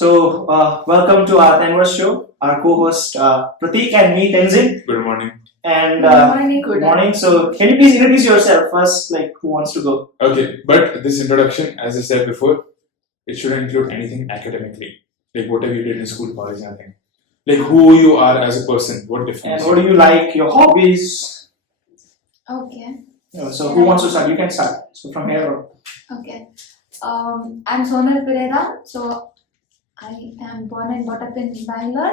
Welcome to our 10 show. Our co-host Prateek and me, Tenzin. Good morning. And Good morning. So, can you please introduce yourself first? Like, who wants to go? Okay, but this introduction, as I said before, it shouldn't include anything academically. Like whatever you did in school, college, nothing. Like who you are as a person, what And defines what do you like? Your hobbies? Okay. So, who wants to start? You can start. So, from here. Okay. I'm Sonal Pereira. So I am born and brought up in Bangalore.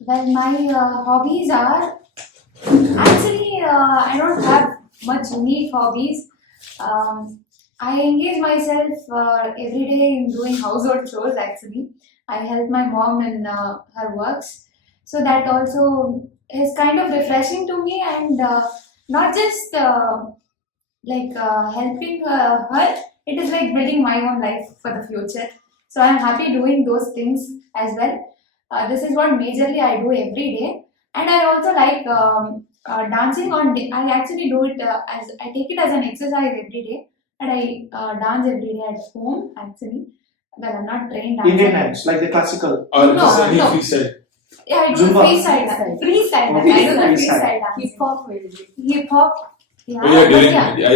My hobbies are actually I don't have much unique hobbies. I engage myself every day in doing household chores. Actually, I help my mom in her works, so that also is kind of refreshing to me and not just helping her. It is like building my own life for the future. So I'm happy doing those things as well. This is what majorly I do every day, and I also like dancing on. I actually do it as I take it as an exercise every day, and I dance every day at home. Actually, well, I'm not trained dancer. Indian dance, like the classical. or No, just any no. freestyle? Yeah, I do Zumba. freestyle. Freestyle. Okay, I do the freestyle. freestyle dance. Hip hop music. Hip hop. Yeah, Oh yeah, but during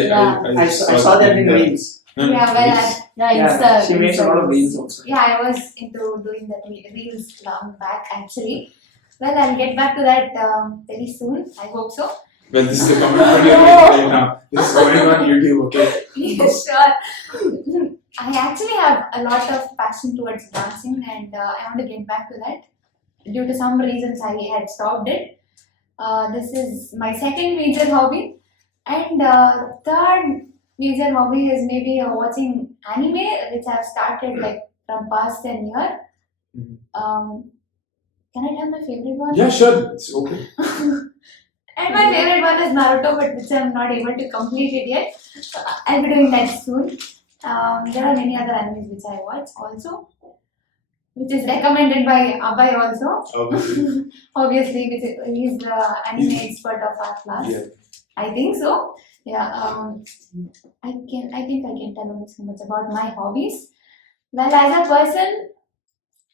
yeah. I saw that in the reels. No, Yeah, well, reels. Yeah, she makes a lot of reels also. Yeah, I was into doing the reels long back actually. Well, I'll get back to that very soon. I hope so. Well, this is the comment you're making right now. This is going on YouTube, okay? Yes, sure. I actually have a lot of passion towards dancing, and I want to get back to that. Due to some reasons, I had stopped it. This is my second major hobby, and third major hobby is maybe watching anime, which I've started like from past 10 years. Mhm. Can I tell my favorite one? Yeah, sure. It's okay. And my favorite one is Naruto, but which I'm not able to complete it yet. I'll be doing that soon. There are many other animes which I watch also, which is recommended by Abhay also. Obviously. Obviously, he's the anime expert of our class. Yeah. I think so. Yeah. I think I can tell you so much about my hobbies. Well, as a person,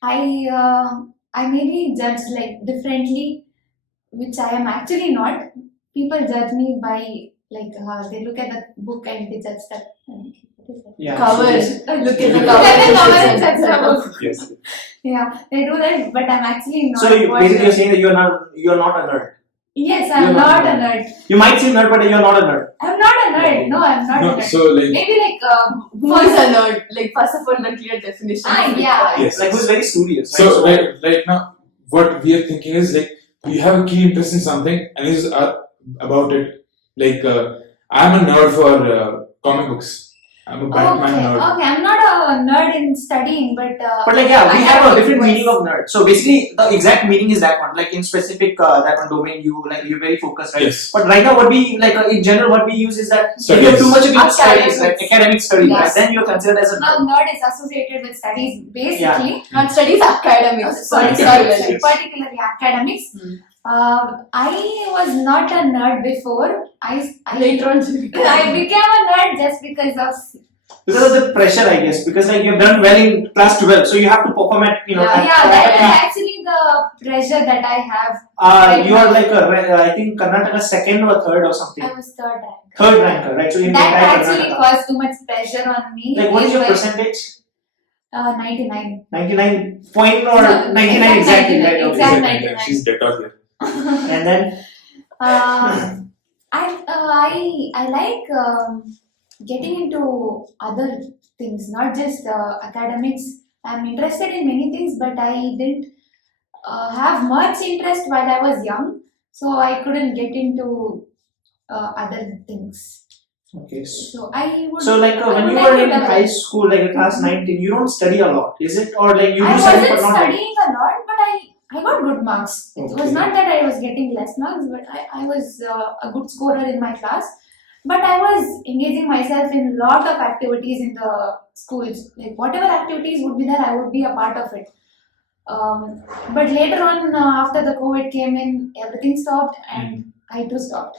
I maybe judge like differently, which I am actually not. People judge me by like they look at the book and they judge that. What is that? Yeah. Cover. so this- Look at the Look at the cover and cover. judge the book. Yes. Yeah, they do that, but I'm actually not. So you what- basically you're saying that you're not a nerd. Yes, You're I'm not not a a nerd. You might say nerd, but you're not a nerd. I'm not a nerd. No, I'm not a No, nerd. so like, Maybe like Who is a nerd? Like, first of all, the clear definition. Ah, is yeah. required. Like who's very studious. so right? right now, what we are thinking is like, you have a key interest in something and this is about it. Like, I'm a nerd for comic books. I'm a Batman Okay, nerd. okay. I'm not a nerd in studying, but But like yeah, we I have a different voice. meaning of nerd. So basically, the exact meaning is that one. Like in specific that one domain, you're very focused, right? Yes. But right now, what we like in general, what we use is that if Studies. you have too much into studies, Academics. like academic studies, Yes. right? Then you're considered as a now nerd. nerd is associated with studies, basically. Not studies, academics. Sorry, particularly. particularly academics. I was not a nerd before. Later on, I became a nerd just because of Because of the pressure, I guess. Because like you've done well in class 12, so you have to perform at that is actually the pressure that I have. you are like I think Karnataka second or third or something. I was third rank. Third ranker, right? So in the That entire actually Karnataka. caused too much pressure on me. Like what is your Like, percentage? 99. 99 point or No, 99 exactly, exact right? 99, Okay. exact. She's 99. She's dead out here. And then I like getting into other things, not just academics. I'm interested in many things, but I didn't have much interest while I was young, so I couldn't get into other things. okay. So I would. So like I when would you like were to in develop- high school, like class 19, you don't study a lot, is it? Or like you I do study wasn't but not like studying a lot, but I got good marks. It was Okay. not that I was getting less marks, but I was a good scorer in my class. But I was engaging myself in a lot of activities in the schools. Like whatever activities would be there, I would be a part of it. But later on, after the COVID came in, everything stopped, and I too stopped.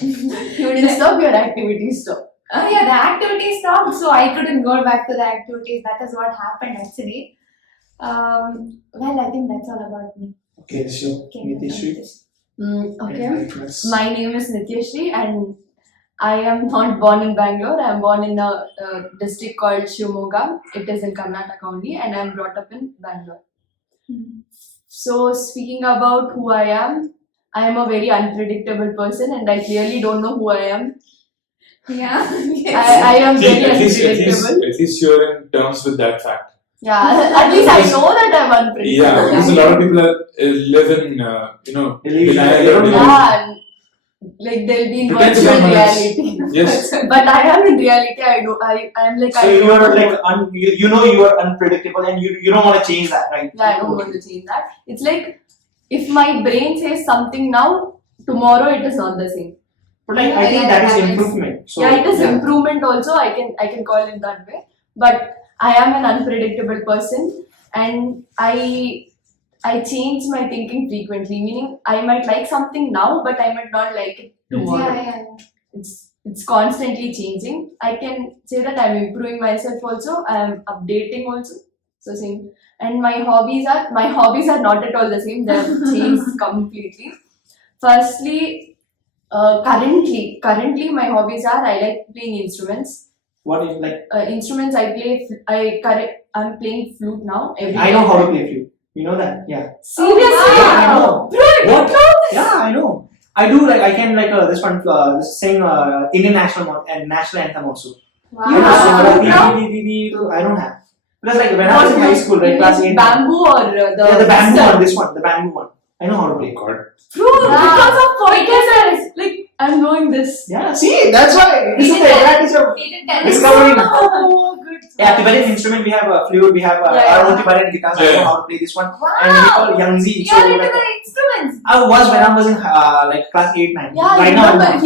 you didn't stop, your activities stop. Yeah, the activity stopped, so I couldn't go back to the activities. That is what happened actually. Well, I think that's all about me. Okay, so Okay, Nithyashree. Okay. My name is Nithyashree and I am not born in Bangalore. I am born in a district called Shimoga. It is in Karnataka only, and I am brought up in Bangalore. So, speaking about who I am a very unpredictable person, and I clearly don't know who I am. Yeah. I am very At unpredictable. least you're in terms with that fact. Yeah, at least I know that I'm unpredictable. Yeah, because a lot of people live in, Delusion. denial. Yeah, and, like they'll be in Pretend to virtual someone else. reality. Yes. But I am in reality. I know. I'm like. So I you don't are know. like you know you are unpredictable and you don't want to change that, right? Yeah, I don't want to change that. It's like if my brain says something now, tomorrow it is not the same. But like I think that is improvement. So Yeah, it is improvement also. I can call it that way. But I am an unpredictable person, and I change my thinking frequently. Meaning, I might like something now, but I might not like it tomorrow. Yeah. It's constantly changing. I can say that I'm improving myself also. I'm updating also. So same. And my hobbies are not at all the same. They have changed completely. Firstly, currently my hobbies are I like playing instruments. what is like Instruments I'm playing flute now. I know how to play flute. You know that? Yeah. Seriously? Yeah, I know. Bro, I What? didn't know this. Yeah, I know. I do like I can like sing Indian national and national anthem also. Wow. You I know, have so, flute like, now? I don't have because like when I was in high school, like class 8. Bamboo or the Yeah, the bamboo one. This one, the bamboo one. I know how to play. God. Bro, Wow. because of podcast, like I'm knowing this. Yeah, see, that's why. This is the advantage of He didn't tell us. discovering. Oh, good. Yeah, Tibetan instrument we have flute, we have Yeah, our own yeah. Tibetan guitars. I Yeah. know how to play this one, Wow. and we call Yangzi. So You're into like, the instruments. I was when I was in like class 8, 9. Yeah, right I now, remember I'm not.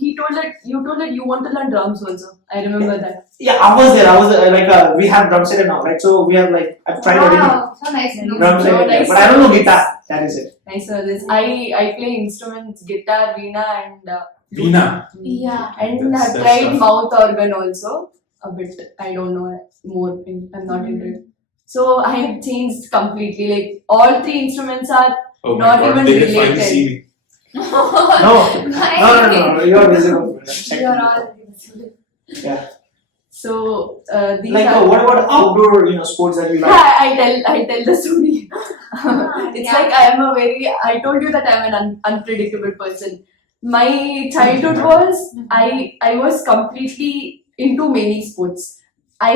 he told that you want to learn drums also. I remember that. Yeah, I was there. I was like we have drum set now, right? So we have like I've tried everything. Wow, so nice. to know. Drum set, So nice. but I don't know guitar. That is it. Nice for this. I play instruments, guitar, veena, and Veena. Yeah. and That's- I've that's tried tough. mouth organ also a bit. I don't know more. I'm not into it. So I have changed completely. Like all three instruments are Oh my Not God, even they can finally related. see me. No. You're visible. You're all visible. Yeah. so these Like are. what about outdoor sports that you like? Yeah, I tell the story. It's Yeah. like I told you that I'm an unpredictable person. My childhood was I was completely into many sports. I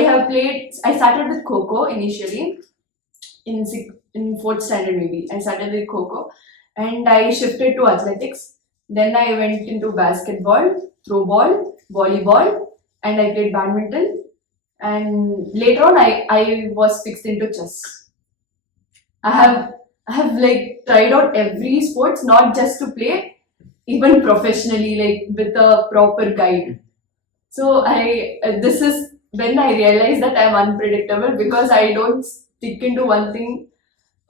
started with Kho initially in 4th standard maybe. I started with Kho and I shifted to athletics. Then I went into basketball, throw ball, volleyball, and I played badminton. And later on, I was fixed into chess. I have like tried out every sports, not just to play, even professionally, like with a proper guide. So this is when I realized that I'm unpredictable because I don't stick into one thing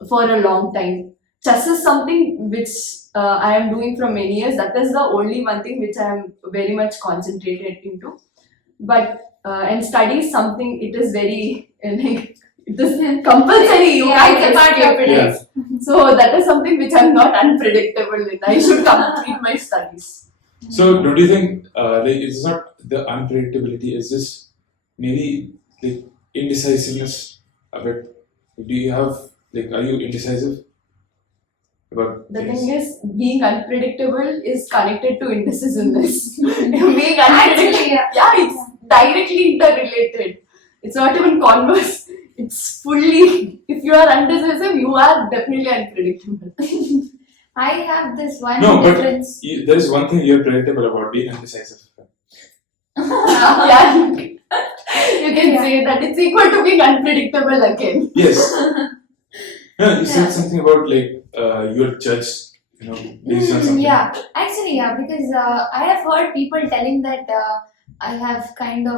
for a long time. Chess is something which I am doing from many years. That is the only one thing which I am very much concentrated into. But and study is something, it is very like it is compulsory. You Yeah, can't it's a part escape of it. Yeah. So that is something which I'm not unpredictable in. I should complete my studies. So, don't you think like it's not the unpredictability? It's just maybe like indecisiveness a bit. Do you have like are you indecisive about The things? thing is, being unpredictable is connected to indecisiveness. Being Actually, unpredictable, yeah, it's directly interrelated. It's not even converse. It's fully. If you are undecisive, you are definitely unpredictable. I have this one No, but difference. there is one thing you're predictable about being indecisive. Yeah, you can say that it's equal to being unpredictable again. Yes. No, you said something about like you're judged, based on something. Yeah, actually, yeah, because I have heard people telling that I'm a kind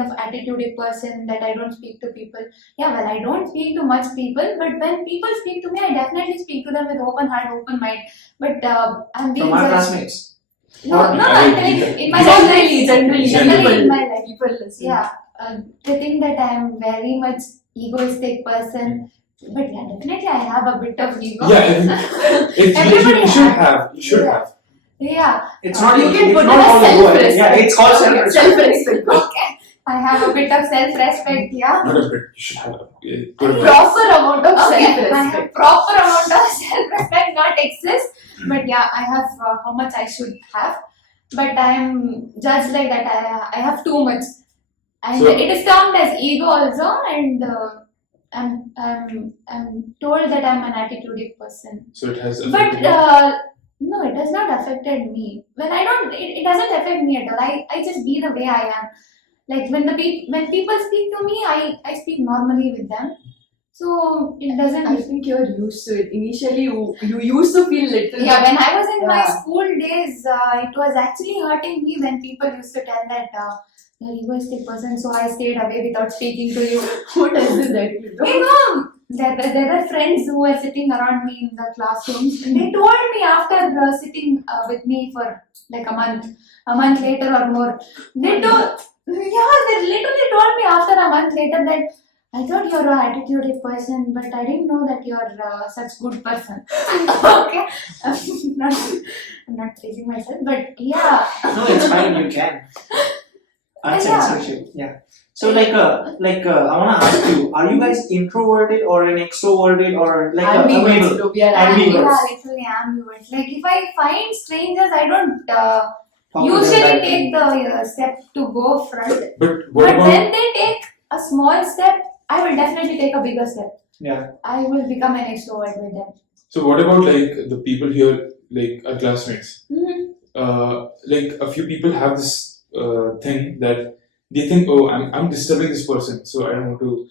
of attitude person that I don't speak to people. Yeah, well, I don't speak to much people, but when people speak to me, I definitely speak to them with open heart, open mind. But I'm being From our judged. classmates. No, I'm telling you, in my Generally, in my life. people listen. Yeah, they think that I'm very much egoistic person, but yeah, definitely I have a bit of ego. You should have. You should have. Yeah, It's not. You can it's put not it as all ego, self-respect. Yeah, it's called self-respect. Self-respect. okay. I have a bit of self-respect. Yeah. Not a bit. You should have. Proper amount of Okay, I self-respect. have proper amount of self-respect, not excess, but yeah, I have how much I should have, but I am judged like that. I have too much, and So- it is termed as ego also, and I'm told that I'm an attitude person. So it has. But affected you. no, it has not affected me. When I don't, it doesn't affect me at all. I just be the way I am. Like when people speak to me, I speak normally with them. So it doesn't. I think you're used to it. Initially, you used to feel little. Yeah, when I was in my Yeah. school days, it was actually hurting me when people used to tell that you're egoistic person. So I stayed away without speaking to you. What does this actually do? You know, there were friends who were sitting around me in the classrooms. And they told me after sitting with me for like a month later or more. They literally told me after a month later that I thought you're an attitude person, but I didn't know that you're such good person. Okay, I'm not praising myself, but yeah. No, it's fine. You can. Uncensorship. Yeah. So I wanna ask you: are you guys introverted or an extroverted or like Ambiverts, amenable? we are Ambiverts. Yeah, literally ambivert. Like if I find strangers, I don't Talk to them usually directly. take the step to go front. But what But about? when they take a small step, I will definitely take a bigger step. Yeah. I will become an extrovert with them. So what about like the people here, like our classmates? Mm-hmm. Like a few people have this thing that they think, oh, I'm disturbing this person, so I don't want to.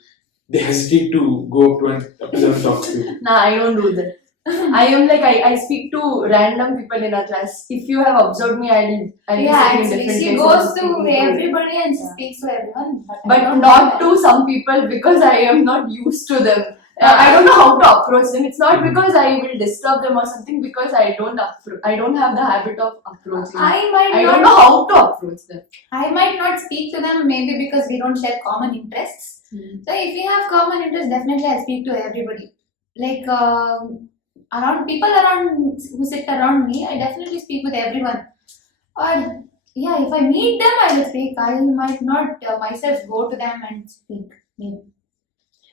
They hesitate to go up to them and talk to. Nah, I don't do that. I am like I speak to random people in our class. If you have observed me, I'll be Yeah, sitting in actually, different she places goes and to speaking to everybody and she Yeah. speaks to everyone. I but don't not know to some people because I am not used to them. I don't know how to approach them. It's not because I will disturb them or something. Because I don't have the habit of approaching. I don't know how to approach them. I might not speak to them maybe because we don't share common interests. So if we have common interests, definitely I'll speak to everybody. Like around people around who sit around me, I definitely speak with everyone. Or yeah, if I meet them, I will speak. I might not myself go to them and speak. Maybe.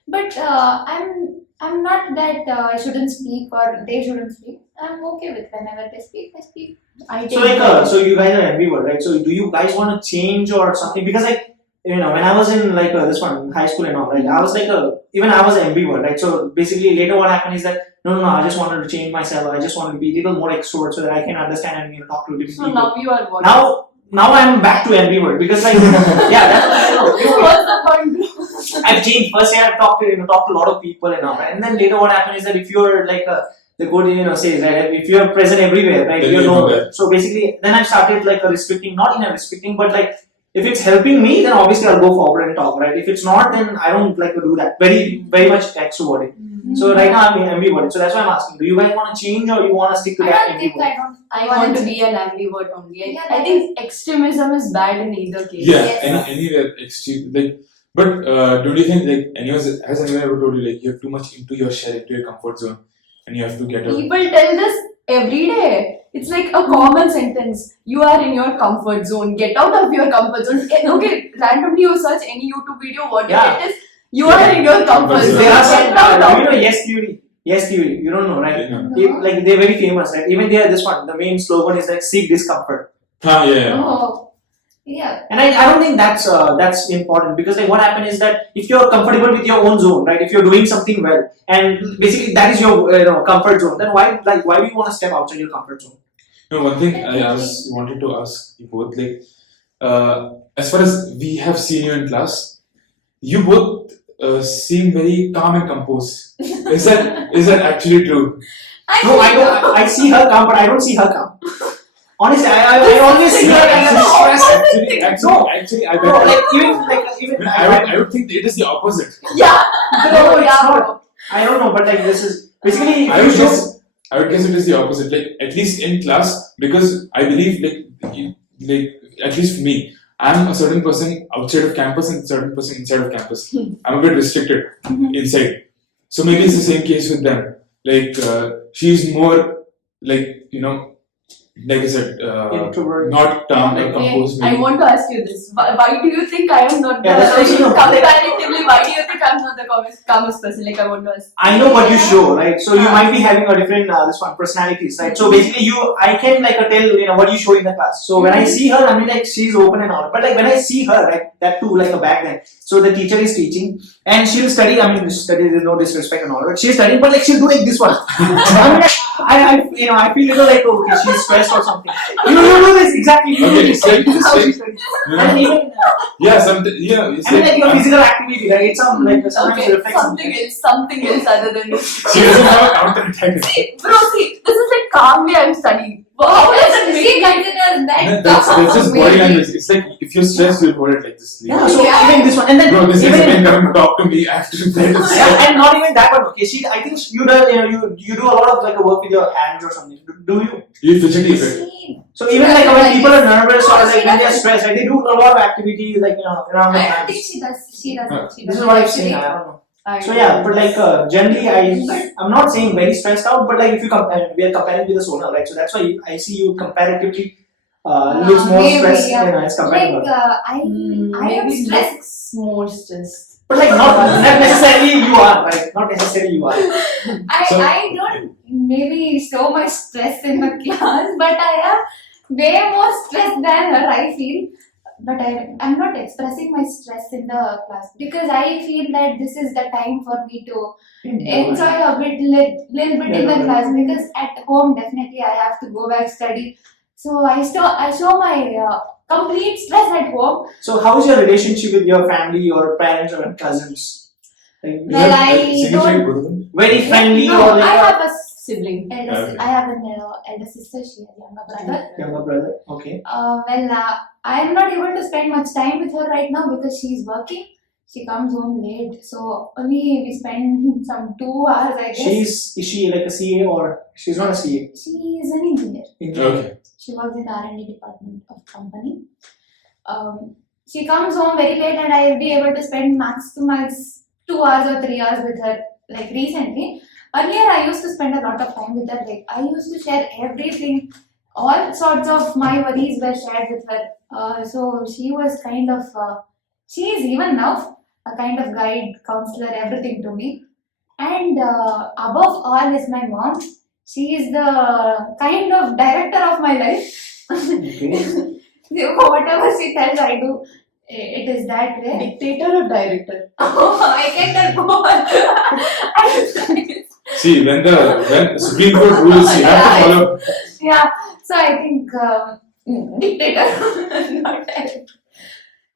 But I'm not that I shouldn't speak or they shouldn't speak. I'm okay with whenever they speak, I speak. I So take so you guys are ambivert, right? So do you guys want to change or something? Because when I was in this one high school and all, right? I was even I was ambivert, right? So basically later what happened is that no, I just wanted to change myself. I just wanted to be a little more extrovert so that I can understand and talk to different So people. now you are what? Now I'm back to ambivert because yeah, that's what I know. So what's the point? I've changed. First, I've talked to a lot of people and all, right? And then later, what happened is that if you're the good says, right? If you're present everywhere, right? Then You're you know nowhere. So basically, then I started restricting, not in a restricting, but if it's helping me, then obviously I'll go forward and talk, right? If it's not, then I don't like to do that. Very, very much extroverted. So right now I'm ambivert. So that's why I'm asking: do you guys want to change or you want to stick to I that don't think ambivert? I want to be an ambivert only. Yeah, I think extremism is bad in either case. Yeah, Yes. anywhere extreme But don't you think has anyone ever told you you're too much into your shell, into your comfort zone, and you have to get out? People tell this every day. It's like a common sentence. You are in your comfort zone. Get out of your comfort zone. Okay, randomly you search any YouTube video, what you Yeah. get is you are in your comfort zone. There are some, Get out of Yes Theory. You don't know, right? Yeah. No. They're very famous, right? Even they are this one. The main slogan is seek discomfort. Yeah. Oh, yeah. And I don't think that's important because what happened is that if you're comfortable with your own zone, right? If you're doing something well, and basically that is your comfort zone, then why do you want to step outside your comfort zone? No, one thing wanted to ask you both, as far as we have seen you in class, you both seem very calm and composed. Is that actually true? No, I don't. I see her calm, but I don't see her calm. Honestly, I always see her as stressed. Actually, I bet. No, even I would think it is the opposite. Yeah. No, it's yeah. not. I don't know, but this is basically I was just I would guess it is the opposite. Like at least in class, because I believe like at least for me, I'm a certain person outside of campus and a certain person inside of campus. I'm a bit restricted inside. So maybe it's the same case with them. Like she's more like like I said, Introvert. not calm or composed. I Maybe. want to ask you this. Why do you think I am not Yeah, that's what you know. comparatively? Why do you think I'm not the calmest person? Like I want to ask. I know what you show, right? So you might be having a different personalities, right? So basically, I can tell what you show in the class. So when I see her, I mean like she's open and all. But like when I see her, right, that too like a back then. So the teacher is teaching and she'll study. I mean, study is no disrespect and all, but she's studying, but like she'll do like this one. I mean, I feel little like okay, she's stressed or something. You know this exactly. Okay, it's like And even yeah, something. Yeah, it's I mean like your I'm- physical activity, right? It's some like sometimes Okay, reflects something else other than this. She doesn't have a counter attack. See, this is like calmly I'm studying. How does it make She me? considers that That's just body maybe. language. It's like if you're stressed, you'll hold it like this. Yeah, so Yeah. even this one, and then Bro, this is even again coming to talk to me. I have to reply to yeah, and not even that one. Okay, I think you do you do a lot of like work with your hands or something. Do you? You fidgety a bit. So even like when people are nervous or No, like she when they're doesn't. stressed, right, they do a lot of activities like around the I don't think hands. she does. She doesn't. She This is doesn't what I've actually. seen. I don't know. I So yeah, but like generally, I'm not saying very stressed out, but like if you compare, we are comparing with the Sonal, right? So that's why I see you comparatively looks more Maybe, stressed yeah. as compared to Like her. I am maybe stressed. looks more stressed. But like not necessarily you are, right? Not necessarily you are. So- I don't maybe show my stress in the class, but I am way more stressed than her, I feel. But I'm not expressing my stress in the class because I feel that this is the time for me to enjoy a little bit in the class because at home definitely I have to go back study. So I show my complete stress at home. So how is your relationship with your family, your parents, or cousins? Like, Well, I Signify don't- both of them? very friendly No, or I like have a Sibling. elder, I have an elder sister. She has a younger brother. a younger brother? Okay. I am not able to spend much time with her right now because she's working. She comes home late, so only we spend some 2 hours, I guess. Is she like a CA or she's not a CA? She is an engineer. Okay. She works in the R&D department of company. She comes home very late, and I will be able to spend max to max 2 hours or 3 hours with her. Like recently, earlier I used to spend a lot of time with her. Like I used to share everything, all sorts of my worries were shared with her. So she was kind of, she is even now a kind of guide, counselor, everything to me. And above all is my mom. She is the kind of director of my life. Okay. Whatever she tells, I do. It is that way. Dictator or director? I can tell both. See, when Supreme Court rules, you have to follow. Yeah, so I think dictator, not director.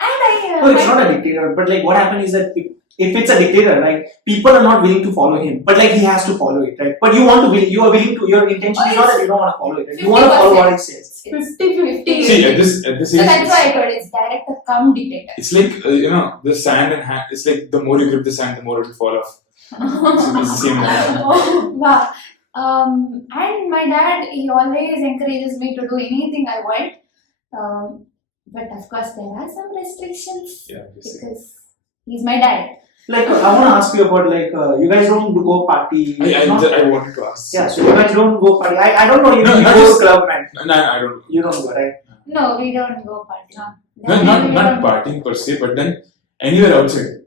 And No, it's not a dictator, but like what happened is that if it's a dictator, like people are not willing to follow him, but like he has to follow it, right? But you are willing to. Your intention is not that you don't want to follow it. Right? You want to follow what it says. 50-50. See, at this So age, that's why I told it's director come dictator. it's like the sand and hand. It's like the more you grip the sand, the more it will fall off. It's the same. Wow. And my dad, he always encourages me to do anything I want. But of course, there are some restrictions Yeah, obviously. because he's my dad. Like I want to ask you about like you guys don't go party. I wanted to ask. Yeah, so you guys don't go party. I don't know. You No, you not go just- club, man. No, I don't. You don't go, right? No, we don't go party. No, We not don't- partying per se, but then anywhere outside.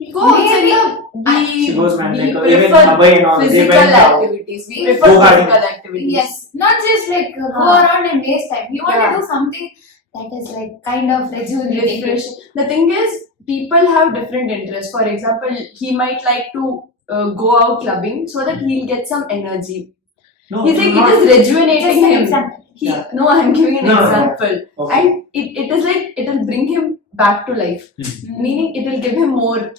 We go outside. Maybe She goes, man. we Like even prefer Hawaii and all. They physical went out. activities. We Go prefer gardening. physical activities. Yes, not just like go around and waste time. We want to do something that is like kind of rejuvenating. Refresh. The thing is, people have different interests. For example, he might like to go out clubbing so that he'll get some energy. No, He's like, not- it is rejuvenating Just an him. example. Yeah. No, I'm giving an No, no, no. example. Okay. And it is like, it will bring him back to life. Meaning, it will give him more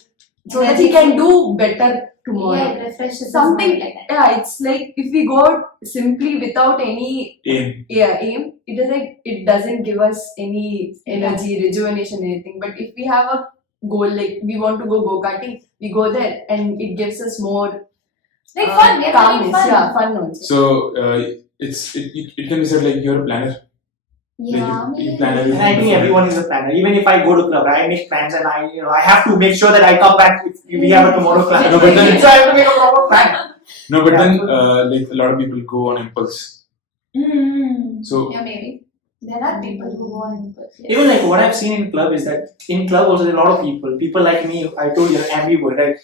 so that he can do better tomorrow. Yeah, it refreshes his Something mind like that. Yeah, it's like if we go out simply without any Aim. aim, it is like it doesn't give us any energy, rejuvenation, anything. But if we have a goal, like we want to go karting, we go there and it gives us more Like fun, we are having calmness, fun. yeah, fun also. So it can be said like you're a planner. Yeah, Like you maybe. plan everything. And I think before. everyone is a planner. Even if I go to club, I make plans and I have to make sure that I come back if we have a tomorrow plan. No, but then- so I have to make a proper plan. No, but Yeah. then like a lot of people go on impulse. Mm. So Yeah, maybe. There are people who go on impulse. Yes. Even like what I've seen in club is that in club also there are a lot of people like me. I told you, ambivert, right?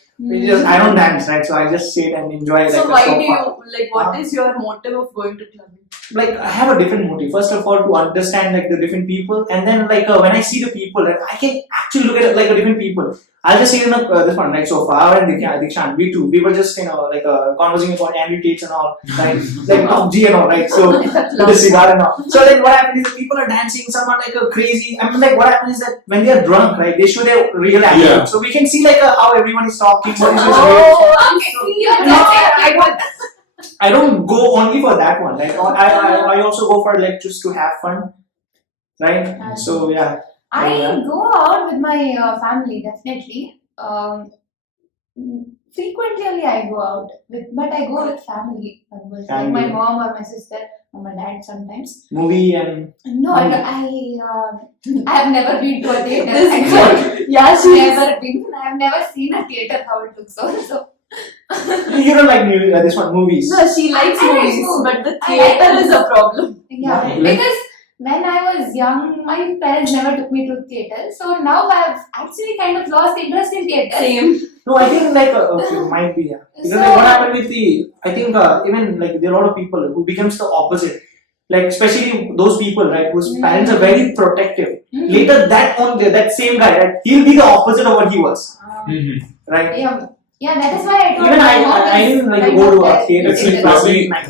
I don't dance, right? So I just sit and enjoy. So like, why the do sofa. you like? What is your motive of going to clubbing? Like I have a different motive. First of all, to understand like the different people, and then like when I see the people, like, I can actually look at it like a different people. I'll just say this one, like so far and Dikshan, we two, we were just like conversing about amputees and all, like PUBG and all, right? So with the cigar and all. So then what happens is the people are dancing, some are like crazy. I mean, like what happens is that when they are drunk, right, they show their real attitude. Yeah. So we can see like how everyone is talking. What is this Oh, Okay, you're No, dancing. I don't go only for that one. Like I also go for like just to have fun, right? So yeah. I go out with my family definitely. Frequently only I go out with, but I go with family members, like my Family. mom or my sister or my dad sometimes. Movie and No, I have never been to a theater. This Actually, yeah, I've never been. I've never seen a theater how it looks also. you don't like this one movies. No, she likes I like movies, movies. but the I like theater is a movies. problem. Yeah, Why? because when I was young, my parents never took me to theater. So now I've actually kind of lost interest in theater. Same. No, I think like okay, might be yeah. Because like what happened with I think even like there are a lot of people who becomes the opposite. Like especially those people, right, whose parents are very protective. Mhm. Later, that same guy, right, he'll be the opposite of what he was, right? Yeah, that is why I told Even my mom I is didn't like kind go of to a that theater. It's since like class probably eight, nine.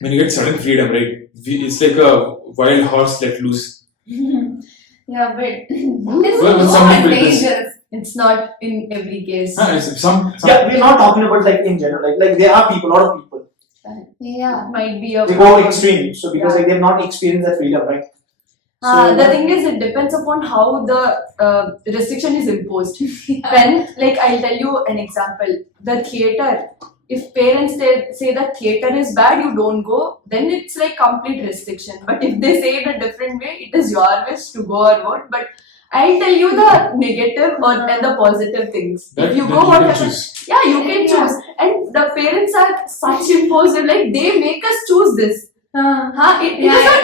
when you get sudden freedom, right? It's like a wild horse let loose. Yeah, but this Well, is some so people it is. dangerous. It's not in every case. Some Yeah, we're not talking about like in general. Like there are people, a lot of people. Yeah. Might be a They go extreme. So because like they've not experienced that freedom, right? the thing is, it depends upon how the restriction is imposed. When, like, I'll tell you an example. The theater, if parents say that theater is bad, you don't go, then it's like complete restriction. But if they say it a different way, it is your wish to go or what. But I'll tell you the negative and the positive things. that If you then go, you can whatever. choose. Yeah, you can choose. And the parents are such imposive, like, they make us choose this. It is not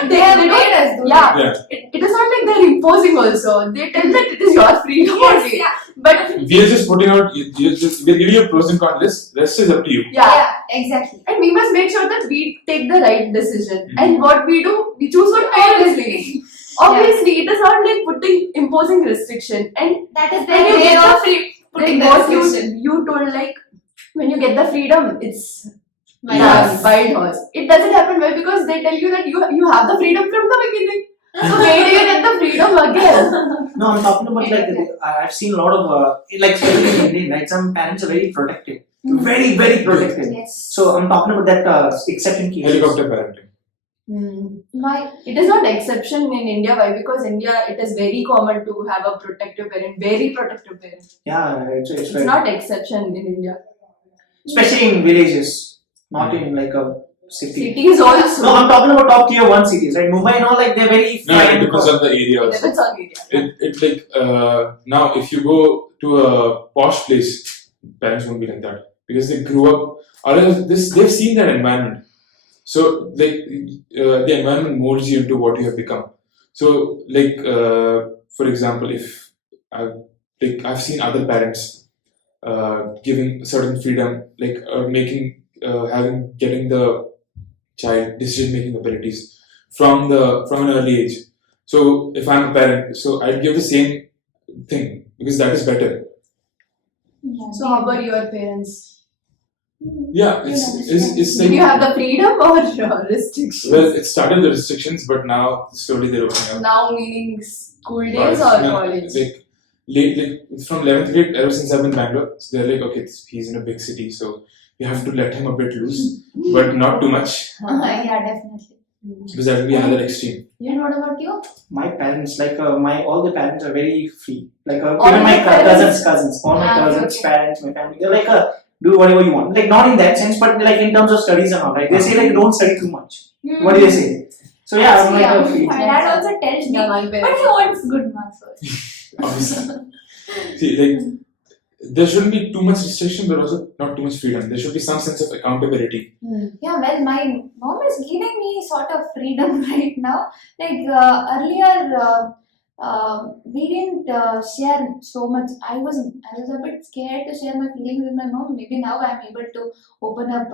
they have they don't- made us do yeah, Yeah. it is not like they're imposing also. They tell that it is your freedom only. Yeah. But We are just putting out. We're giving you a pros and cons list. Rest is up to you. yeah, exactly. and we must make sure that we take the right decision. Mhm. And what we do, we choose what parents say. Obviously, it is not like imposing restriction. And That is when the you way get the of free, putting like the what restriction. you told, like when you get the freedom, it's Wild done, horse. wild horse. It doesn't happen well because they tell you that you have the freedom from the beginning. So where do you get the freedom again? No, I'm talking about like I've seen a lot of like especially in India, right? Some parents are very protective, very protective. Yes. So I'm talking about that exception cases. Helicopter parenting. It is not exception in India. Why? Because India, it is very common to have a protective parent, very protective parent. Yeah, it's It's very, not exception in India. especially in villages, not in like a city. Cities also. No, I'm talking about top tier 1 cities, right? Mumbai and all, like they're very No, it depends on the area It also. depends on area. It like now if you go to a posh place, parents won't be like that because they grew up. Or else they've seen that environment. So like the environment molds you into what you have become. So like for example, if I've seen other parents giving certain freedom, like getting the child decision making abilities from an early age. So if I'm a parent, so I'd give the same thing because that is better. So how about your parents? Yeah, it's like Did you have the freedom or restrictions? well, it started the restrictions, but now slowly they're opening up. Now meaning school days or No, college? like from 11th grade, ever since I've been in Bangalore, so they're like, okay, he's in a big city, so you have to let him a bit loose, but not too much. Yeah, definitely. Because that will be another extreme. And what about you? My parents, like all the parents are very free. Like All even my your parents? cousins, all my Ah, cousins, okay. parents, my family, they're like do whatever you want. Like not in that sense, but like in terms of studies and all. Right? They say like don't study too much. What do they say? So yeah, I'm Actually, like free. my dad also tells me, Yeah, my but parents. he wants good marks first. Obviously. See, like there shouldn't be too much restriction, but also not too much freedom. There should be some sense of accountability. Yeah, well, my mom is giving me sort of freedom right now. Like earlier, we didn't share so much. I was a bit scared to share my feelings with my mom. Maybe now I'm able to open up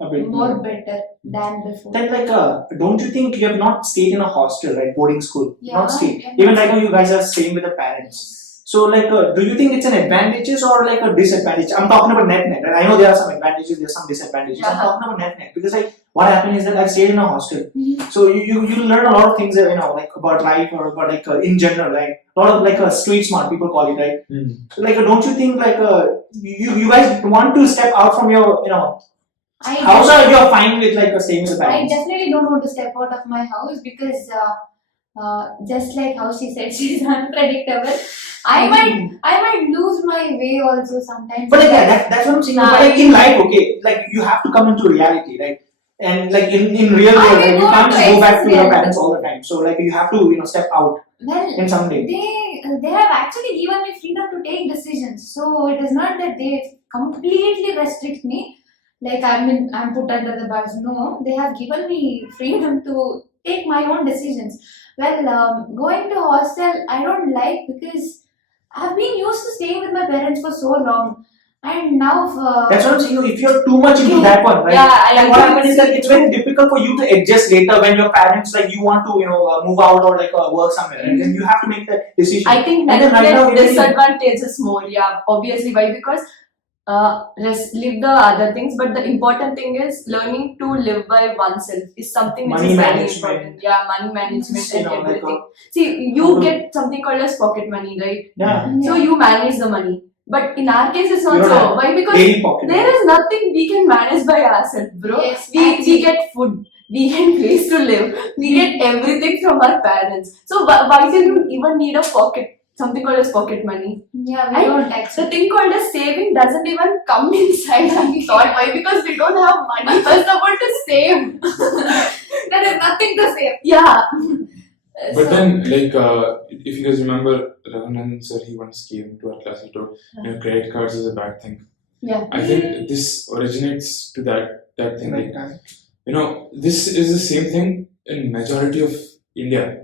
A bit more better than before. Then like don't you think you have not stayed in a hostel, right? Boarding school, Yeah, not stayed. yeah. Even right now you guys are staying with the parents. So like, do you think it's an advantages or like a disadvantage? I'm talking about net. Right? I know there are some advantages, there's some disadvantages. I'm Yeah. talking about net because like what happened is that I've stayed in a hostel, Mhm. so you learn a lot of things, like about life or about like in general, right? A lot of like street smart people call it, right? So like, don't you think like you guys want to step out from your house, or you're fine with like staying with the I parents? definitely don't want to step out of my house because just like how she said, she's unpredictable. I might lose my way also sometimes. But like that's what I'm saying. Nah, But like in life, okay, like you have to come into reality, right? And like in real I world, will like, you go can't to just go back to your experience. parents all the time. So like you have to step out Well, in some day. they have actually given me freedom to take decisions. So it is not that they completely restrict me. Like I'm put under the bus. No, they have given me freedom to take my own decisions. Well, going to hostel I don't like because I've been used to staying with my parents for so long, and now That's what I'm saying. If you're too much into that one, right? Yeah, I And what agree happens is that it's very difficult for you to adjust later when your parents like you want to move out or like work somewhere, and then you have to make that decision. I think And then right now, net disadvantages more. Yeah, obviously. Why? Because live the other things, but the important thing is learning to live by oneself is something which Money is very management. important. Yeah, money management and like everything. See, you get something called as pocket money, right? yeah, So you manage the money. But in our case, it's not You don't so. have Why? Because daily pocket. there is nothing we can manage by ourselves, bro. Yes, we actually. get food, we get place to live, we get everything from our parents. So why do you even need a pocket? Something called as pocket money. yeah, we And don't The actually. thing called as saving doesn't even come inside our thought. Why? Because we don't have money first of all to save. There is nothing to say. Yeah. But then, like, if you guys remember, Raghunan sir, he once came to our class and told, credit cards is a bad thing. Yeah. I think this originates to that thing. Right. Like, this is the same thing in majority of India.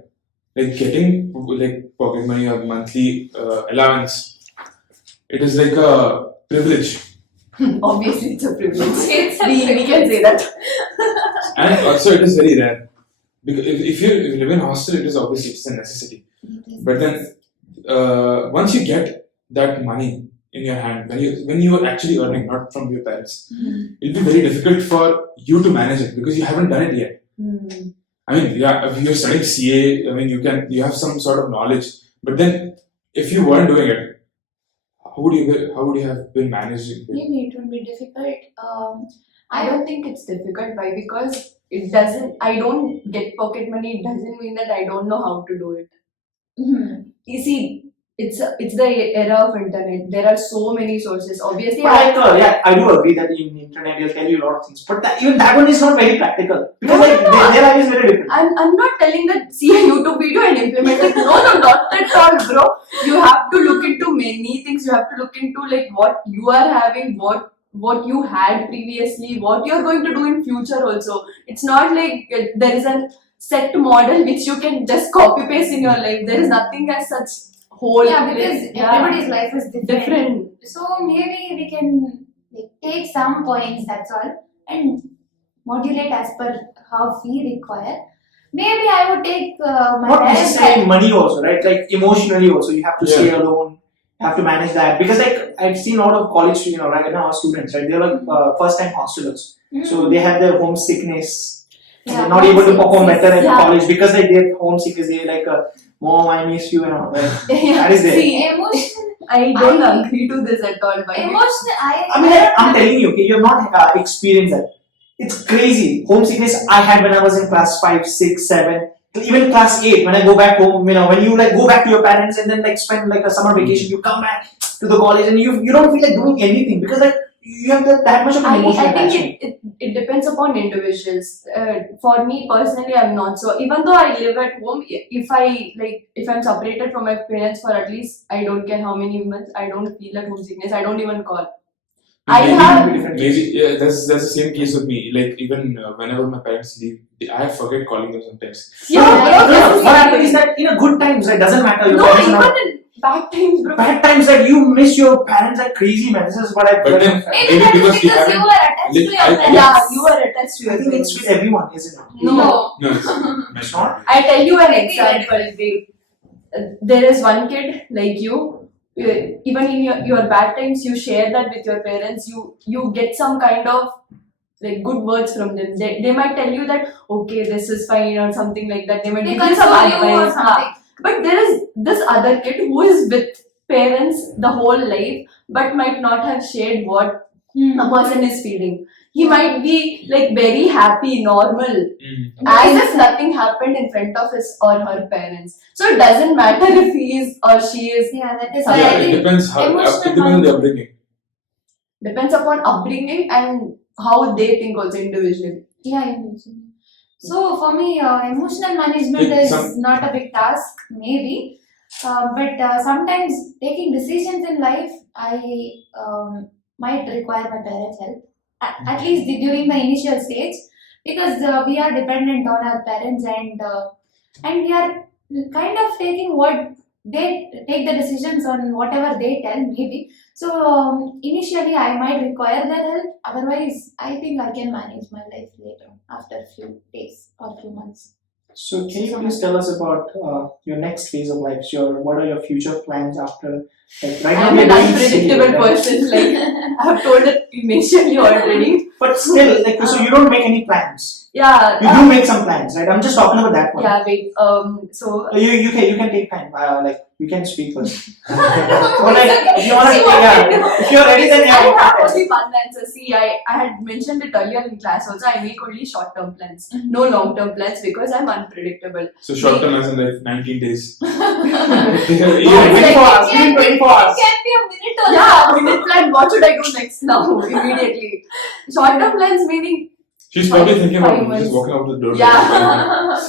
Like getting like pocket money or monthly allowance, it is like a privilege, Obviously, it's a privilege. It's a we can say that. and also it is very rare. Because if you live in a hostel, it is obviously it's a necessity. But then once you get that money in your hand, when you are actually earning, not from your parents, it'll be very difficult for you to manage it because you haven't done it yet. I mean, yeah, if you're studying CA, I mean, you have some sort of knowledge. But then, if you weren't doing it, how would you have been managing it? Maybe it would be difficult. I don't think it's difficult. Why? Because it doesn't. I don't get pocket money. It doesn't mean that I don't know how to do it. You see, it's the era of internet. There are so many sources. Obviously, But like, I do agree that in internet they'll tell you a lot of things. But even that one is not very practical because No, like no, no. their life is very different. I'm not telling that see a YouTube video and implement it. No, not at all, bro. You have to look into many things. You have to look into like what you are having, what you had previously, what you're going to do in future also. It's not like there is a set model which you can just copy paste in your life. There is nothing as such whole. Yeah, because everybody's life is different. So maybe we can like, take some points, that's all, and modulate as per how we require. Maybe I would take my Not parents' necessarily help. money also, right? Like emotionally also, you have to stay alone. You have to manage that because like I've seen a lot of college, right now students, right? They're like first time hostelers, so they have their homesickness. Yeah, They're not able to perform better in yeah. college because like they're homesickness. They're like, Mom, I miss you, and all. Right? That is there. See, Emotion, I don't I- agree to this at all. Why? emotion. I mean, like, I'm telling you, okay, you have not experienced that. It's crazy. Homesickness I had when I was in class 5, 6, 7, even class 8. When I go back home, when you like go back to your parents and then like spend like a summer vacation, you come back to the college and you don't feel like doing anything because like you have that much of an emotional I think attachment. it depends upon individuals. For me personally, I'm not so. Even though I live at home, if I'm separated from my parents for at least I don't care how many months, I don't feel like homesickness. I don't even call. I Maybe, have maybe yeah, that's the same case with me. Like even whenever my parents leave, I forget calling them sometimes. yeah. What happens is that in a good times, it doesn't matter. Your No, parents are even not- in bad times, bro. bad times that you miss your parents like crazy, man. This is what I. But then Maybe maybe that is because you because haven't. you are attached to Like, your I- parents. Yeah, you are attached to I your think it's parents. with everyone, isn't it? No. No, it's It's not. I tell you an Maybe example. There is one kid like you. Even in your bad times, you share that with your parents. You get some kind of like good words from them. They might tell you that okay, this is fine or something like that. They might They give you some console you or advice. something. But there is this other kid who is with parents the whole life, but might not have shared what a person is feeling. He might be like very happy, normal, as if nothing happened in front of his or her parents. So it doesn't matter if he is or she is. Yeah, that is Yeah, why Yeah, I it think depends how. emotional It depends on the upbringing. Depends upon upbringing and how they think also individually. yeah, emotional. So for me, emotional management Like is some- not a big task, maybe, but sometimes taking decisions in life, I might require my parents' help. At least during the initial stage, because we are dependent on our parents and we are kind of taking what they take the decisions on whatever they tell maybe. So initially I might require their help. Otherwise, I think I can manage my life later after a few days or few months. So can you please tell us about your next phase of life? What are your future plans after? Like right now I'm we're an doing unpredictable CA, right? person. Like I have told it initially already. But still, like so you don't make any plans. Yeah. You do make some plans, right? I'm just talking about that one. Yeah. Wait. So You can take time. Like you can speak first. But like if you wanna, if you're ready, then I yeah. have only one answer. See, I had mentioned it earlier in class also. I make only short term plans, no long term plans because I'm unpredictable. So short term as in like 19 days. No, Yeah. 24 hours. Within 24 hours. It can be a minute or Yeah, minute plan. What should I do next now? Immediately. Short term plans meaning She's probably thinking about 5 months. just walking out the door.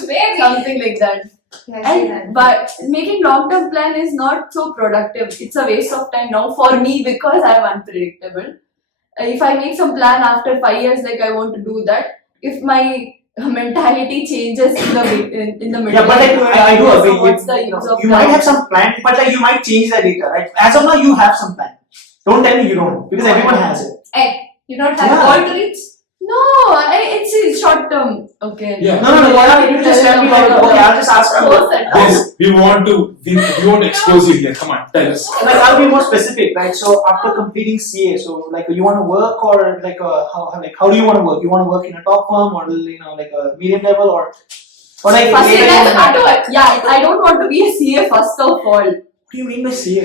maybe. something like that. Yeah, see that. And but making long term plan is not so productive. It's a waste of time now for me because I'm unpredictable. If I make some plan after 5 years, like I want to do that, if my mentality changes in the middle, Yeah, but like I do so agree. what's the use of You that? might have some plan, but like you might change that later, right? As of now, you have some plan. Don't tell me you don't, because everyone has it. Hey, you don't have Yeah. a goal to reach? No, it's short term. Okay. Yeah. No. Why not you just tell me like, okay, I'll just ask you. Yes, we want to expose you here. Come on, tell us. Like I'll be more specific, right? So after completing CA, so like you want to work or like how do you want to work? You want to work in a top firm or like a medium level or like First, later you wanna- I don't want to be a CA first of all. What do you mean by CA?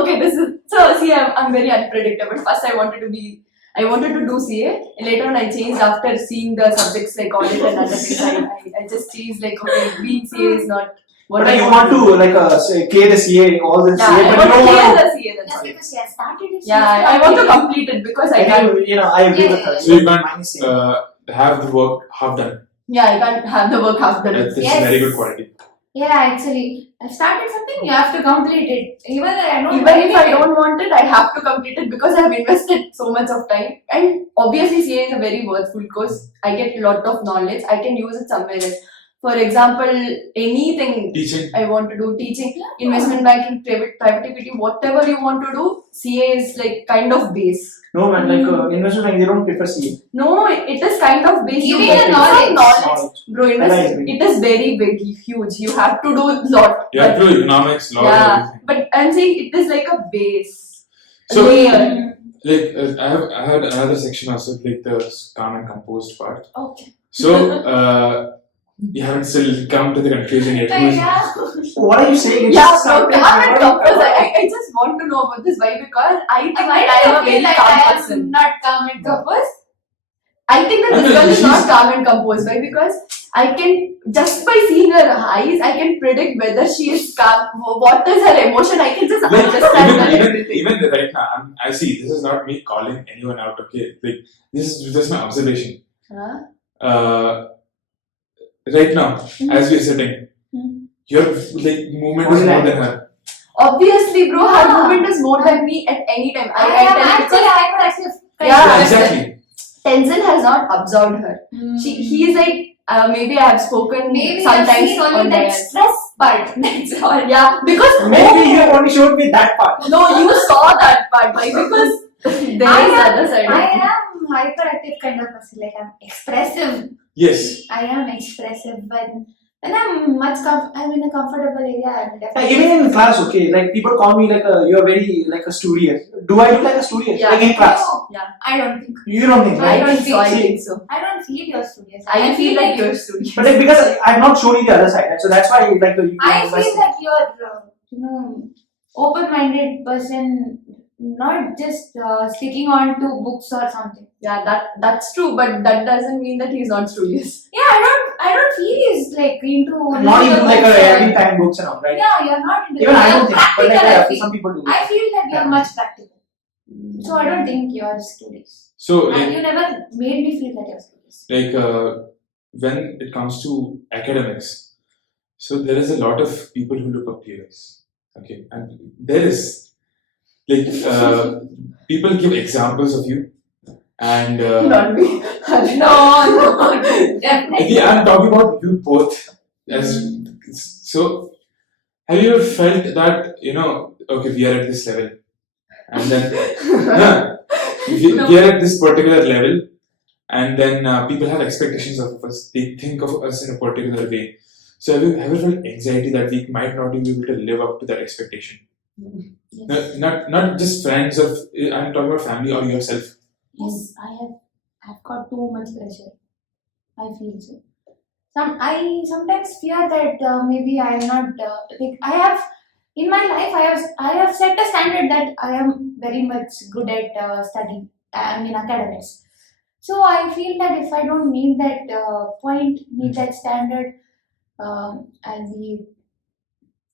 Okay, this is so. See, I'm very unpredictable. First, I wanted to do CA, and later on I changed after seeing the subjects like audit and other things. I just changed like okay, being CA is not what But I like you want to like say, clear the CA, all the Yeah, CA, I but want you to don't clear want the CA. That's Just all. because she has started it. Yeah, I want to complete it because I can't. I agree with her. So you can't Mine is same. have the work half done. Yeah, I can't have the work half done. That's Yes. very good quality. Yeah, actually, I've started something, you have to complete it. Even Even if I don't want it, I have to complete it because I have invested so much of time. And obviously, CA is a very worthwhile course. I get a lot of knowledge. I can use it somewhere else. For example, anything Teaching. I want to do, teaching, investment banking, private equity, whatever you want to do, CA is like kind of base. No man, like investment bank, they don't prefer CA. No, it is kind of base. Giving You get the some knowledge. Bro, I agree. it is very big, huge. You have to do a lot. You have to do economics, law, Yeah, everything. but I'm saying it is like a base. So- layer. Like I had another section also, like the calm and composed part. Okay. So you haven't still come to the conclusion yet. Yeah. What are you saying? It's Yeah, just bro, something- calm and composed. I just want to know about this. Why? Because I think I am a very calm person. I'm not calm and composed. I think that this girl is not calm and composed. Why? Because I can, just by seeing her eyes, I can predict whether she is calm. What is her emotion? I can just Like, understand everything. even right now, I see, this is not me calling anyone out, okay? Like, this is just my observation. Huh? Right now, as we're sitting, your like movement is more than her. Obviously, bro, her movement is more than me at any time. I am actually hyperactive. Yeah, exactly. Tenzin has not absorbed her. He is like, maybe I have spoken Maybe sometimes I've seen only on that my stress part. That's all. Yeah, because Maybe you only showed me that part. no, you saw that part. Why? Because there is the other side. I am hyperactive kind of person. Like I'm expressive. Yes. I am expressive when I'm I'm in a comfortable area. I'm definitely Even in class, okay, like people call me like you're very like a studious. Do I look like a studious? Yeah. Like in class? No, Yeah. I don't think. You don't think, I right? don't think so. I See, think so. I don't feel you're studious. I feel like you're studious. But like because I've not shown you the other side, right? So that's why like you I feel that you're open-minded person, not just sticking on to books or something. Yeah, that's true, but that doesn't mean that he's not studious. Yeah, I don't feel he's like into not even like books every time books and all, right? Yeah, you're not into Even I you're don't think, but like practical, I feel. some people do. I feel that you're Yeah. much practical. So I don't think you're studious. So, And like, you never made me feel that you're studious. when it comes to academics, so there is a lot of people who look up to you guys. Okay, and there is like people give examples of you, and Not me. No, definitely. okay, I'm talking about you both. As so, have you ever felt that okay, we are at this level, and then we are at this particular level, and then people have expectations of us. They think of us in a particular way. So have you ever felt anxiety that we might not be able to live up to that expectation? Yes. Not just friends of. I'm talking about family or yourself. Yes, I've got too much pressure. I feel so. I sometimes fear that maybe I am not like I have in my life. I have set a standard that I am very much good at studying. I mean academics. So I feel that if I don't meet that meet that standard, I'll be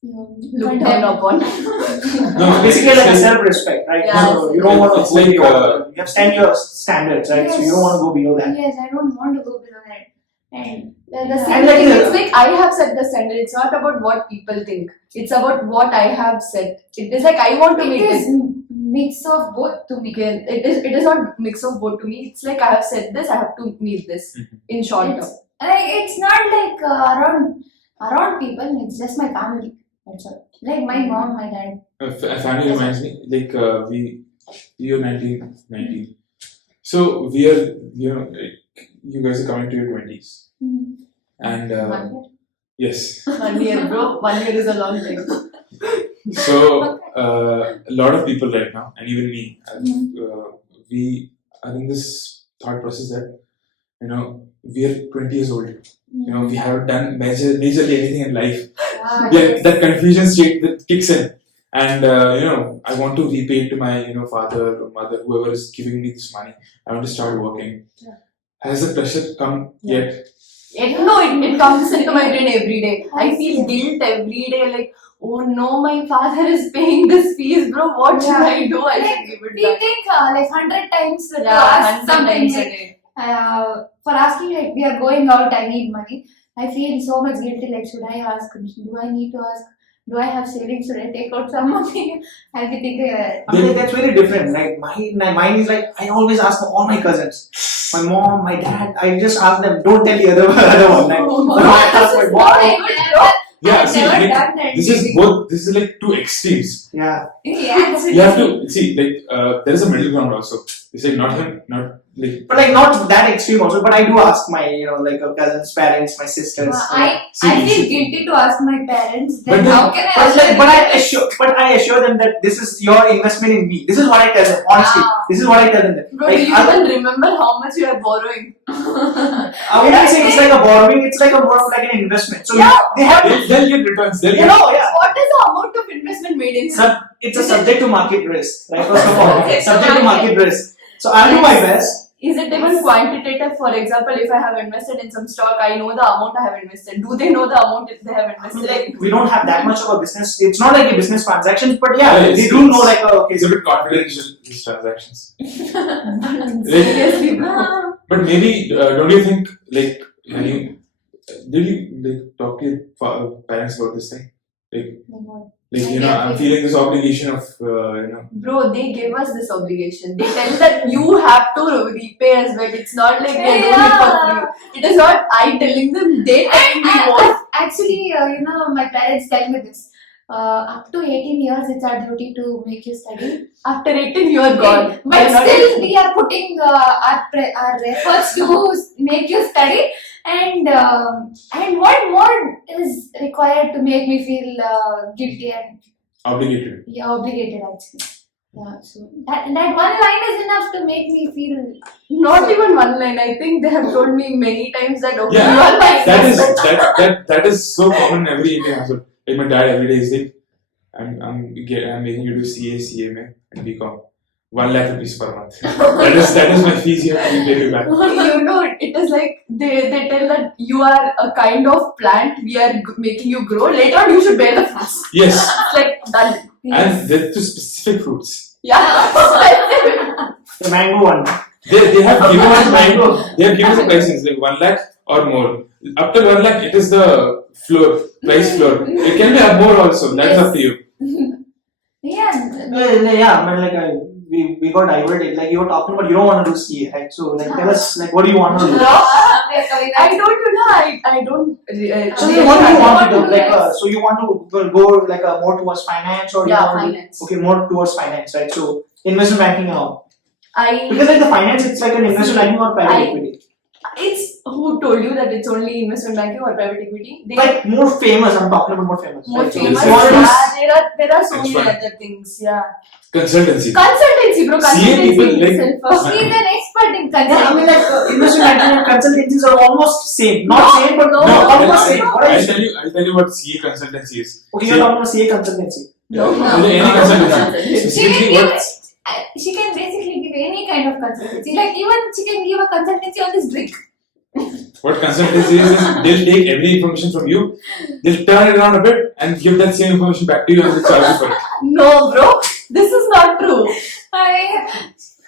Looked down upon. No, Basically like a self-respect, right? Yeah. So you don't want to It's go like, below. You have stand your standards, right? So you don't want to go below that. Yes, I don't want to go below that. And The Yeah. same And like thing, the- it's like I have set the standard. It's not about what people think. It's about what I have set. It is like I want to it make is this. mix of both to me. Again, it is not mix of both to me. It's like I have said this. I have to meet this in short term. It's not like around people. It's just my family. That's all. Like my mom, my dad. Family reminds me like you're 19. So we are you guys are coming to your 20s, and 1 year. yes. 1 year, bro. 1 year is a long time. So a lot of people right now, and even me, we are in this thought process that we are 20 years old. We haven't done majorly anything in life. Wow. Yeah, that confusion state that kicks in, and I want to repay to my father or mother, whoever is giving me this money. I want to start working. Yeah. Has the pressure come yet? It comes into my brain every day. I feel guilt every day. Like, oh no, my father is paying this fees, bro. What should I do? I should give it We back. think like 100 times to Yeah, ask 100 something times a like, day. for asking like we are going out, I need money. I feel so much guilty. Like, should I ask? Do I need to ask? Do I have savings? Should I take out some money? I'll be thinking that. I mean, that's very different. Like mine is like I always ask all my cousins, my mom, my dad. I just ask them. Don't tell the other one. Like, I ask my mom. Yeah, I've see, never like, done that. this is both. This is like two extremes. Yeah. Yeah, You have to see like there is a middle ground also. It's like not him, not like. But like not that extreme also. But I do ask my cousins, parents, my sisters. I See, feel guilty to ask my parents. But Then then- how can I ask But my I assure them that this is your investment in me. This is what I tell them. Honestly, Ah. this is what I tell them. Bro, Like, do you even remember how much you are borrowing? I wouldn't say it's like a borrowing. It's like a more of like an investment. So Yeah. they have. They'll get returns. They'll You get. know, yeah. What is the amount of investment made in? It's a subject to market risk, right? First of all, Subject to subject to market. market risk. So I'll do my best. is it even quantitative? For example, if I have invested in some stock, I know the amount I have invested. Do they know the amount if they have I mean, invested? like, we don't have that much of a business. It's not like a business transaction, but yeah, Yeah, they it's- do know like, okay, It's a bit confidential, these transactions. Seriously, bro. But maybe, don't you think, like, when you, did you like talk to your parents about this thing? Like, you know, I'm feeling this obligation of, you know. Bro, they gave us this obligation. They tell that you have to repay as well. It's not like they're doing it for free. It is not I telling them, they telling me what. Actually, my parents tell me this. Up to 18 years, it's our duty to make you study. After 18, you are gone. But still, we are putting our efforts to make you study. And what more is required to make me feel guilty and Obligated. obligated actually. Yeah, so that one line is enough to make me feel. Not even one line. I think they have told me many times that okay, Yeah, you are my that is so common in every Indian household. Like my dad every day is like, I'm making you do CA, and BCom. 1 lakh rupees per month. that is my fees you have to pay me back. You know, it is like they tell that you are a kind of plant. We are making you grow. Later on, you should bear the fruits. Yes, It's like done. and they're to specific fruits. Yeah. the mango one. They have given us mango. They have given us prices like 1 lakh or more. Up to 1 lakh, it is the price floor. It can be more also. That's up to you. Yeah. Yeah, but like we got diverted. Like you were talking about, you don't want to do CA, right? So like tell us like what do you want to do? I don't. So then what do you want to do? Like so you want to go like more towards finance or you Yeah, want finance. To, okay, more towards finance, right? So investment banking and all. I Because like the finance, it's like an investment banking or private equity. It's who told you that it's only investment banking or private equity? They Like more famous. I'm talking about more famous. more right? So famous. if you want to do Yeah, there are so That's many fine. other things. Yeah, Consultancy. consultancy, bro. CA people Consultancy like- itself. He's an expert in Yeah, I mean consulting. like investment banking and consultancies are almost same. Not No, same, but no, almost same. What are I'll you tell you. I'll tell you what CA consultancy is. Okay, you're talking about CA consultancy. No, Any no. consultancy. She can Specifically give what? she can basically give any kind of consultancy. Like even she can give a consultancy on this drink. What consultancy is they'll take every information from you, they'll turn it around a bit and give that same information back to you and they'll charge you for it. No, bro. This is not true.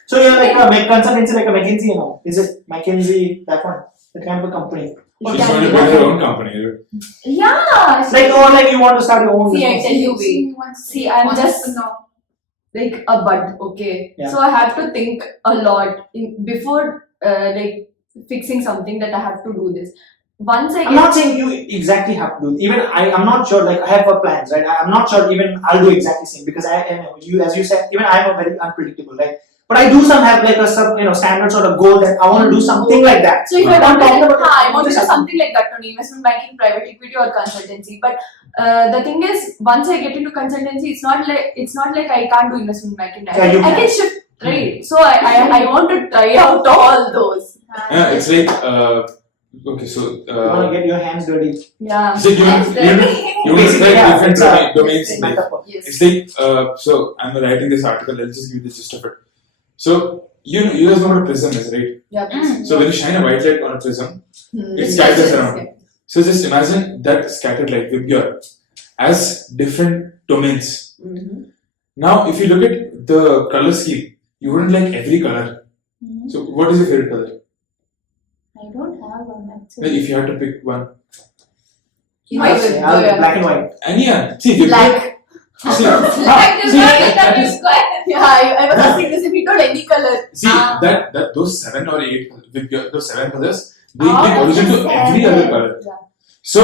So you're like a consultancy like a McKinsey, you know? Is it McKinsey, that one? That kind of a company. She's going to build her own company. Right? Yeah. Like or like you want to start your own See, I business. tell you, wait. She wants to- See, I'm wants just- to know. Like a bud, okay. Yeah. So I have to think a lot before like fixing something that I have to do this. Once I I'm get not saying you exactly have to do. Even I'm not sure. Like I have plans, right? I'm not sure even I'll do exactly same because as you said, even I'm a very unpredictable, right? But I do have like a standards or a goal that I want to do something like that. So if I I'm want to talking about I want to do something like that only, investment banking, private equity or consultancy. But the thing is, once I get into consultancy, it's not like I can't do investment banking. Yeah, you I can. can shift, right? So I want to try out all those. Yeah, it's like okay, so You want to get your hands dirty. Yeah. so you want to Basically, try yeah, different it's a- domains. it's a Like, metaphor. Yes. it's like so I'm writing this article. I'll just give you the gist of it. So you guys know what a prism is, right? Yeah. So when you shine a white light on a prism, Hmm. it scatters around. So just imagine that scattered light with your as different domains. Mhm. Now, if you look at the color scheme, you wouldn't like every color. Mhm. So, what is your favorite color? I don't have one Like, actually. if you had to pick one, I say, black and white. and yeah, see, if you Black. see, Black is see, not that is- square. Yeah, I was asking this if you told any color. see that those 7 or 8 with those 7 colors, they Oh, give origin to that's every seven. other color. Yeah. So,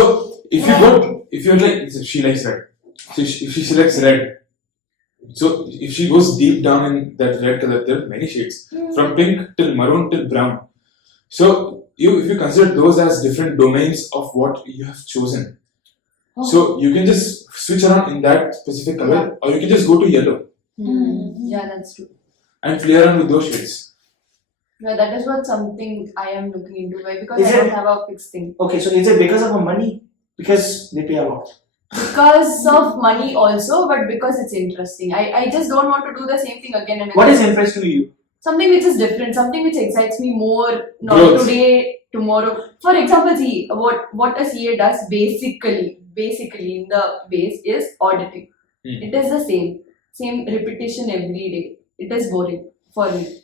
if you're like, she likes red. So, if she selects red, so if she goes deep down in that red color, there are many shades from pink till maroon till brown. So, if you consider those as different domains of what you have chosen, so you can just switch around in that specific color, or you can just go to yellow Yeah, that's true. and play around with those shades. No, that is what something I am looking into. Why? Because Is I don't it- have a fixed thing. Okay, so is it because of the money? Because they pay a lot. Because of money also, but because it's interesting. I just don't want to do the same thing again and again. What is interesting to you? something which is different, something which excites me more, not Growth. today, tomorrow. For example, see what a CA does basically in the base is auditing. It is the same repetition every day. It is boring for me.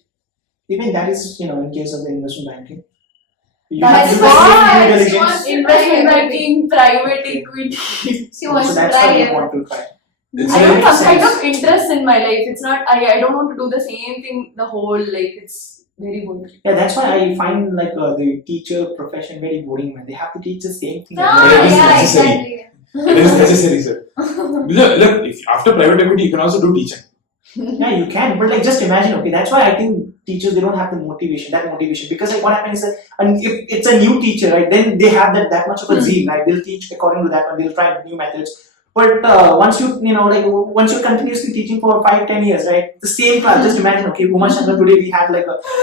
Even that is, in case of the investment banking. You That's have to do the what same due she diligence. wants. Investment banking, private equity. She wants So to that's try why you it. want to try. It's I don't like have kind of interest in my life. It's not. I don't want to do the same thing the whole life. It's very boring. Yeah, that's why I find the teacher profession very boring, man. They have to teach the same thing. Ah, It is yeah, necessary. exactly. It is necessary, sir. Look, if after private equity, you can also do teaching. Yeah, you can, but just imagine. Okay, that's why I think teachers, they don't have the motivation, because what happens is that, and if it's a new teacher, right, then they have that much of a zeal, right? They'll teach according to that, and they'll try new methods. But once once you're continuously teaching for 5-10 years, right, the same class. Just imagine. Okay, Uma Shankar, today we had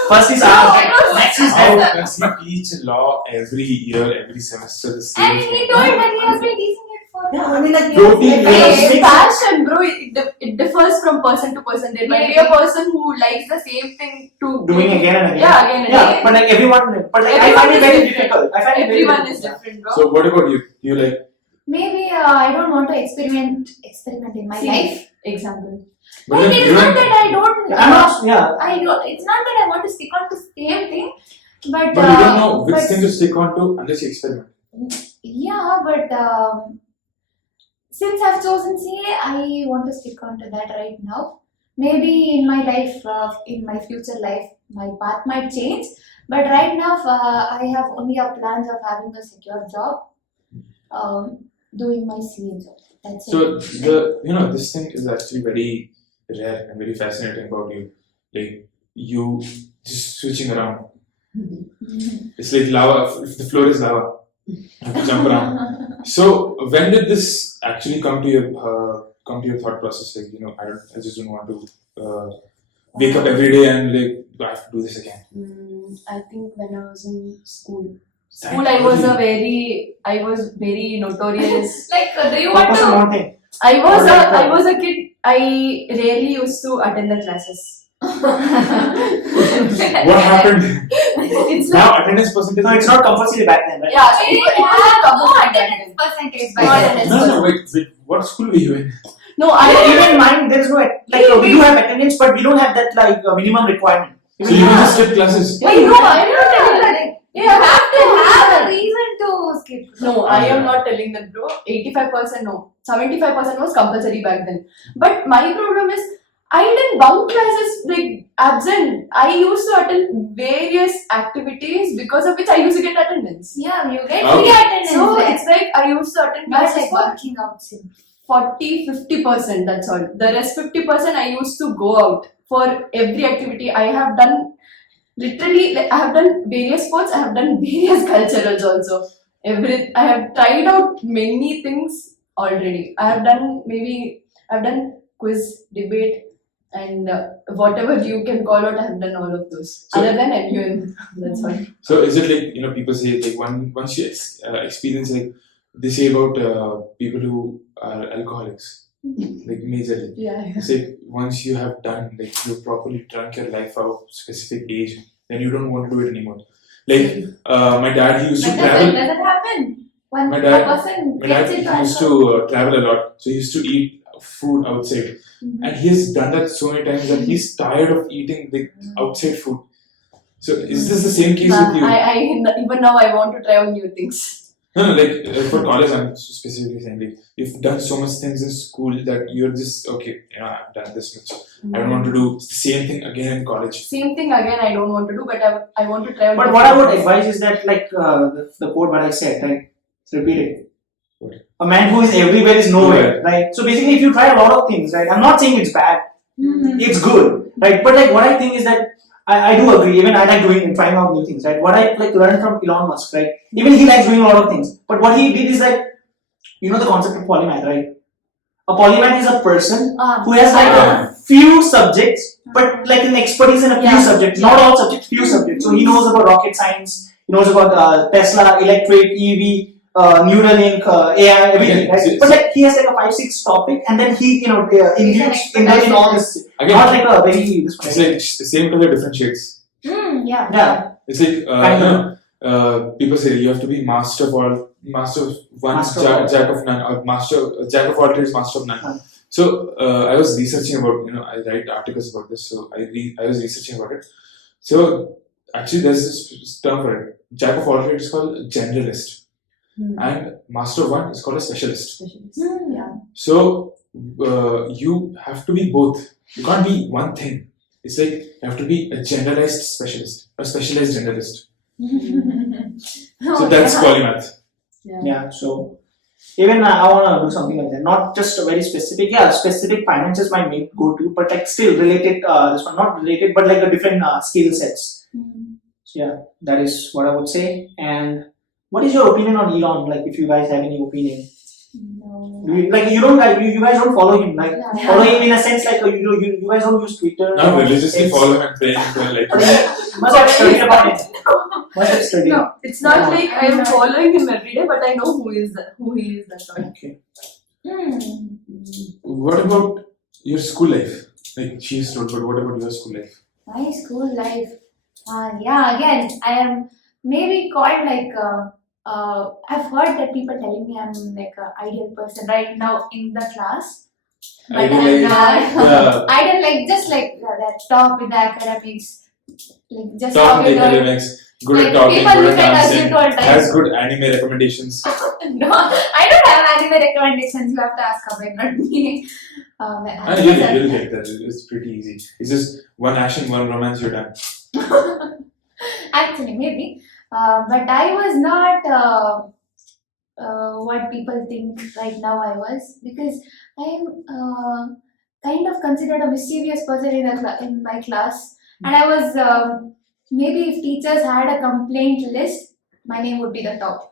first is ours, next is How that. does he teach law every year, every semester the same And he thing? told that he has been teaching it for. Yeah, I mean, Totally Hey, passion, bro. It differs from person to person. There might be a person who likes the same thing to doing again and again. Yeah, again and Yeah, again. but I find Everyone it is very different. difficult. I find it very Everyone difficult. is different, bro. So what about you? You like Maybe I don't want to experiment in my life. Example. but And then it's you not don't- that I don't. Yeah, I'm not. Yeah. I don't. It's not that I want to stick on to same thing, but But you don't know which but- thing to stick on to unless you experiment. Yeah, but since I've chosen CA, I want to stick on to that right now. Maybe in my life, in my future life, my path might change. But right now, I have only a plans of having a secure job, doing my CA job. That's So it. this thing is actually very rare and very fascinating about you. Like you just switching around. It's like lava. If the floor is lava, you have to jump around. So when did this actually come to your thought process? Like I just don't want to wake up every day and I have to do this again. I think when I was in school. That I was early. very notorious. Like, do you want Focus on to? one thing. I was a kid. I rarely used to attend the classes. What happened? It's like Now attendance percentage. No, it's not compulsory back then, right? yeah, We it was have no compulsory. attendance percentage No by attendance. No, wait. What school were you in? No, Even mine, there is no we do have attendance, but we don't have that minimum requirement. So you can just skip classes. Wait, no, I'm not telling that. You have to have a reason to skip. No, I am not telling that, bro. 85% no. 75% was compulsory back then. But my problem is, I didn't bunk classes, like absent. I used to attend various activities because of which I used to get attendance. Yeah, you get Okay. free attendance. So there. it's like I used to attend Not classes like for working out simply. 40-50%, that's all. The rest 50% I used to go out for every activity. I have done literally, I have done various sports, I have done various culturals also. I have tried out many things already. I've done quiz, debate, and whatever you can call it, I have done all of those. So- Other than MUN, that's all. So is it like people say like once you experience like they say about people who are alcoholics like majorly. Yeah. It's like once you have done like you properly drunk your life out specific age, then you don't want to do it anymore. Like my dad, he used to But when travel. does it happen? When My a dad- person My dad gets he into used to travel a lot, so he used to eat food outside, and he has done that so many times that he's tired of eating the outside food. So is this the same case with you? Even now I want to try out new things. No, like for college, I'm specifically saying like you've done so much things in school that you're just okay. I've done this much. I don't want to do the same thing again in college. Same thing again. I don't want to do, but I want to try out. But what I would advise is that the quote what I said, right? Repeat it. What? A man who is everywhere is nowhere, right? So basically, if you try a lot of things, right? I'm not saying it's bad. It's good, right? But like what I think is that I do agree. Even I like doing and trying out new things, right? What I learned from Elon Musk, right? Even he likes doing a lot of things. But what he did is that the concept of polymath, right? A polymath is a person who has like a few subjects, but like an expertise in a few subjects. Not all subjects, few subjects. So he knows about rocket science. He knows about Tesla, electric, EV, Neuralink, AI, everything, Again, right? But like he has like a 5-6 topic, and then he engage in all this. Again, Not like a very this one. it's like same color, different shades. Yeah. Yeah. It's like Kind people say you have to be master of all, master of one, Master of all. jack of none, or jack of all trades, master of none. None. So I was researching about, I write articles about this, so I was researching about it. So actually, there's this term for it. Jack of all trades is called generalist, and master of one is called a specialist. Yeah. So you have to be both. You can't be one thing. It's like you have to be a generalized specialist, a specialized generalist. So that's polymath. Yeah. So even I want to do something like that. Not just a very specific. Yeah, specific finances might make go to, but like still related. This one not related, but like a different skill sets. So yeah, that is what I would say. And what is your opinion on Elon? Like, if you guys have any opinion, No. you guys don't follow him. Like Yeah. follow him in a sense like you guys don't use Twitter. Not or religiously X. follow him and praying to him like. But you must have studied about it. Must have studied. No, it's not Yeah. like I am following him every day, but I know who he is. That's all. Okay. What about your school life? Like she's told, but what about your school life? My school life. Yeah, again, I am maybe called like. I've heard that people telling me I'm like an ideal person right now in the class. But I'm Ideal, not. yeah. Ideal, like just like that top in the academics. Like just Top how in the you know. academics, good Like, at talking, people good look at at us dancing, into all time. has good anime recommendations. No, I don't have any recommendations. You have to ask Abhay, not me. You'll get that. It's pretty easy. It's just one action, one romance, you're done. Actually, maybe. But I was not what people think right now I was, because I am kind of considered a mischievous person in my class, and I was maybe if teachers had a complaint list, my name would be the top.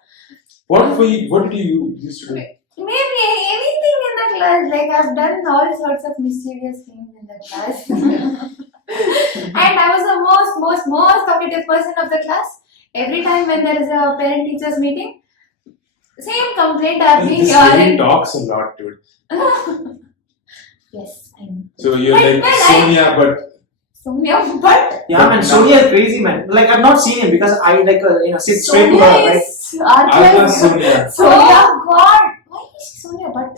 What did you used to do? Maybe anything in the class, like I've done all sorts of mischievous things in the class. And I was the most talkative person of the class. Every time when there is a parent-teachers meeting, same complaint happening. This lady talks a lot, dude. Yes, I know. So you're But like when Sonia, but Sonia, but Yeah, man, Sonia is crazy, man. Like I've not seen him because I like sit straight to her, Sonia right? is Arthur Sonia. Oh God, why is Sonia but?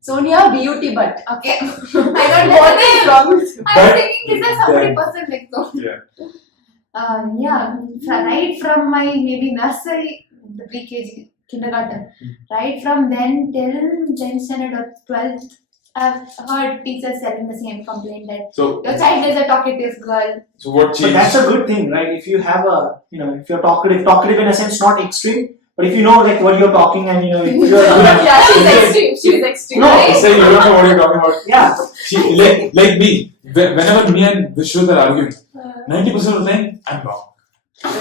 Sonia beauty butt. Okay, I don't What know. is wrong with you? I was thinking is there somebody Then- person like so? Yeah. Yeah, right from my maybe nursery, the pre-KG, kindergarten, right from then till 10th standard or 12th, I've heard teachers telling the same complaint that So your child is a talkative girl. what But changed? that's a good thing, right? If you have if you're talkative in a sense, not extreme, but if you know like what you're talking and you're Yeah, she's extreme. She's extreme. No, right? It's like you don't know what you're talking about. yeah, Like me. Whenever me and Vishnu are arguing, 90% of the time I'm wrong.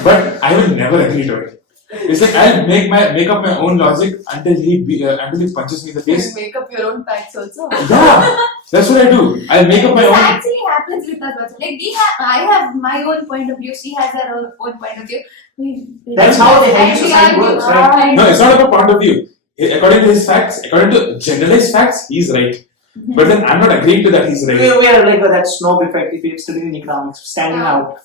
But I will never agree to it. It's like I'll make up my own logic until he punches me in the You face. make up your own facts also. Yeah, that's what I do. I'll make up my This own. actually happens with us also. Like I have my own point of view. She has her own point of view. That's how the healthy And we society argue. works, right? No, it's not about point of view. According to his facts, according to generalized facts, he's right. But then I'm not agreeing to that he's right. we are like that snob effect if you're studying economics, standing out.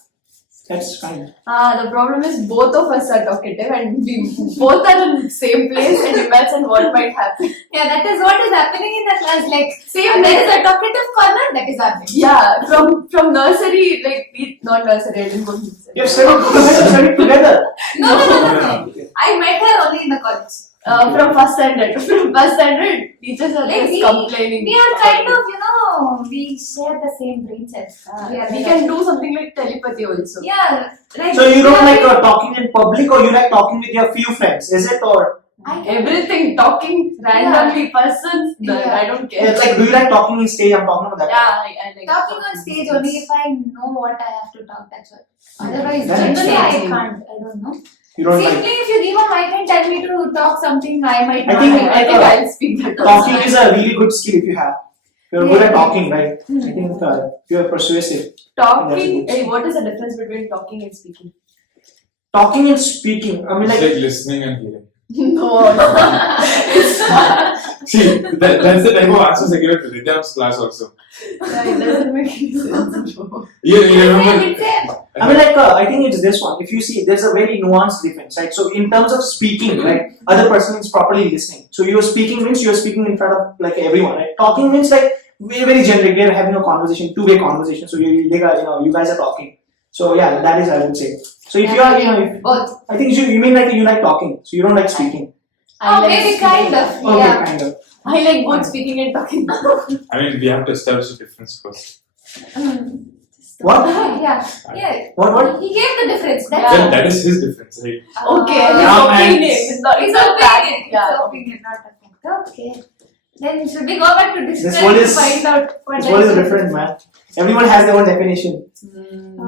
That's fine. The problem is both of us are talkative and we both are in the same place and imagine what might happen. Yeah, that is what is happening in the class. Like, Same there is a talkative corner that is happening. Yeah, from nursery, not nursery, I didn't go to nursery. You've studied together. No. Yeah. I met her only in the college. From first standard. From first standard, teachers are Like just complaining. we are kind of, we share the same brain cells. We can do something like telepathy also. Yeah. Like, So you don't like talking in public, or you like talking with your few friends? Is it or Everything, talking randomly, persons, Yeah. I don't care. like do you like talking in stage? I'm talking about that. Yeah, I like talking on stage only if I know what I have to talk. That's all. Otherwise, That makes generally I sense. can't. I don't know. You don't Simply, like if you give a mic and tell me to talk something, I might I not. think- I think I'll speak that talking also. is a really good skill if you have. You're good at Yeah. talking, right? I think you're persuasive. Talking, what is the difference between talking and speaking? Talking and speaking. I mean, It's like like listening and hearing. No, it's not. See, that's the type of answers I give at Ridham's class also. Yeah, it doesn't make any sense. Bro. You remember? I mean, like, I think it's this one. If you see, there's a very nuanced difference, right? So, in terms of speaking, right, other person is properly listening. So, you're speaking means you're speaking in front of like everyone, right? Talking means like we're very generic. They're having a conversation, two-way conversation. So, you guys are talking. So, yeah, that is, I would say. So, if you are, both. I think you mean like you like talking, so you don't like speaking. Maybe kind of. Okay, Yeah. kind of. I like both speaking and talking. I mean, we have to establish a difference first. What? Yeah. Yeah. What? He gave the difference. That's Yeah. all. That is his difference, right? Okay, Yeah, it's and- opinion. It's not. It's It's not bad. opinion. Yeah. It's opinion, not a fact. Okay. Then should we go back to This dictionary word to is- find out what This that word is different, man. Everyone has their own definition.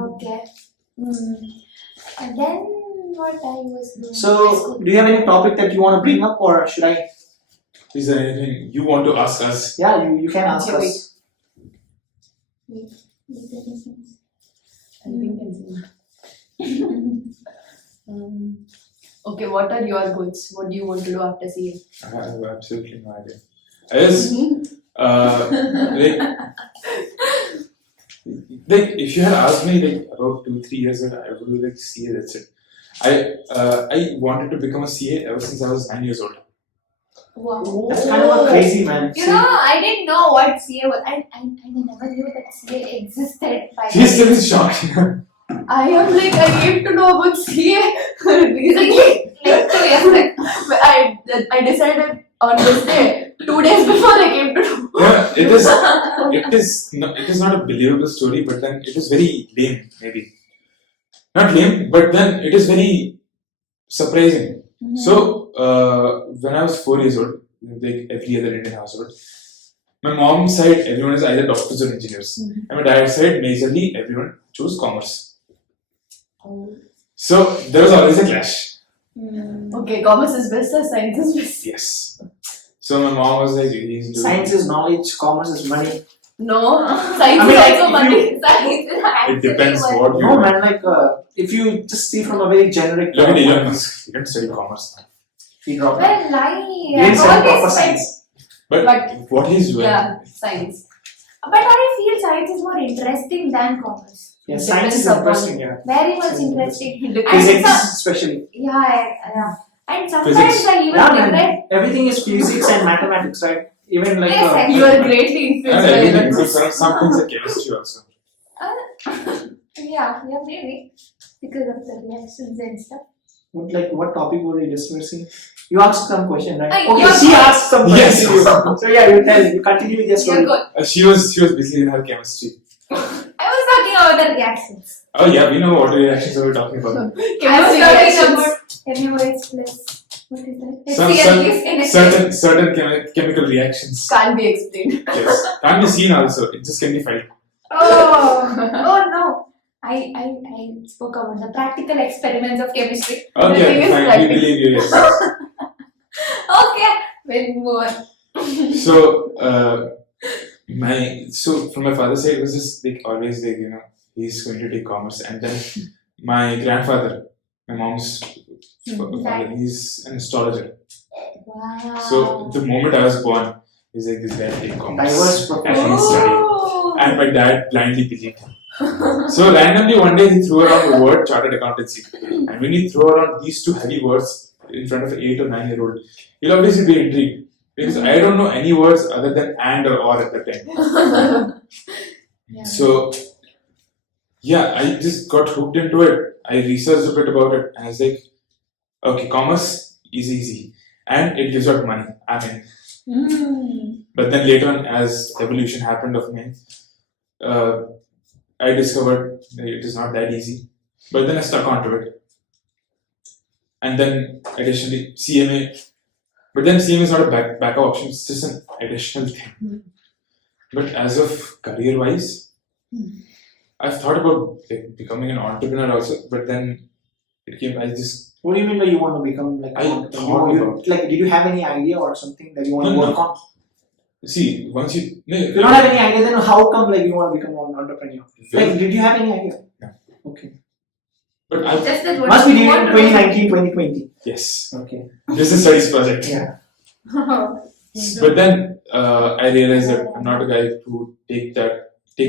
Okay. And then what I was doing. So, do you have any topic that you want to bring up, or should I? Is there anything you want to ask us? Yeah, you can ask Okay, us. I think okay, what are your goals? What do you want to do after CA? I have absolutely no idea. I just, like, if you had asked me like about 2-3 years ago, I would be like CA. That's it. I wanted to become a CA ever since I was 9 years old. Wow. That's kind of a crazy, man. You know, I didn't know what CA was. I never knew that CA existed. He's still in shock. I am like, I came to know about CA recently. Like 2 years back. I decided on this day, 2 days before I came to know. Yeah, it is not a believable story, but then it is very lame, maybe. Not lame, but then it is very surprising. So, when I was 4 years old, like every other Indian household, my mom's side, everyone is either doctors or engineers. And my dad's side, majorly, everyone chose commerce. So, there was always a clash. Okay, commerce is best or science is best? Yes. So, my mom was like, he's doing Science is knowledge, commerce is money. No, science I mean, is like, also if money. Science is It actually depends what- what you No, do. man, like, if you just see from a very generic Look at Elon Musk. He didn't study commerce. he dropped. Well, He didn't study proper always science. But, But- what he's doing, Yeah, science. But I feel science is more interesting than commerce. Yeah, Depends science is upon- interesting, yeah. Very much Science is interesting. It And depends. Physics, some- especially. Yeah. And sometimes Physics. I even Yeah, regret. man. Everything is physics and mathematics, right? Even like. Yes, I- You are greatly and influenced by everything. Elon So, Musk. some things are chemistry also. Yeah, maybe. Because of the reactions and stuff. What topic were you discussing? You asked some question, right? You're Okay, she good. asked some question. Yes. to you. So yeah, you tell. You continue with your story. You're good. She was busy in her chemistry. I was talking about the reactions. Oh yeah, we know what reactions are we talking about. I was Chemistry talking reactions. about NaOH plus. What is that? Some- HCl is NaCl. Certain chemical reactions. Can't be explained. Yes, can be seen also. It just can be felt. Oh no. I spoke about the practical experiments of chemistry. Okay, Everything is fine. We practical. believe you. Yes. Okay, we'll move on. So from my father's side, it was just like always like he's going to take commerce, and then my grandfather, my mom's father, he's an astrologer. Wow. So the moment I was born, he's like, this guy will take commerce. Diverse And profession. he'll study. Oh. And my dad blindly believed him. So randomly one day he threw around the word chartered accountancy. And when he threw around these two heavy words in front of an 8 or 9 year old, he'll obviously be intrigued. Because I don't know any words other than and or at the time. Yeah. So yeah, I just got hooked into it. I researched a bit about it and I was like, okay, commerce is easy. And it gives out money. I mean, but then later on, as evolution happened of me, I discovered that it is not that easy. But then I stuck onto it. And then additionally, CMA. But then CMA is not a backup option, it's just an additional thing. But as of career-wise, I've thought about like, becoming an entrepreneur also, but then it came, What do you mean by you want to become like? I you- thought you- about- like, did you have any idea or something that you want to No, work on? see, once you... If you don't have any idea, then how come like you want to become an entrepreneur? Like, did you have any idea? No. Okay. But I Just that what Must be you during want to do. 2019, 2020. yes, Okay. business studies project. Yeah. But then I realized that I'm not a guy who take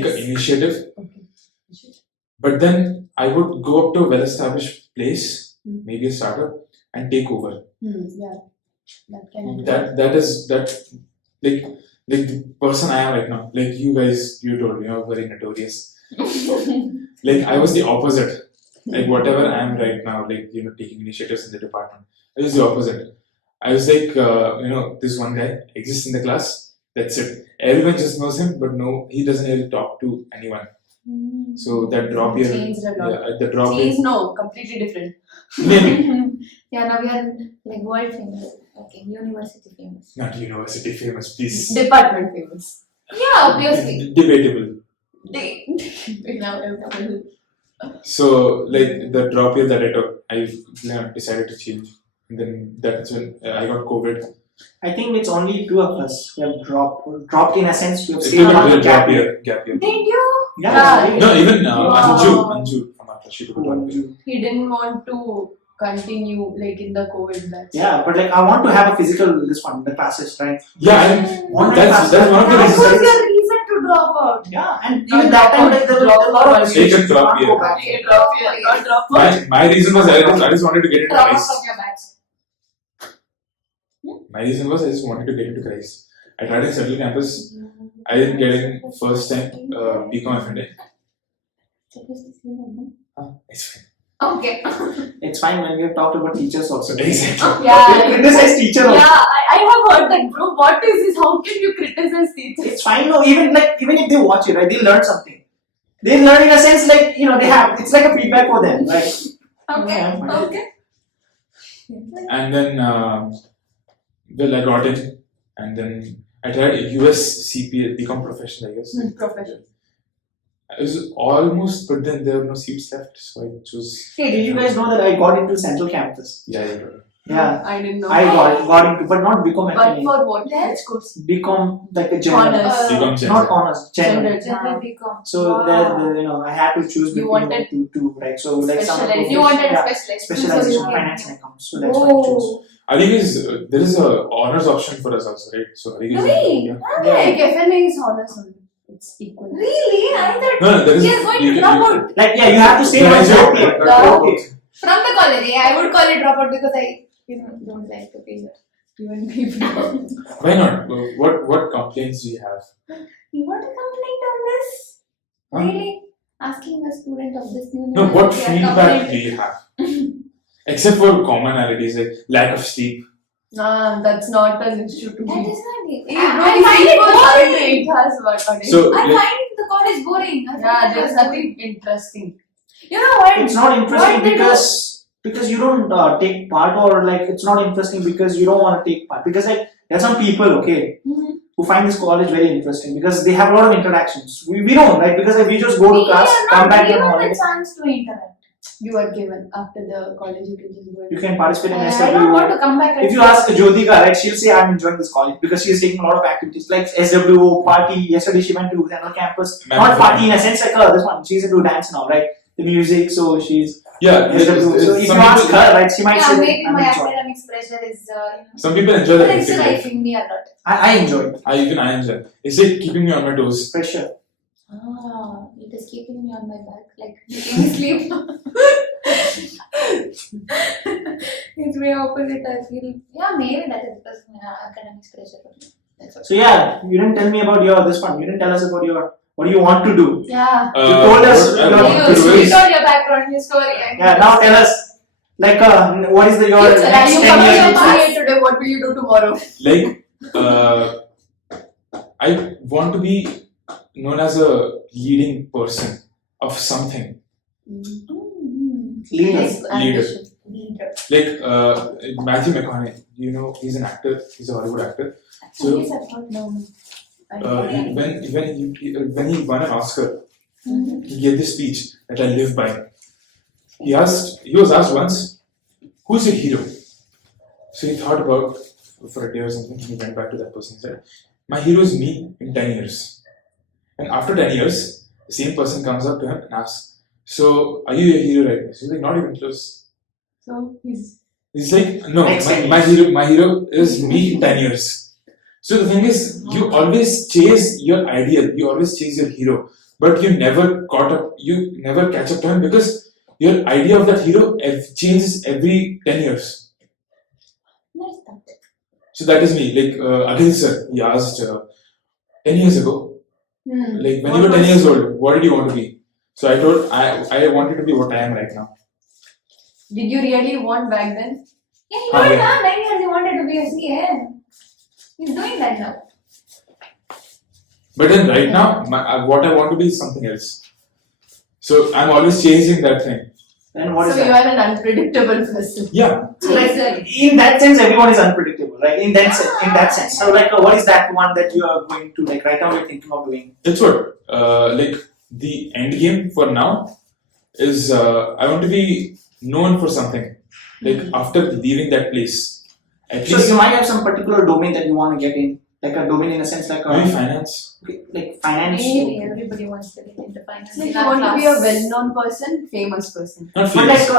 an initiative. But then I would go up to a well-established place, maybe a startup, and take over. Yeah, that can Like the person I am right now. Like you guys, you told me, I'm very notorious. Like I was the opposite. Like whatever I am right now, like taking initiatives in the department. I was the opposite. I was like, this one guy exists in the class. That's it. Everyone just knows him, but no, he doesn't really talk to anyone. So that drop year, Changed a lot. yeah, the drop year, Changed, no, completely different. maybe Yeah, now we are like world famous. Okay, university famous. not university famous, please. Department famous. Yeah, obviously. Debatable. Now, So like the drop year that I took, I decided to change, and then that's when I got COVID. I think it's only two of us who have dropped in a sense. We have It's stayed on a the gap gap year. year. Did you? Yeah. No, even Wow. Anju from Atlas, she took a drop year. he didn't want to continue like in the COVID batch. Yeah, but like I want to have a physical the classes, right? Yeah, and that's one of the That was reasons. your reason to drop out. Yeah, and even that time like there were a lot of Take a restrictions. drop You can't go year. back. Take a drop year, not drop out. My reason was I just wanted to get into Drop out Christ. from your batch. My reason was I just wanted to get into Christ. I tried in Settle Campus. I didn't get in first time. BCom F&A. It's fine. Okay. It's fine when we have talked about teachers also. Exactly. Yeah, Criticize teacher also. yeah, I have heard that, bro. What is this? How can you criticize teachers? It's fine. No, even if they watch it, right, they learn something. They learn in a sense like they have. It's like a feedback for them, right? Okay. Yeah, fine. Okay. And then, well, I got in, and then I tried US CPA, BCom professional, I guess. Professional. I was almost, but then there were no seats left, so I chose. Hey, did you guys know that I got into Central Campus? Yeah. Yeah, I didn't know. I got into, but not BCom But F&A. for what? Then? Which course? BCom like a general. Honors. BCom Not general. honors, general. General BCom. So Wow. there, I had to choose You between wanted two, right? So like some specialize. You wanted a yeah, specialist. specialization So in you finance and accounts. So that's what I chose. Oh. I think there is a honors option for us also, right? So I think Really? yeah. Like FNA is honors only. It's equal. Really? I thought No, there is. she is going you to can- drop out Like yeah, you have to stay Yeah, one yeah, job. yeah, Okay. from the college. Yeah, I would call it dropout because I don't like to pay even people. Why not? What complaints do you have? You want to complain on this? Huh? Really? Asking a student of this university. No, what a feedback complaint. do you have? Except for commonalities like lack of sleep. Nah, that's not an issue to That me. is not it. I find it boring. It has what on it. So I like, find the college boring. I find yeah, it there's boring. nothing interesting. You know what? It's not interesting What they do- because you don't take part, or like it's not interesting because you don't want to take part. Because like there are some people, okay, Mhm. who find this college very interesting because they have a lot of interactions. We don't, right? Because like, we just go to We class, are come not back and given all. the chance to interact. You are given after the college, you can just go. You can participate in I SW. don't want to come back. If you ask Jyotika, right, she'll say I'm enjoying this college because she's taking a lot of activities like SWO, party. Yesterday she went to Central Campus. Not party in a sense like this one. She's into dance now, right? The music, so she's yeah, SWO. So if you some ask people, her, right, she might Yeah, say maybe I'm my enjoying. academics pressure is, some people enjoy but that. it's still life. liking me a lot. I enjoy it. I enjoy. It's like keeping me on my toes. Pressure. Ah, it is keeping me on my back, like making me sleep. It's way opposite. I feel. Yeah, maybe that is because academics pressure for me. That's okay. So yeah, you didn't tell me about this one. You didn't tell us about what do you want to do. Yeah. You told us what I your- want to do You is- told your background, your story. Yeah, now tell us like what is your Future, next you 10 come years to plan? your here today, what will you do tomorrow? Like, I want to be known as a leading person of something. Leader. Leader. Like Matthew McConaughey, he's an actor. He's a Hollywood actor. So Yes, I thought no. when he won an Oscar, he gave this speech that I live by. He was asked once, "Who's your hero?" So he thought about for a day or something. He went back to that person and said, "My hero is me in 10 years." And after 10 years, the same person comes up to him and asks, So are you a hero right now? She's like, not even close. So He's like, no, Next 10 my hero is me in 10 years. So the thing is, you always chase your ideal, you always chase your hero, but you never catch up to him because your idea of that hero changes every 10 years. Nice thought. So that is me. Like, Akhil sir, he asked 10 years ago, like when you were 10 years old, what did you want to be? So I told, I wanted to be what I am right now. did you really want back then? Yeah, he told me, yeah. 9 years he wanted to be a CA. He's doing that now. But then right now, what I want to be is something else. So I'm always chasing that thing. Then what is So you that? are an unpredictable person. Yeah. So like, in that sense, everyone is unpredictable, right? In that sense. So like, what is that one that you are going to like right now? You're thinking of doing. That's what. Like the end game for now is I want to be known for something. Like after leaving that place, at So least you might have some particular domain that you want to get in, like a domain in a sense, like maybe finance. like finance. Maybe everybody wants to get into finance. Like in you our want to be a class. well-known person, famous person. Not But like, famous.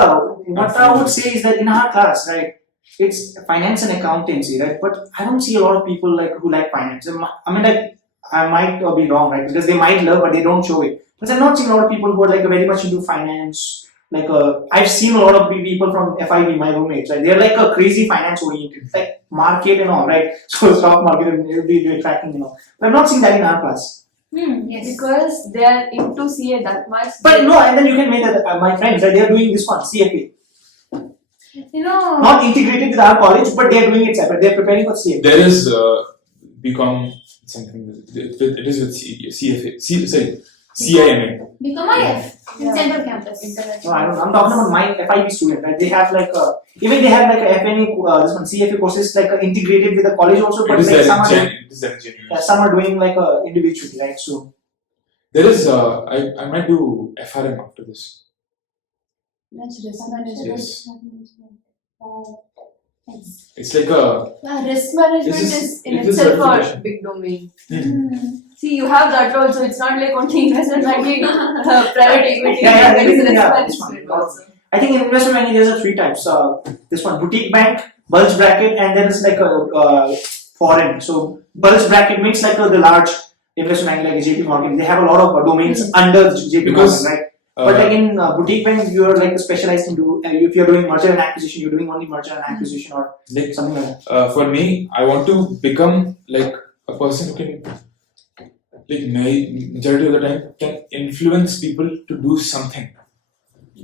what I would say is that in our class, right, it's finance and accountancy, right? But I don't see a lot of people like who like finance. I mean, like, I might be wrong, right? Because they might love, but they don't show it. But I'm not seeing a lot of people who are like very much into finance. Like, I've seen a lot of people from FIB, my roommates, right? They're like a crazy finance oriented, like market and all, right? So stock market and they're tracking, you know. But I'm not seeing that in our class. Yes. Because they are into CA that much. But no, and then you can make that my friends, right? They're doing this one, CFA. You know. Not integrated with our college, but they're doing it separate. They're preparing for CFA. There is become something. It is with CFA. Sorry, CIMA. Become IF in Yeah. Central Campus. No, I don't know. I'm talking about my FIB student, right? They have like even they have like a FNA, this one CFA courses like integrated with the college also, It but is like there some in are doing, genuine. some are doing like individually, right? So There is I might do FRM after this. That's risk management. Yes. Yes. It's like a Risk management This is in it is itself a certification. big domain. Mm. See, you have that also. It's not like only investment banking, private equity. Yeah, there is risk yeah, this one. management also. I think in investment banking there's a three types. This one boutique bank, bulge bracket, and then it's like a foreign. So bulge bracket means like the large investment bank like JP Morgan. They have a lot of domains under JP Because, Morgan, right? But like in boutique bank, you're like specialized into if you're doing merger and acquisition, you're doing only merger and acquisition or like something like that. for me, I want to become like a person who can, like majority of the time, can influence people to do something.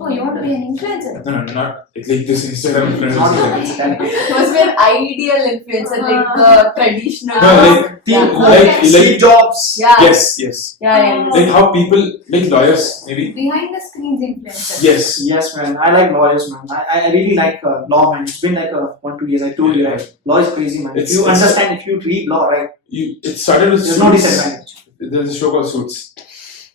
Oh, you want to be an influencer? No, not like this Instagram influencer. Not thing. influencer. Must be an ideal influencer, like the traditional. No, like Tim Cook, like Steve Jobs. Yeah. yes. Yeah, I understand. Like how people, like lawyers, maybe. Behind the scenes influencer. Yes. Yes, man. I like lawyers, man. I really like law, man. It's been like 1-2 years. I told you, right? Law is crazy, man. It's- if you it's- understand, if you read law, right, It started with there's no Suits. disadvantage. There's a show called Suits.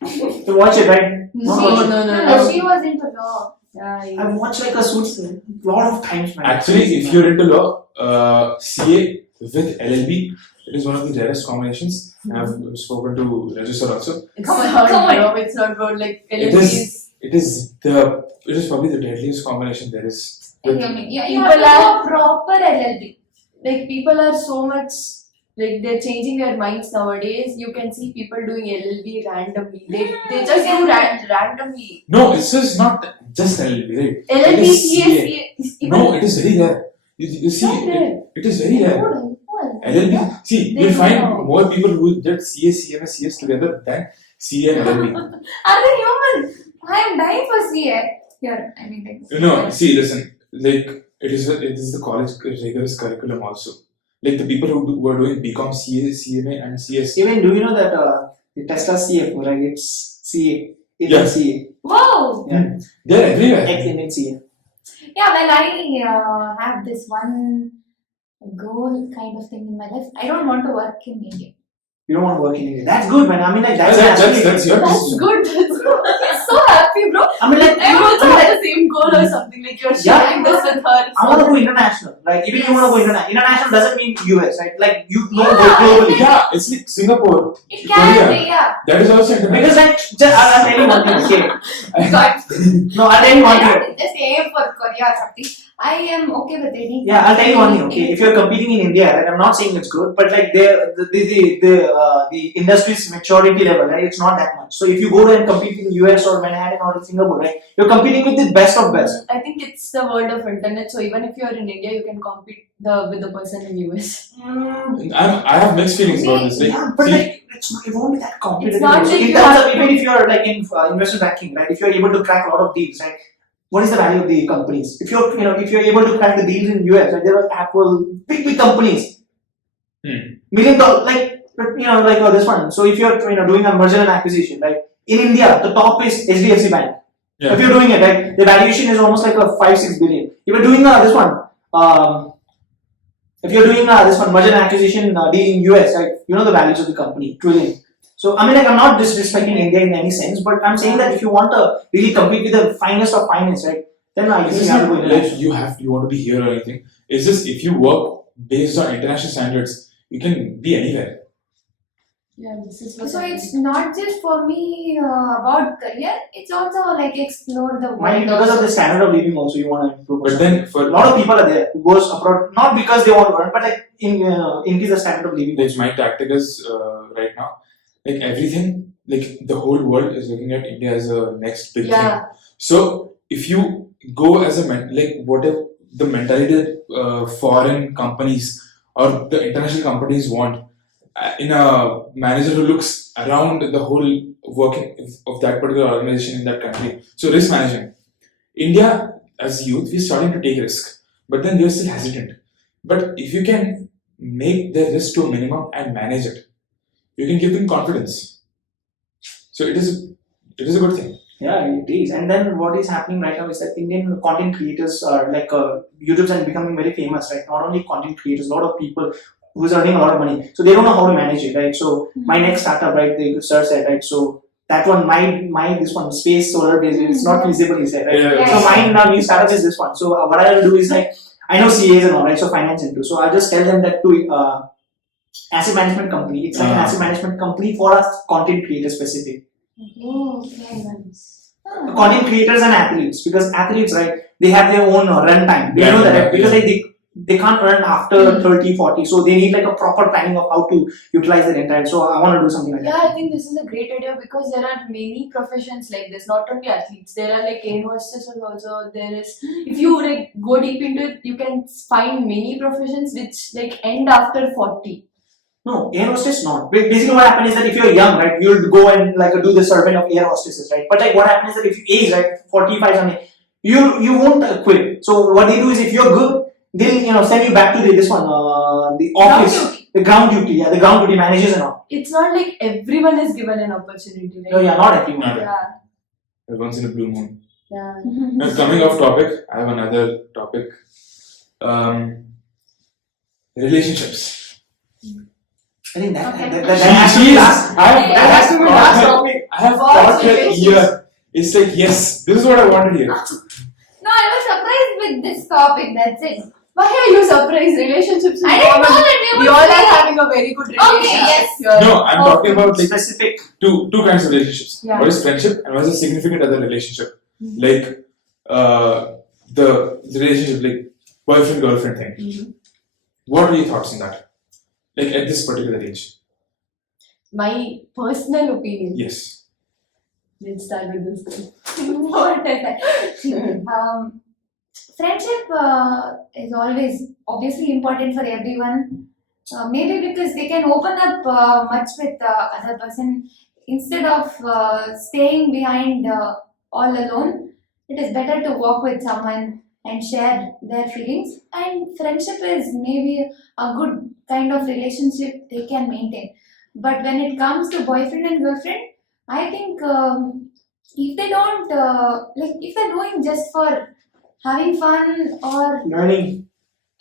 You watch it, right? No, watch it. no. She was into law. Yeah, I've watched like a Suits a lot of times, man. Actually, if you're into law, CA with LLB, it is one of the rarest combinations. I've spoken to Register also. It's Come on, not come on. bro, it's not good. Like It LLB is. It is probably the deadliest combination there is. I With- mean, you People have to do are- a proper LLB. like people are so much like they're changing their minds nowadays. You can see people doing LLB randomly. They just do randomly. No, it's just not just LLB, right? LLB, It is CA. No, it is very rare. You see, Not rare. it is very rare. LLB. See, They you'll find know. more people who did CA, CMS, CS together than CA and LLB. Are they human? I am dying for CA. Here, I mean, like, No, see, listen. Like it is the college rigorous curriculum also. Like the people who are doing BCom, CA, CMA, and CS. Even do you know that the Tesla CFO, right? It's CA. It's Yeah. CA. whoa! Yeah. They're everywhere. Ex-Indian CA. Yeah, well, I have this one goal kind of thing in my life. I don't want to work in India. You don't want to work in India. That's good, man. I mean, like That's that's your That's decision. good. That's good. I'm so happy happy, bro. I mean, like, You also I mean, have like, the same goal or something, like you're Yeah, sharing this with her. I want to go international. Like, even you want to go international doesn't mean US, right? Like, you know, Yeah, globally. Yeah, it's like Singapore, It can Korea. be, yeah. That is also international. Because, like, I'll tell you one thing, okay? God. No, I'll tell you one I thing. don't just aim for Korea or something. I am okay with any. Yeah, I'll tell you one thing, okay? If you're competing in India, right, I'm not saying it's good, but like the industry's maturity level, right, it's not that much. So if you go there and compete in US or Manhattan or in Singapore, right, you're competing with the best of best. I think it's the world of internet. So even if you're in India, you can compete with the person in US. I have mixed feelings about this. Like, Yeah, but see, like it won't be that competitive. It's not So like in you terms have of even if you're like in investment banking, right? If you're able to crack a lot of deals, right? What is the value of the companies? If you're able to crack the deals in US, like there are Apple, big companies, $1 million, like this one. So if you're doing a merger and acquisition, right? In India, the top is HDFC Bank. yeah. If you're doing it, right, the valuation is almost like a 5-6 billion. If you're doing this one, if you're doing this one merger and acquisition deal in US, right, you know the values of the company, trillion. So I mean, like, I'm not disrespecting India in any sense, but I'm saying that if you want to really compete with the finest of finest, right, then I It's think just you have to not go like international. you want to be here or anything. It's just if you work based on international standards, you can be anywhere. Yeah, this is what So I it's think. not just for me about career. It's also like explore the Might be world. because of the standard of living also you want to improve. But then for a lot of people are there who goes abroad not because they want to earn, but like increase the standard of living. like my tactic is right now, like everything, like the whole world is looking at India as a next big thing. Yeah. So if you go as a like whatever the mentality that foreign companies or the international companies want in a manager who looks around the whole working of that particular organization in that country. So risk management. India as youth, we're starting to take risk, but then we're still hesitant. But if you can make the risk to a minimum and manage it, you can give them confidence. So it is a good thing. Yeah, it is. And then what is happening right now is that Indian content creators are like YouTube's are becoming very famous, right? Not only content creators, a lot of people who's earning a lot of money. So they don't know how to manage it, right? So my next startup, right? The sir said, right? So that one, my this one, space solar based, it's not feasible, he said, right? Yeah. So mine now new startup is this one. So what I'll do is like I know CAs and all, right? So finance into. So I just tell them that to asset management company. It's like an asset management company for us content creator specific. Oh, okay, nice. Content creators and athletes, because athletes, right, they have their own run time. They know that, right? Because like they can't run after 30, 40, so they need like a proper planning of how to utilize their entire. So I want to do something like Yeah, that. I think this is a great idea because there are many professions like this, not only athletes. There are like air hostesses also. There is, if you like go deep into it, you can find many professions which like end after 40. No, air hostess not. Basically, what happens is that if you're young, right, you'll go and like do the survey of air hostesses, right? But like what happens is that if you age, right, 45 something, you won't quit. So what they do is if you're good, they'll send you back to this one, the office, the ground duty, yeah, the ground duty managers and all. It's not like everyone is given an opportunity, right? No, yeah, not everyone. Not Yeah. Once in a blue moon. Yeah. Now coming off topic, I have another topic. Relationships. I think that Okay. that has to be last. That has to be last topic. I have What thought that relationships? year. It's like yes, this is what I wanted here. No, I was surprised with this topic. That's it. Why are you surprised? Relationships is I didn't know common. that We all are having a very good relationship. Okay, yes. here. No, I'm talking about like Specific. two kinds of relationships. Yeah. One is friendship and one is a significant other relationship. Like the relationship like boyfriend girlfriend thing. Mhm. What are your thoughts on that? Like at this particular age? My personal opinion. Yes. Let's start with this. What is that? Friendship is always obviously important for everyone. Maybe because they can open up much with the other person instead of staying behind all alone. It is better to walk with someone and share their feelings. And friendship is maybe a good kind of relationship they can maintain. But when it comes to boyfriend and girlfriend, I think if they don't if they're doing just for having fun or Learning.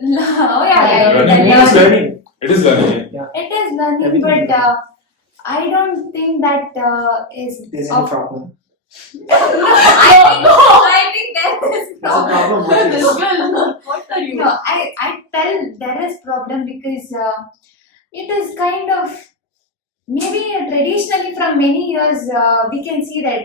oh yeah, Learning. Yeah, it's learning. It is learning. it is learning, Everything is but I don't think that is There's of any problem. I think there is That's a problem. with This this. girl, what are you? No, I tell there is problem because it is kind of maybe traditionally from many years we can see that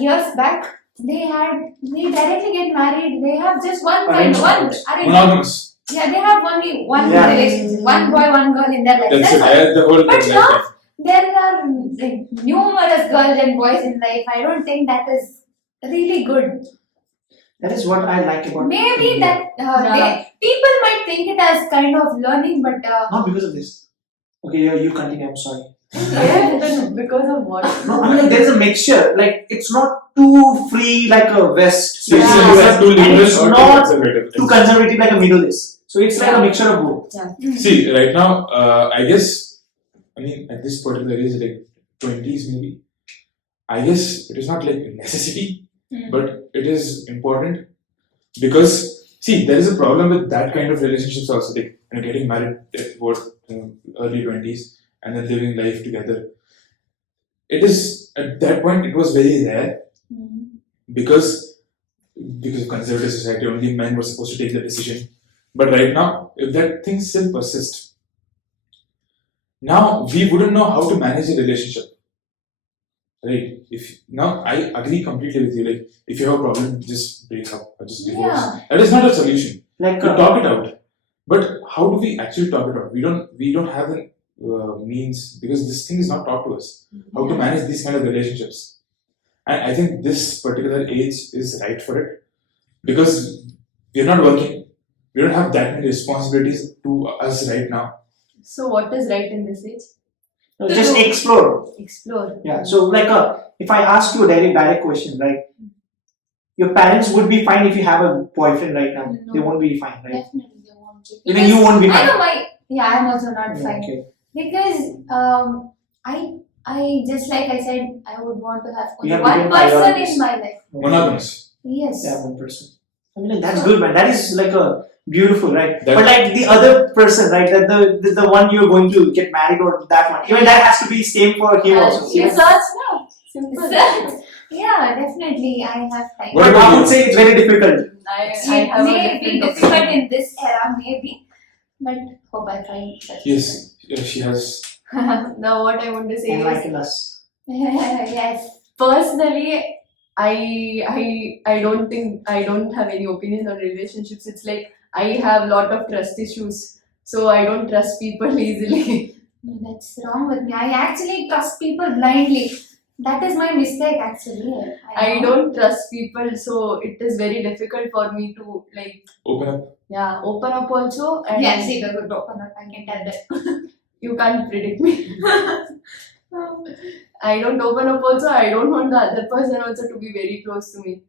years back they directly get married. They have just one Arranged marriage. Monogamous. Yeah, they have only one Yeah. relationship, one boy, one girl in their life. That's it. all. I had the whole But lifetime. There are like, numerous girls and boys in life. I don't think that is really good. That is what I like about Maybe India. that people might think it as kind of learning, but Not because of this. Okay, you continue. I'm sorry. Yeah, then because of what? No, I mean like there is a mixture. Like it's not too free like a West, So it's especially not US, too and liberal it's or too not conservative. too conservative like a Middle East. So it's like a mixture of both. See, right now, I guess, I mean, at this particular age, like 20s maybe, I guess it is not like a necessity, but it is important because, see, there is a problem with that kind of relationships also, like, getting married at what, early 20s and then living life together. It is, at that point, it was very rare because of conservative society, only men were supposed to take the decision. But right now, if that thing still persists, now we wouldn't know how to manage a relationship. Right? Now I agree completely with you. Like if you have a problem, just break up or just divorce. Yeah. That is not a solution. Like To talk it out. But how do we actually talk it out? We don't have the means because this thing is not taught to us. How to manage these kind of relationships. And I think this particular age is right for it because we are not working. We don't have that many responsibilities to us right now. So what is right in this age? no, just explore. Explore. Yeah. So like if I ask you a direct question, right? Your parents would be fine if you have a boyfriend right now. No. They won't be fine, right? definitely they won't. Even you won't be I fine. know I'm also not Yeah, fine okay. because I just like I said, I would want to have You only have one different person priorities. in my life. Monogamous. Yes. Yeah, one person. I mean, like, that's good, man. That is like a beautiful, right? That- but like the other person, right? That the one you're going to get married or that one, even that has to be same for him also. yes. Even- Simple. Yeah, definitely. I have time. What But about I you? would say it's very difficult. I It have may a be different difficult opinion. in this era, maybe, but hope I find such. Yes, she has. Now what I want to say is, Enlighten us. Yes. personally, I don't think I don't have any opinion on relationships. It's like I have a lot of trust issues, so I don't trust people easily. No, that's wrong with me. I actually trust people blindly. That is my mistake, actually. I know. don't trust people, so it is very difficult for me to like Open up. open up also. And Yes, it doesn't open up. I can tell that. you can't predict me. I don't open up also. I don't want the other person also to be very close to me.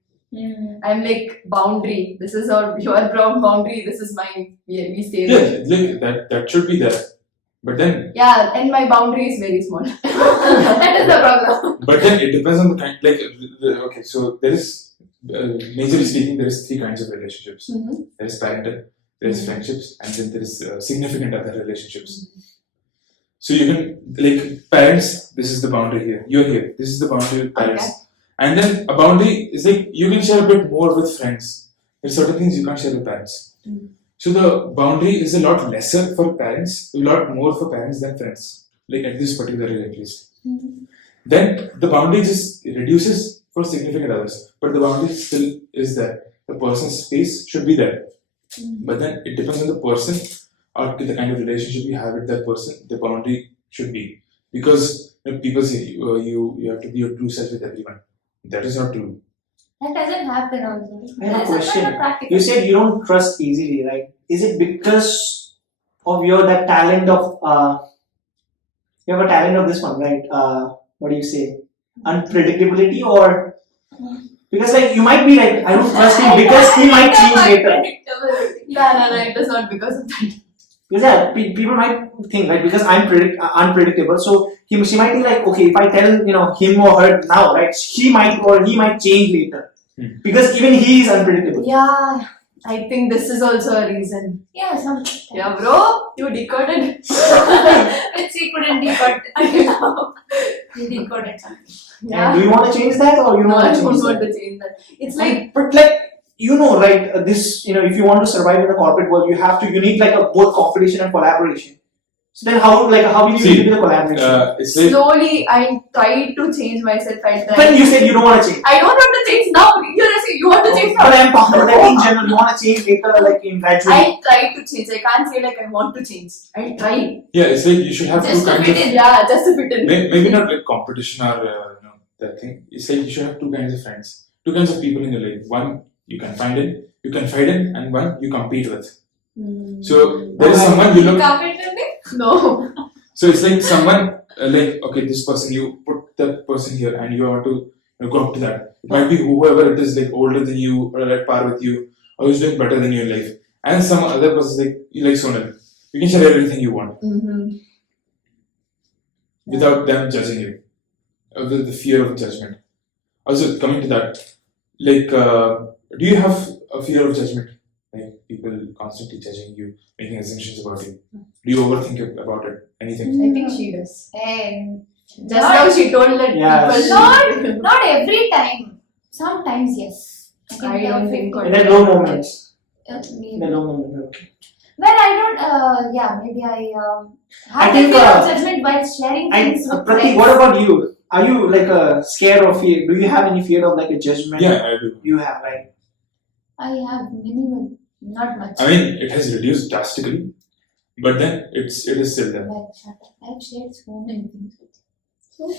I'm like boundary. This is your boundary. This is mine. We stay there. Yeah, like that should be there. But then Yeah, and my boundary is very small. That is the problem. But then it depends on the kind. Okay, so there is, majorly speaking, there is three kinds of relationships. There is parental, there is friendships, and then there is significant other relationships. So you can, like, parents, this is the boundary here. You're here. This is the boundary with parents. Okay. And then a boundary is like, you can share a bit more with friends. There's certain things you can't share with parents. So the boundary is a lot lesser for parents, a lot more for parents than friends. Like at this particular age at least. Then the boundary just reduces for significant others, but the boundary still is there. The person's space should be there, but then it depends on the person or the kind of relationship you have with that person. The boundary should be, because people say you have to be your true self with everyone. That is not true. That doesn't happen also. I have a That's not question. practical. You said you don't trust easily, right? Is it because of that talent of you have a talent of this one, right? What do you say? Unpredictability, or because like you might be like, I don't trust him because he might change later. No, it is not because of that. Because yeah, people might think, right? Because I'm unpredictable, so she might think like, okay, if I tell him or her now, right, he might change later. Because even he is unpredictable. Yeah, I think this is also a reason. Yeah, some. Yeah, bro, you decoded. Which he couldn't decode until now. You decoded something. And do you want to change that, or you don't No, I want to don't change want that? to change that. It's like But like, right? This, if you want to survive in the corporate world, you need like a both competition and collaboration. So then how will you See, deal with the collaboration? it's like slowly I tried to change myself. I When tried. you said you don't want to change. I don't want to change now. You're saying you want to change But now. I'm talking about like in general, you want to change later, like in gradually. I try to change. I can't say like I want to change. I try. yeah, it's like you should have Just two to kinds fit of in. Yeah, just to fit in. maybe not like competition or that thing. It's like you should have two kinds of friends, two kinds of people in your life. One you confide in, and one you compete with. So there is someone you look. No. So it's like someone like okay, this person, you put that person here, and you want to go up to that. It might be whoever it is, like older than you or at par with you, or who's doing better than you in life. And some other person like you like Sonal. You can share everything you want without them judging you. The fear of judgment. Also coming to that, like do you have a fear of judgment? Like people constantly judging you, making assumptions about you. Do you overthink about it? Anything? I think she does. And Just now she told that Yes. people. not every time. Sometimes yes. can I tell don't think 50. In the low moments. Maybe. In the low moments, okay. Well, I don't. Maybe I I have think, the fear of judgment while sharing And things with Pratik, friends. what about you? Are you like scared or fear? Do you have any fear of like a judgment? Yeah, I do. You have, right? I have minimal, not much. I mean, it has reduced drastically, but then it is still there. Like, shut up. I've shared so many things with you.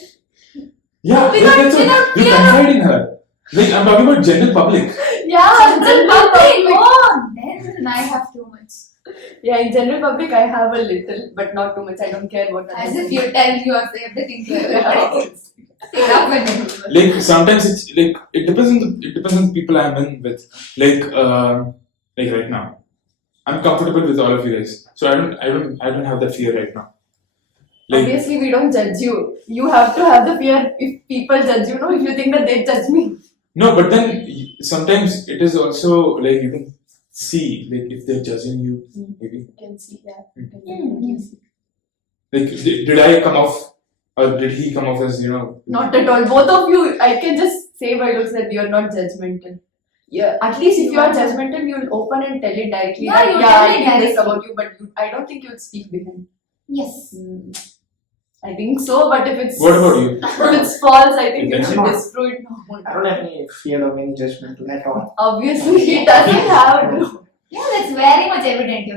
So, Yeah, Without- that's what without you fear. confide in her. Like I'm talking about general public. Yeah, in general public. oh, then I have too much. Yeah, in general public I have a little, but not too much. I don't care what As others if think. you tell you of everything to everybody. Enough and enough. Like sometimes it's like it depends on the people I'm in with. Like right now, I'm comfortable with all of you guys, so I don't have that fear right now. Like Obviously, we don't judge you. You have to have the fear if people judge you. No, if you think that they judge me. no, but then sometimes it is also like you can see like if they're judging you, maybe You can see that. like did I come off or did he come off as Not at all. Both of you, I can just say by looks that you're not judgmental. Yeah, at least if you are judgmental, you'll open and tell it directly. Yeah, that, you yeah, tell I it think this directly. about you, but I don't think you'd speak behind. Yes. I think so, but if it's What about you? if it's false, I think you I'm should not. disprove it. I don't have any fear of any judgment at all. Obviously, he doesn't have. Yeah, that's very much evident,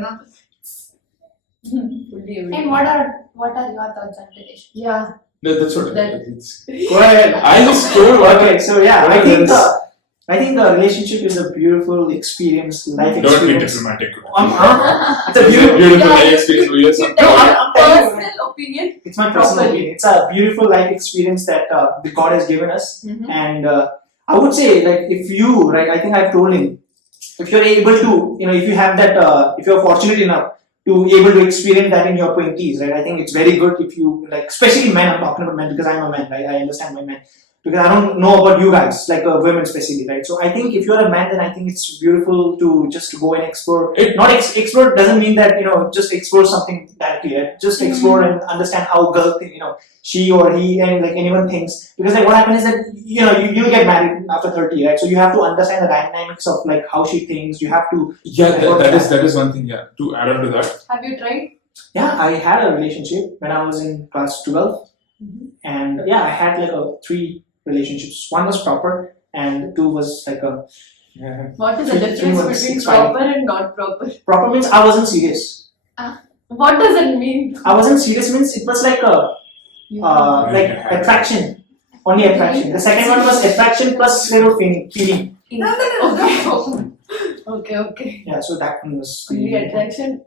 Fully And evident. what are your thoughts on relationship? Yeah. That's what That- it's. Go ahead. I just told what Okay, so yeah, what I think else? I think the relationship is a beautiful experience, life Don't be experience. diplomatic. It's a It's a beautiful. beautiful Yeah, life you- experience. We have some- No, I'm telling you, Personal opinion. it's my personal Properly. opinion. It's a beautiful life experience that the God has given us, Mhm. and I would say like if you I think I've told him, if you're able to, if you have that, if you're fortunate enough to able to experience that in your 20s, right? I think it's very good if you especially men. I'm talking about men because I'm a man, right? I understand my men. Because I don't know about you guys, like women especially, right? So I think if you're a man, then I think it's beautiful to just go and explore. Not explore doesn't mean that just explore something directly. Right? Just explore and understand how girl think, she or he and like anyone thinks. Because like what happens is that you'll get married after 30, right? So you have to understand the dynamics of like how she thinks. You have to. Yeah, that is one thing. Yeah, to add on to that. Have you tried? Yeah, I had a relationship when I was in class 12, and yeah, I had like 3 relationships. One was proper, and 2 was like a. What is the Three difference months, between 6 proper and not proper? Proper means I wasn't serious. What does it mean? I wasn't serious means it was like a like attraction, only attraction. The second one was attraction plus little feeling. Okay. Yeah, so that one was. Only attraction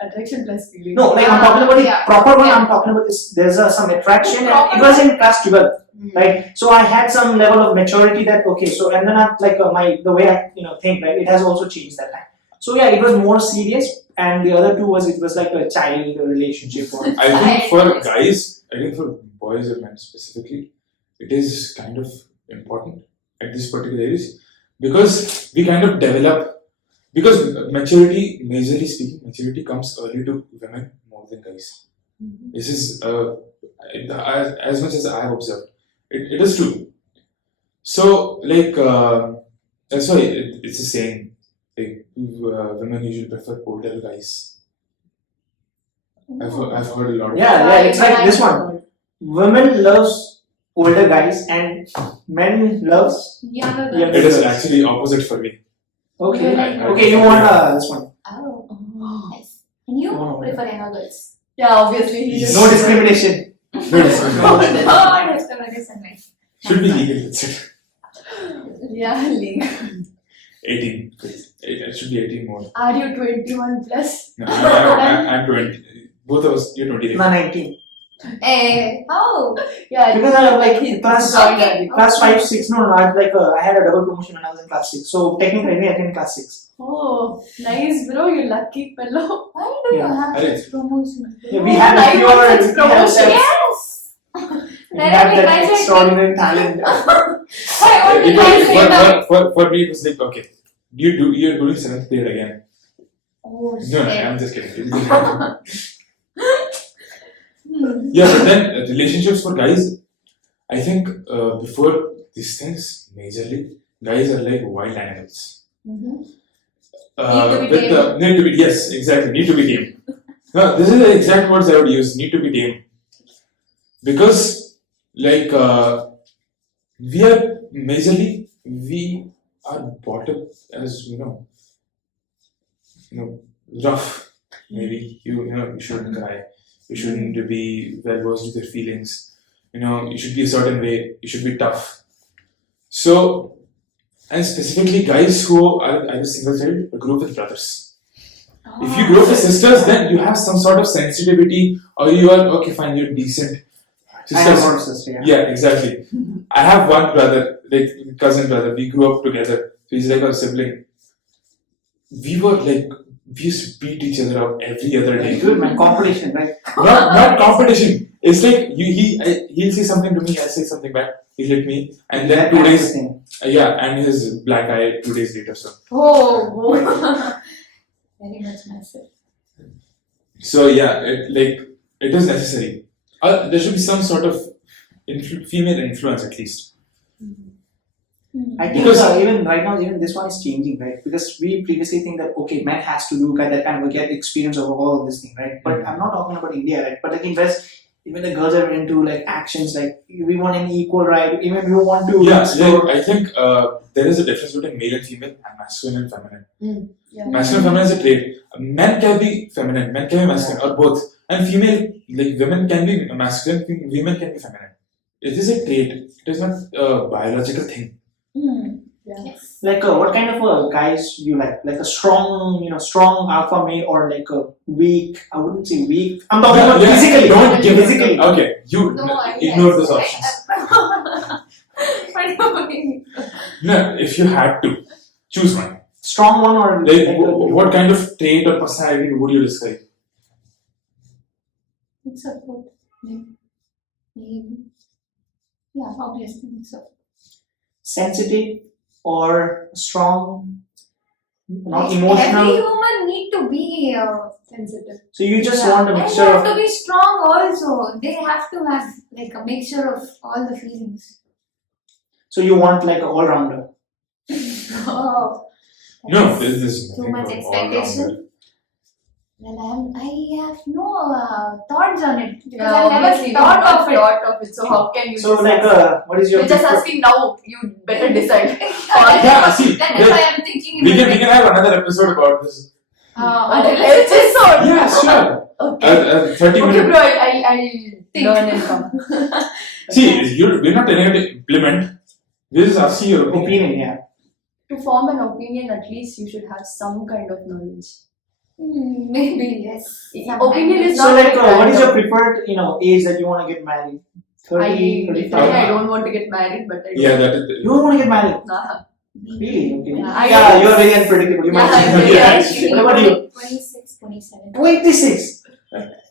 plus feeling. No, like I'm talking about the Yeah. proper one. Yeah. I'm talking about this. There's some attraction, and Proper it was in class 12, Mm. right? So I had some level of maturity that okay. So and then I like the way I think, right? It has also changed that time. So yeah, it was more serious, and the other 2 it was like a child relationship. Or, I think for guys, I think for boys or men specifically, it is kind of important at this particular age because we kind of develop. Because maturity, majorly speaking, maturity comes early to women more than guys. This is as much as I have observed. It is true. So, like, that's why it's a saying, like, women usually prefer older guys. I've heard a lot of Yeah, it's like this one. Women loves older guys and men loves Younger younger It is girls. actually opposite for me. Okay. I- Okay, you want this one. Oh, nice. And you Oh. prefer younger girls? Yeah, obviously. He just No discrimination. No discrimination. No discrimination, nice. Should be legal, that's it. Yeah, league. 18. It should be 18 more. Are you 21 plus? No, I'm 20. Both of us, you're 28. No, 19. Eh, oh, Yeah, Because I have like he class joined Okay. early. class 5, 6. No, I had like I had a double promotion when I was in class 6. So technically I attended class 6. Oh, nice, bro. You lucky fellow. why do you Yeah. have Alright. such promotions? Yeah, we had I a want pure such promotion. Yes! we had that extraordinary talent. I only It like was- saying that. for me, it was like, okay, you're doing 7th grade again. Oh, No, shit. I'm just kidding. Hmm. Yeah, but then relationships for guys, I think before these things, majorly, guys are like wild animals. Mhm. Need to be With the need to be, yes, exactly, need to be tame. No, this is the exact words I would use, need to be tame. Because, like, we are majorly, we are brought up as, rough. Maybe, you shouldn't cry. You shouldn't be well versed with your feelings. You should be a certain way. You should be tough. So, and specifically guys who are either single child or grew up with brothers. If you grew up with sisters, then you have some sort of sensitivity, or you are okay, fine, you're decent. I have one sister, yeah. Yeah, exactly. I have one brother, like cousin brother. We grew up together. So he's like a sibling. We used to beat each other up every other day. Good man, competition, right? Not competition. It's like he'll say something to me, I'll say something back. He'll hit me, and then 2 days, and his black eye 2 days later. Oh, very much massive. So yeah, it is necessary. There should be some sort of female influence at least. I think Because- even right now, even this one is changing, right? Because we previously think that okay, man has to do that kind of get experience of all of this thing, right? But I'm not talking about India, right? But like in West, even the girls are into like actions, like we want an equal right. Even we want to Yeah, explore. I think there is a difference between male and female, and masculine and feminine. Yeah. Masculine and feminine is a trait. Men can be feminine, men can be masculine, or both. And female, like women can be masculine, women can be feminine. It is a trait. It is not a biological thing. Yes. Like what kind of guys you like? Like a strong, strong alpha male, or like a weak? I wouldn't say weak. I'm talking about Yeah, physically. Don't give physically. Okay, you ignore those options. What do you mean? No, if you had to choose one, Strong one or like what kind of trait or personality would you describe? Mix of both. Maybe. Yeah, obviously mix of. sensitive or strong, not Every emotional? human need to be Sensitive. So you just yeah. want a And mixture they have of. to be strong also. They have to have like a mixture of all the feelings. So you want like an all-rounder. Oh. No, there's Too nothing much called expectation. all-rounder. Well, I have no thoughts on it because Yeah, I never obviously thought not of it. thought of it. So how can you? So just like, ask? what is your? You're just prefer- asking now. You better decide. Yeah, see, That is why I'm thinking. We can have another episode about this. It's just so. Yeah, sure. Okay. 30 Okay, minutes. bro. I'll learn and come. See, we're not telling you to implement. We're just asking your opinion. Opinion, yeah. To form an opinion, at least you should have some kind of knowledge. Maybe yes. Opinion is So not like, like what is your random. preferred, age that you want to get married? 30, 35? I don't want to get married, but I Yeah, that You don't want to get married? Nah. Really? Okay. Yeah, Yeah, you're very unpredictable. You might Yeah, say. yeah, Actually, What about you? 26, 27. 26.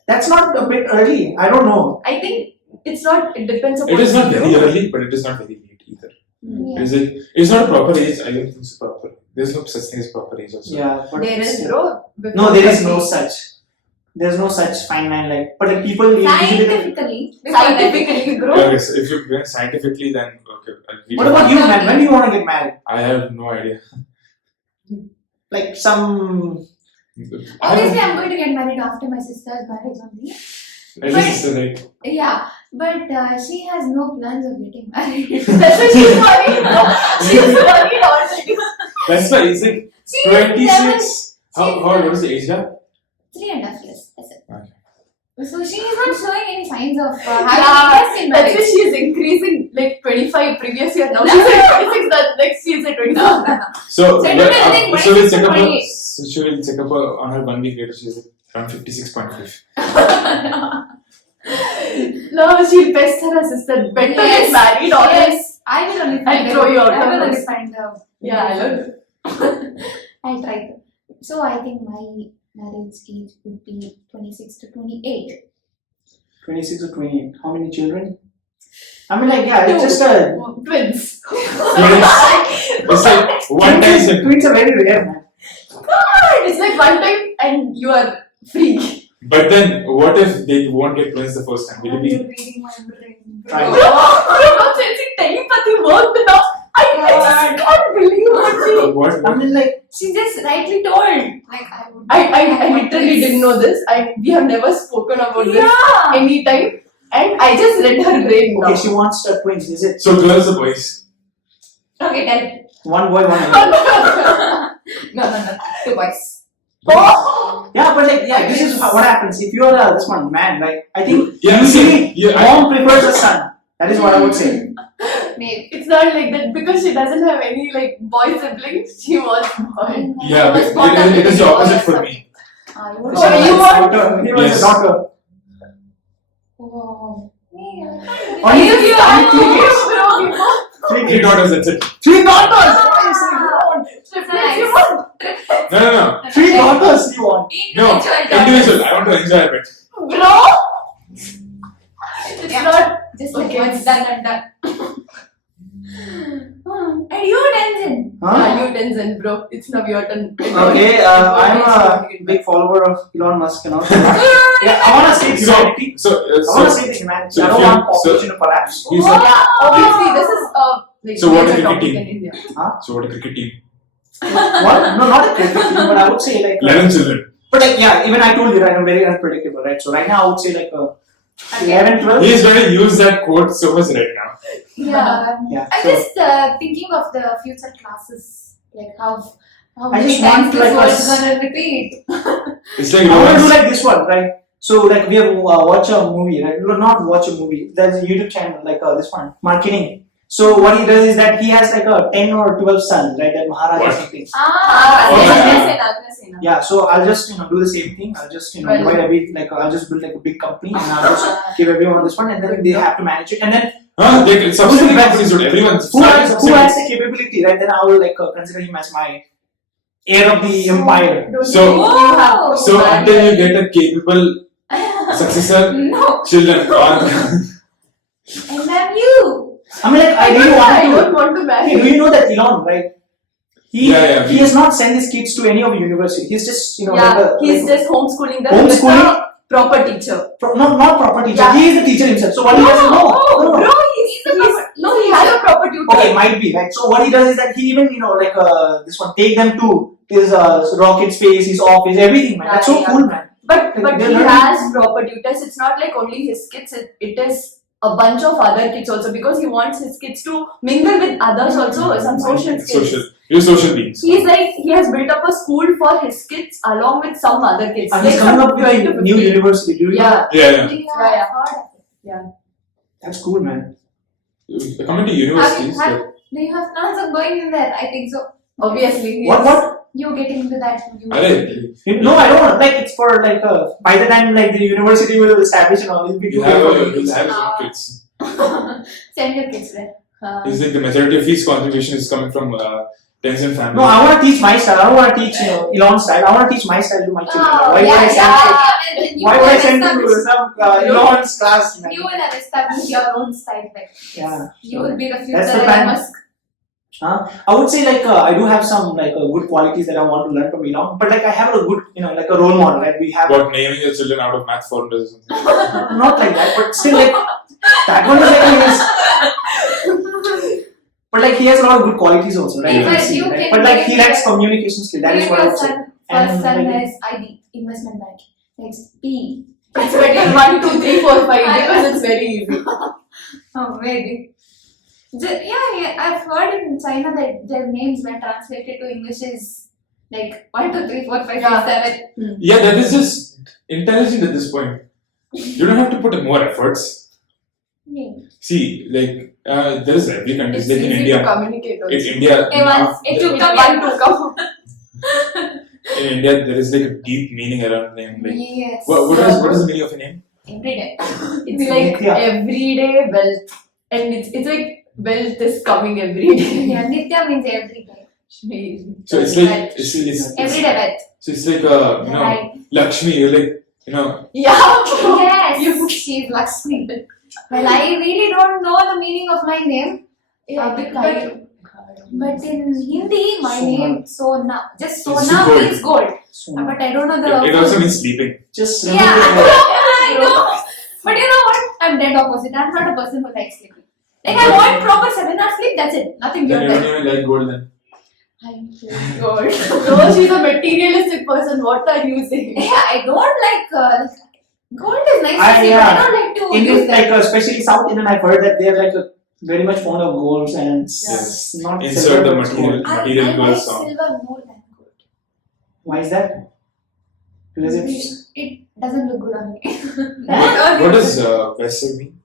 That's not a bit early. I don't know. I think it's not. It depends upon. it is not very you. early, but it is not very late either. Yeah. It's not a proper age. I don't think it's proper. There's no such thing as proper age also. Yeah, but There is, bro. no, there is no such. there's no such fine line like. But like people usually. Scientifically, bro. Okay, so if you went scientifically, then okay. What about you, man? When do you want to get married? I have no idea. Like some. Obviously, I'm going to get married after my sister's marriage only. My sister, right? Yeah, but she has no plans of getting married. That's why she's worried. She's worried already. That's why it's like She's 26. seven. What is the age gap? 3.5 years. That's it. Okay. So she is not showing any signs of having Yeah, interest in that's marriage. why she is increasing like 25 previous year. Now she's at 26, the next she is at 24. No. So, So, I don't know, I think so we'll 26 check to up. 28. So she will check up on her 1 week later. She's around 56.5. No, she'll pest her sister. Better get married or else. Yes, I will only find I'll throw you out I of will only house. find Yeah, I know. I'll try to. So I think my marriage age would be 26 to 28. 26 or 28. How many children? I mean, like, yeah, it's just a. Twins. It's like one time. Twins are very rare, man. It's like one time and you are free. But then, what if they won't get twins the first time? Will it be? You're reading my brain. Right. You're not sensing telepathy worked now. I just can't believe it. What? I mean, like, She just rightly told. Like I would. I literally didn't know this. We have never spoken about this Yeah. any time. And I just read her brain now. okay, she wants twins, is it? So girls or boys? Okay, tell. One boy, one girl. No. 2 boys. Oh! Yeah, but like, yeah, this is what happens. If you're this one man, like, I think Yeah, usually yeah, mom prefers a son. That is what I would say. Maybe. It's not like that because she doesn't have any like boy siblings. She was born. Yeah, but it is the opposite for me. I would. Oh, you want- daughter. He was Yes. a daughter. Oh. Only Yes, three, you only are. three kids. Bro, Three Three kids. daughters, that's it. Three daughters. triplets, you want? No. Three daughters you want. No, individual. I want to enjoy a bit. Bro! It's Yeah. not. Just like Okay. once done and done. And you, Tenzin. Huh? Yeah, you Tenzin, bro. It's now your turn. Okay, I'm a big follower of Elon Musk and all. Yeah, I want to save humanity. So, I want to save the humanity. so I if don't you- want so- population to collapse. he's a, Yeah, obviously, this is like So what major is the topic cricket in team? India. so what a cricket team? What? No, not a cricket team, but I would say like. 11 children. But like, yeah, even I told you, right, I'm very unpredictable, right? So right now I would say like 11, 12. He's going to use that quote so much right now. Yeah. Yeah. I'm So just thinking of the future classes, like how I many just want times this like word a is gonna repeat. It's like I want to do romance. like this one, right? So like we have watch a movie, right? No, not watch a movie. There's a YouTube channel like this one, marketing. So what he does is that he has like a 10 or 12 sons, right? That Maharaj or What? something. Agrasena. Yeah, so I'll just do the same thing. I'll just Well- divide I'll just build like a big company and I'll just give everyone this one and then they have to manage it. And then They can subsidy companies with everyone. who has the capability, right? Then I will consider him as my heir of the empire. So- You have So until you get a capable successor, No, children are. and I'm you. I mean, like I really I want don't to. want to marry. Hey, do you know that Elon, right? Yeah, He has not sent his kids to any of the university. He's just He's just homeschooling them Homeschooling? with a proper teacher. not proper teacher. Yeah. He is the teacher himself. So what he does is no. Bro, he has a proper tutor. Okay, might be right. So what he does is that he even this one take them to his rocket space, his office, everything, man. That's so Yeah. cool, man. But They're he learning. has proper tutors. It's not like only his kids. It is a bunch of other kids also because he wants his kids to mingle with others also. Some social skills. You're social beings. He's like he has built up a school for his kids along with some other kids. And he's Like coming some up with 20 to a new 50. university. Do you know? Yeah. Yeah. Yeah, Yeah. I've heard of it. That's cool, man. Coming to universities. Do you have plans of going in there? I think so. Obviously. What? You getting into that? No, I don't want. Like it's for by the time the university will establish and all, it'll be too late for me. You'll have his own kids. Send your kids there. He's like the majority of his contribution is coming from Tenzin family. No, I want to teach my style. I don't want to teach Elon's style. I want to teach my style to my children. Why would I send Why would I send them to some Elon's class? Man? You will have established your own style. Like, Yeah. you will be the future That's the Elon plan. Musk. I would say like I do have some like good qualities that I want to learn from Elon, but like I have a good, like a role model, right? We have What, naming your children out of math formulas or something? not like that, but still like that one is like his. But like he has a lot of good qualities also, right? Yeah, You can but see, you right? can But like get he lacks your- communication skill. That is what I would say. First son like, has IB, investment bank. Next P. It's better 1, 2, 3, 4, 5 because it's very easy. Oh, maybe. Yeah, I've heard in China that their names when translated to English is like 1, 2, 3, 4, 5, 6, Yeah. 7. Yeah, that is just intelligent at this point. You don't have to put in more efforts. Maybe. See, like there is every country, It's like in easy India. to communicate also. In India, It took there- me 1 to come. in India, there is like a deep meaning around name. Like, Yes. what is the meaning of your name? Every day. It's like Nitya. everyday wealth. And it's like wealth is coming every day. Yeah, Nitya means every day. So it's like it's Every day wealth. so it's like Right. Lakshmi. You're like Yeah. Yes, she's Lakshmi. Well, I really don't know the meaning of my name. But in Hindi, my Sona. name Sona. Just It's Sona gold. means gold. So, But I don't know the. it also means sleeping. just Yeah, remember I know. But you know what? I'm dead opposite. I'm not a person who likes sleeping. Like I want proper 7 hours sleep. That's it. Nothing Then you beyond don't that. even like gold then. God. No, she's a materialistic person. What are you saying? Yeah, I don't like. Gold is nice I- to see, yeah. but I don't like to Indian, use that. like especially South Indian, I've heard that they're like very much fond of golds and Yes. not Insert silver, the but it's material. gold. Material I gold like song. silver more than gold. Why is that? Because it's It doesn't look good on me. What does Vessel mean?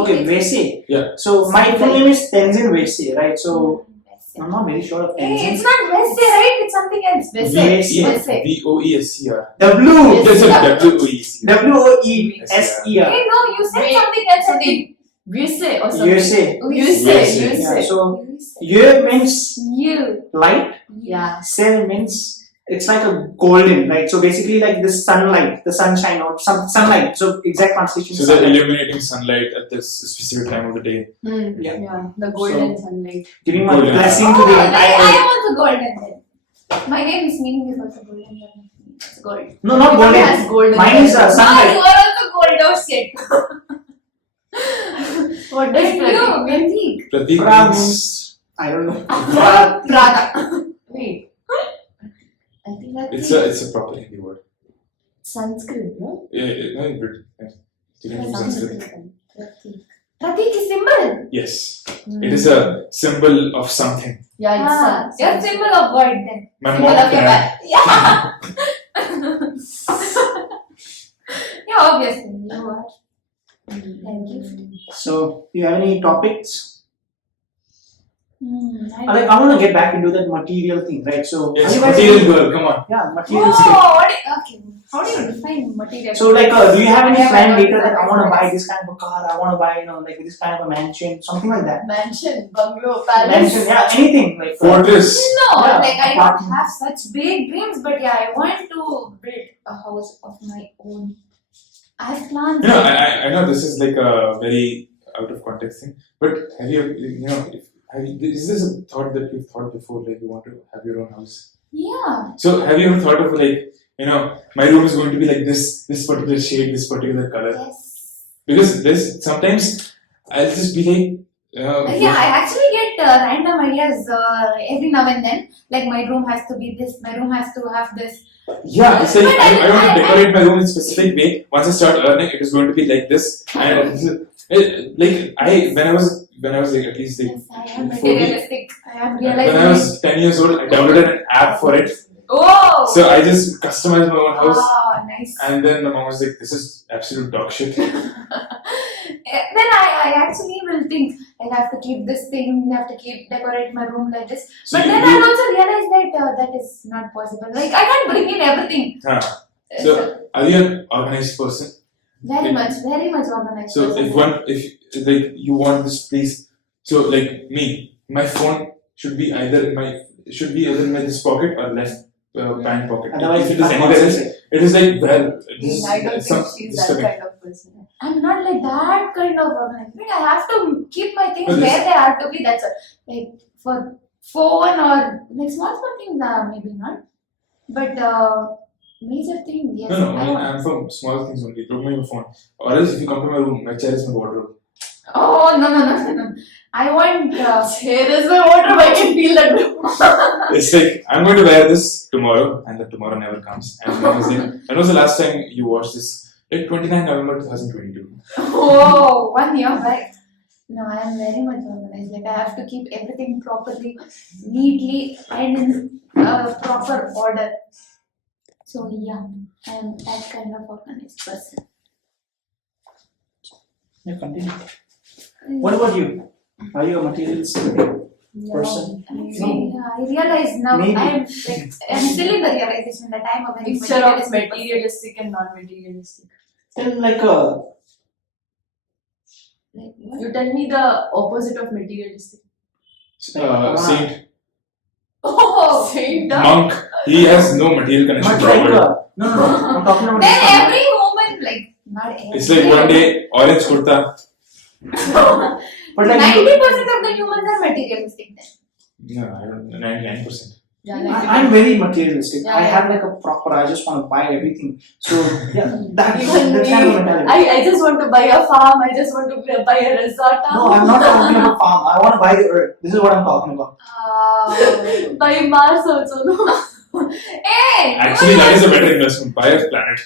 okay. Vese. Yeah. So my full name is Tenzin Vese, right? So Vese. I'm not very sure of Hey, Tenzin. it's not Vese, right? It's something else. Vese. Vese. VOESCR. W Yes, WOESCR. WOESER. Hey, no, you said Wait, something else. something. We say or something. USA. You say. You Yeah. say. So U means You. light. Yeah. Se means it's like a golden, right? So basically like the sunlight, the sunshine or some sunlight. So exact translation. So they're sunlight. illuminating sunlight at this specific time of the day. Yeah. Yeah. The golden sunlight. Giving my Golden. blessing Oh, to the I entire. am also golden then. My name is meaning is also golden. It's gold. No, not Everyone golden. has golden Mine is hair. Ah, sunlight. you are also gold. Oh shit. What does And you, Pratik mean? Pratik. Pratik From- means I don't know. Radha. Wait. I think that's it's a proper Hindi word. Sanskrit, no? No, in Britain. Yeah. Taken from Sanskrit. Pratik. Pratik is symbol. Yes, it is a symbol of something. Yeah, it's You're symbol of God then. My Symbol mom of your planned. God. Yeah. Yeah, obviously. You are. Thank you. So, do you have any topics? I Like, I want to get back into that material thing, right? So, Yes, are you guys- material girl, come on. Yeah, material Oh, thing. okay. How do you define material? So, like, do you have any I have plan heard later that I want to that. buy this kind of a car? I want to buy, like this kind of a mansion, something like that. Mansion, bungalow, palace. Mansion, yeah, anything like. Fortress. No, Yeah, like I don't apartment. have such big dreams, but yeah, I want to build a house of my own. I have plans. I know this is like a very out of context thing, but have you, is this a thought that you've thought before, like you want to have your own house? Yeah. So have you ever thought of like, my room is going to be like this particular shade, this particular color? Yes. Because there's sometimes I'll just be like, Yeah, I actually get random ideas every now and then. Like my room has to be this, my room has to have this. yeah, it's like But I want I- to decorate my room in a specific way. Once I start earning, it is going to be like this. And when I was like at least like Yes, I am 40, materialistic. I am when I realizing. was 10 years old, I downloaded an app for it. Oh! So I just customized my own house. Oh, nice. And then my mom was like, this is absolute dog shit. Then I actually will think I have to keep this thing, I have to decorate my room like this. So But you- then you- I also realized that that is not possible. Like I can't bring in everything. So are you an organized person? very much organized. So person. if like you want this place, so like me, my phone should be either in my this pocket or left pant pocket. Otherwise, If it is anywhere else, it is like well, this I don't some think she's this that way. kind of of person. I'm not like that kind of organized. I have to keep my things But where this- they have to be. That's all. Like for phone or like small things are maybe not, but major things yes. No, I want. I'm from small things only. Don't mind my phone. Or else, if you come to my room, my chair is my wardrobe. Oh no! I want. Here is my water. I can feel that. It's like, I'm going to wear this tomorrow, and the tomorrow never comes. And I was like, when was the last time you watched this? Like 29 November 2022. Oh, 1 year back. No, I am very much organized. Like I have to keep everything properly, neatly, and in proper order. So yeah, I am that kind of organized person. Yeah, continue. What about you? Are you a materialistic person? I realize now Maybe. I'm still in the realization that I'm a very Mixture of materialistic person. materialistic and non-materialistic. Then like a Like what? You tell me the opposite of materialistic. Saint, Oh, Saint. monk, he has no material connection but to like God. no, I'm talking about then this one. every woman like not every. It's like one day, orange kurta. But like 90% of the humans are materialistic then. No, I don't know, 99%. Yeah, I'm very materialistic. Yeah, I yeah. have like a proper. I just want to buy everything. So yeah, that's Even the me, kind of mentality. I just want to buy a farm. I just want to buy a resort. No, I'm not talking about farm. I want to buy the earth. This is what I'm talking about. Buy Mars also. No. Hey! Actually, that is a better investment. Buy a planet.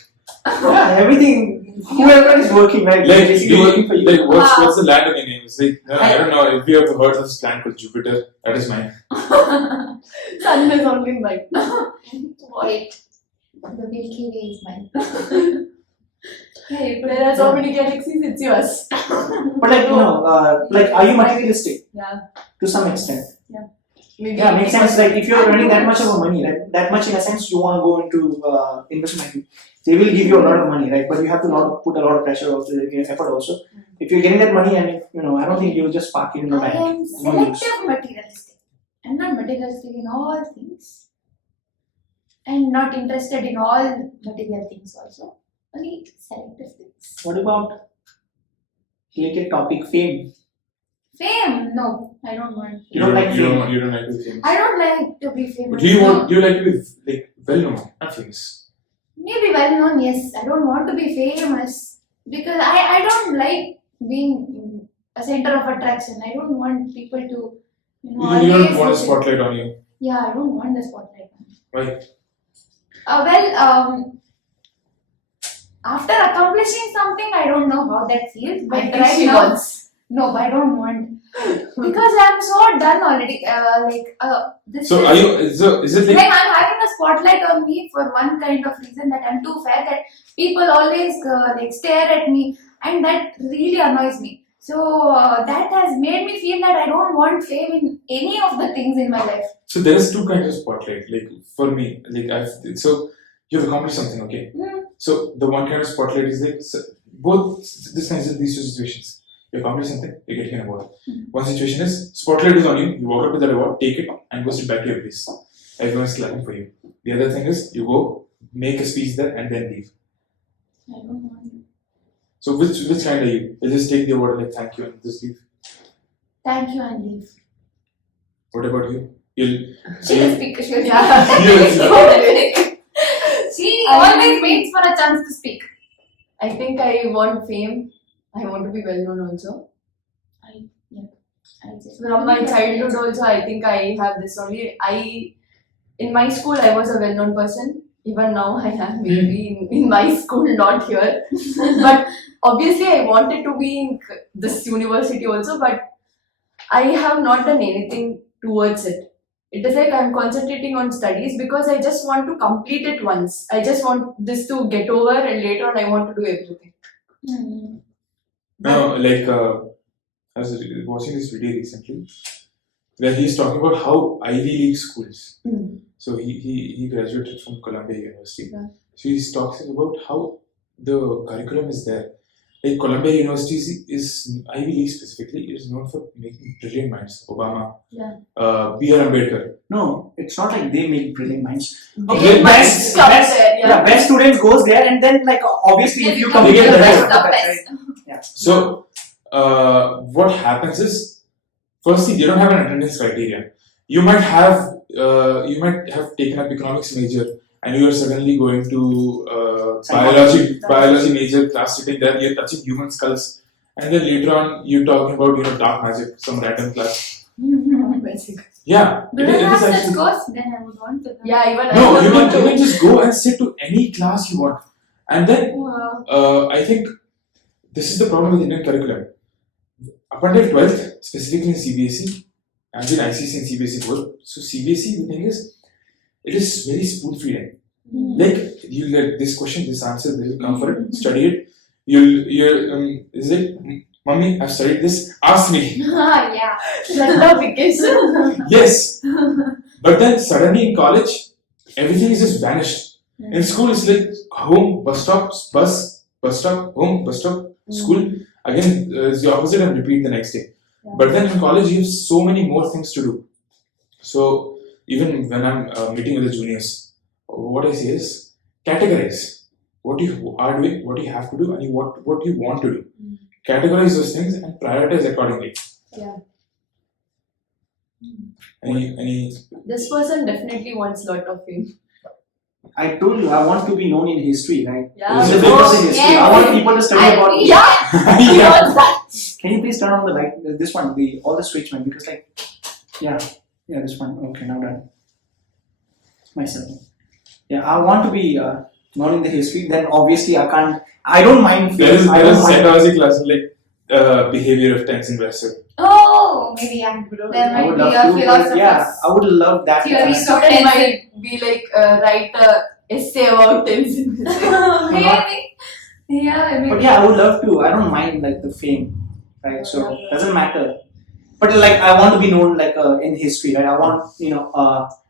Yeah, everything. Whoever is working, right? Like, basically working for you. like what's the land in your name? It's like, no, I don't know if you have heard of this planet called Jupiter. That is mine. Sun is only mine. Wait. The Milky Way is mine. Hey, There are so many galaxies, it's yours. But like like are you materialistic Yeah. to some extent? Maybe Yeah, makes sense. Like if you're earning that much of a money, like that much in a sense, you want to go into investment. They will give you a lot of money, right? But you have to put a lot of pressure also, effort also. If you're getting that money, and if, I don't think you'll just park it in the I bank. am No use. selective materialistic. I'm not materialistic in all things. And not interested in all material things also. Only selective things. What about related topic fame? Fame? No, I don't want. You don't like fame? You don't like to be famous. I don't like to be famous. But do you no. want? Do you like to be like well known, not famous? Maybe well known, yes. I don't want to be famous because I don't like being a center of attraction. I don't want people to, You don't always want a look- spotlight on you. Yeah, I don't want the spotlight. Why? After accomplishing something, I don't know how that feels. But I think right she now, wants. no, I don't want because I'm so done already. This So is, are you? Is it like like? I'm having a spotlight on me for one kind of reason that I'm too fair that people always stare at me and that really annoys me. So that has made me feel that I don't want fame in any of the things in my life. So there is two kinds of spotlight. Like for me, like so you've accomplished something, okay? Mm. So the one kind of spotlight is like both these two situations. You accomplish something, you get an award. One situation is spotlight is on you. You walk up to that award, take it, and go sit back to your place. Everyone is clapping for you. The other thing is you go make a speech there and then leave. I don't want. So which kind are you? You just take the award and like thank you and just leave. Thank you and leave. What about you? You'll She'll speak. She'll Yes. She I- always waits for a chance to speak. I think I want fame. I want to be well known also. I just From my childhood also, I think I have this only. In my school, I was a well known person. Even now, I am maybe in my school, not here. But obviously, I wanted to be in this university also, but I have not done anything towards it. It is like I'm concentrating on studies because I just want to complete it once. I just want this to get over, and later on, I want to do everything. Hmm. No, like I was watching this video recently where he's talking about how Ivy League schools. Mm. So he graduated from Columbia University. Yeah. So he's talking about how the curriculum is there. like Columbia University is Ivy League specifically is known for making brilliant minds. Obama, Yeah. B.R. Ambedkar. No, it's not like they make brilliant minds. Brilliant minds Best, come best, there, yeah. best students goes there, and then like obviously if you become compare the the best rest of the best, right? Yeah. So, what happens is, firstly, they don't have an attendance criteria. You might have taken up economics major, and you are suddenly going to biology major class, sitting there, you're touching human skulls, and then later on you're talking about dark magic, some random class. Yeah, Do it they have is such actually. course? Then I would want to. Yeah, even I No, would you want can to. just go and sit to any class you want, and then Wow. I think this is the problem with Indian curriculum. Up until 12th, specifically in CBSE, I've been ICC and CBSE both. So CBSE, the thing is, it is very spoon feeding. Like you get this question, this answer, they will come for it, study it. Is it, Mummy, I've studied this, ask me. Yeah. Like vacation. Yes. But then suddenly in college, everything is just vanished. In school, it's like home, bus stop, bus stop, home, bus stop, school. Again, it's the opposite and repeat the next day. Yeah. But then in college, you have so many more things to do. So even when I'm meeting with the juniors, what I say is categorize what you are doing, what you have to do, and what you want to do. Categorize those things and prioritize accordingly. Yeah. Any This person definitely wants lot of fame. I told you I want to be known in history, right? Yeah. I'm the famous in history. yes. I want people to study about me. Yeah. He Yeah. wants that. Can you please turn on the light? This one, all the switch one, because like, yeah, this one. Okay, now done. Myself. Yeah, I want to be known in the history. Then obviously I can't. I don't mind. There is I a don't mind. psychology class like behavior of tense investor. Oh, maybe yeah. There I might would be love a to. But philosopher's yeah, I would love that. theory. Student might be like write a essay about tense investing. Maybe. Yeah, maybe. But yeah, I would love to. I don't mind like the fame, right? So Yeah. doesn't matter. But like I want to be known like in history, right? I want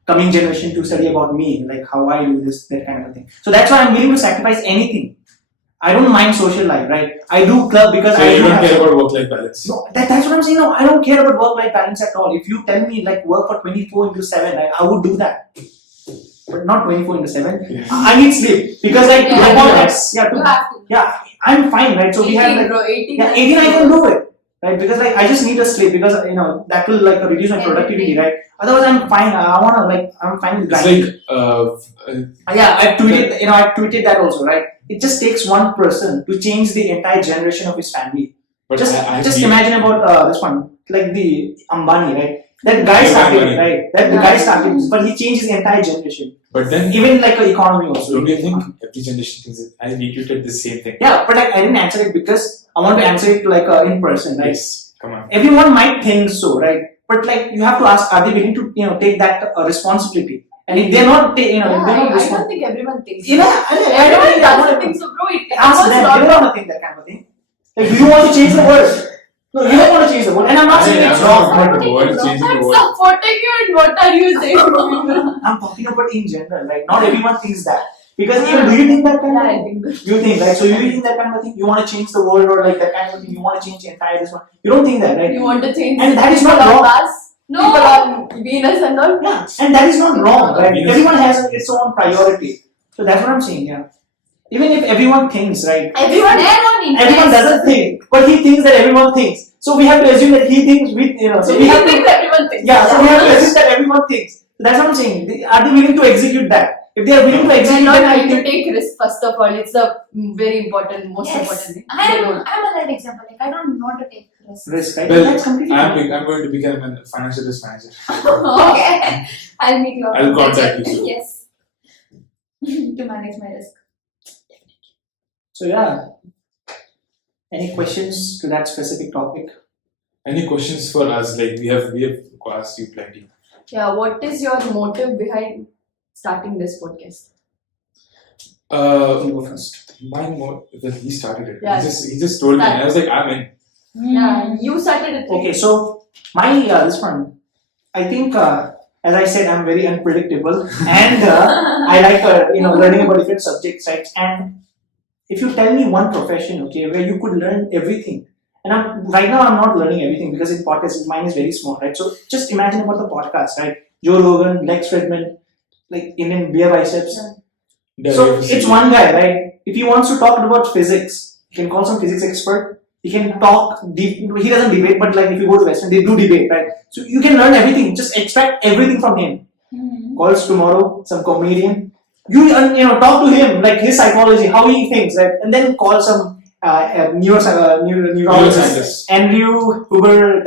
coming generation to study about me, like how I do this, that kind of thing. So that's why I'm willing to sacrifice anything. I don't mind social life, right? I do club because So I you do don't have care about work-life balance. No, that's what I'm saying. No, I don't care about work-life balance at all. If you tell me like work for 24/7, right, I would do that. But not 24/7. Yeah. I need sleep because like to Yeah, the point yes. that You have to. yeah, I'm fine, right? So we have 18, like bro, 18. 18 I can do it, right? Because like I just need a sleep because that will like reduce my productivity, right? Otherwise I'm fine. I'm fine with It's grinding. like Yeah, I've tweeted that also, right? It just takes one person to change the entire generation of his family. but Just I just feel- imagine about this one, like the Ambani, right? That guy Yeah, started, Ambani. right? That the Yeah. guy started, but he changed his entire generation. But then Even like the economy also. don't you think every generation thinks that I retweeted the same thing? Yeah, but like I didn't answer it because I want to answer it like in person, right? Yes. Come on. Everyone might think so, right? But like you have to ask, are they willing to take that responsibility? And if they're not, if they're not I don't responsible, think everyone thinks. I Everyone don't doesn't think so, bro. It ask was them. not They don't want to think that kind of thing. Like, do you want to change the world? No, you don't want to change the world. And I'm not saying it's I'm wrong. not the world changing the I'm world. supporting you, and what are you saying? I'm talking about in general. Like, not everyone thinks that. Because even do you think that kind Yeah, of I thing? think that. You think, right? So you think that kind of thing? You want to change the world or like that kind of thing? You want to change the entire this one? You don't think that, right? You want to change And that is people not on wrong. Mars, No. people on Venus and all? Yeah, and that is not wrong, right? Yes. Everyone has its own priority. So that's what I'm saying, yeah. Even if everyone thinks, right? Everyone, their own interest. Everyone doesn't think, but he thinks that everyone thinks. So we have to assume that he thinks with, so we You have think to, everyone thinks. yeah, so we have to assume that everyone thinks. So that's what I'm saying. Are they willing to execute that? If they are willing to They're execute not that, I willing to think, take risks, first of all. It's the very important, most important thing. They don't. I'm a that example. Like I don't want to take risks. risk, right? Well, That's completely fine. I'm going to become a financial risk manager. Okay. I'll meet you. I'll contact you soon. Yes. To manage my risk. So yeah. Any questions to that specific topic? Any questions for us? Like we have asked you plenty. Yeah, what is your motive behind starting this podcast? You go first. Mine more. Well, he started it. Yeah. He just told me. And I was like, I'm in. Yeah, you started it. Okay, so my this one, I think as I said, I'm very unpredictable, and I like learning about different subjects, right? And if you tell me one profession, okay, where you could learn everything, and right now I'm not learning everything because in podcast mine is very small, right? So just imagine about the podcast, right? Joe Rogan, Lex Fridman, like Indian beer biceps. So it's one guy, right? If he wants to talk about physics, he can call some physics expert. He can talk deep. He doesn't debate, but like if you go to Western, they do debate, right? So you can learn everything. Just extract everything from him. Calls tomorrow, some comedian. You talk to him like his psychology, how he thinks, right? And then call some neurologist, Andrew Huber.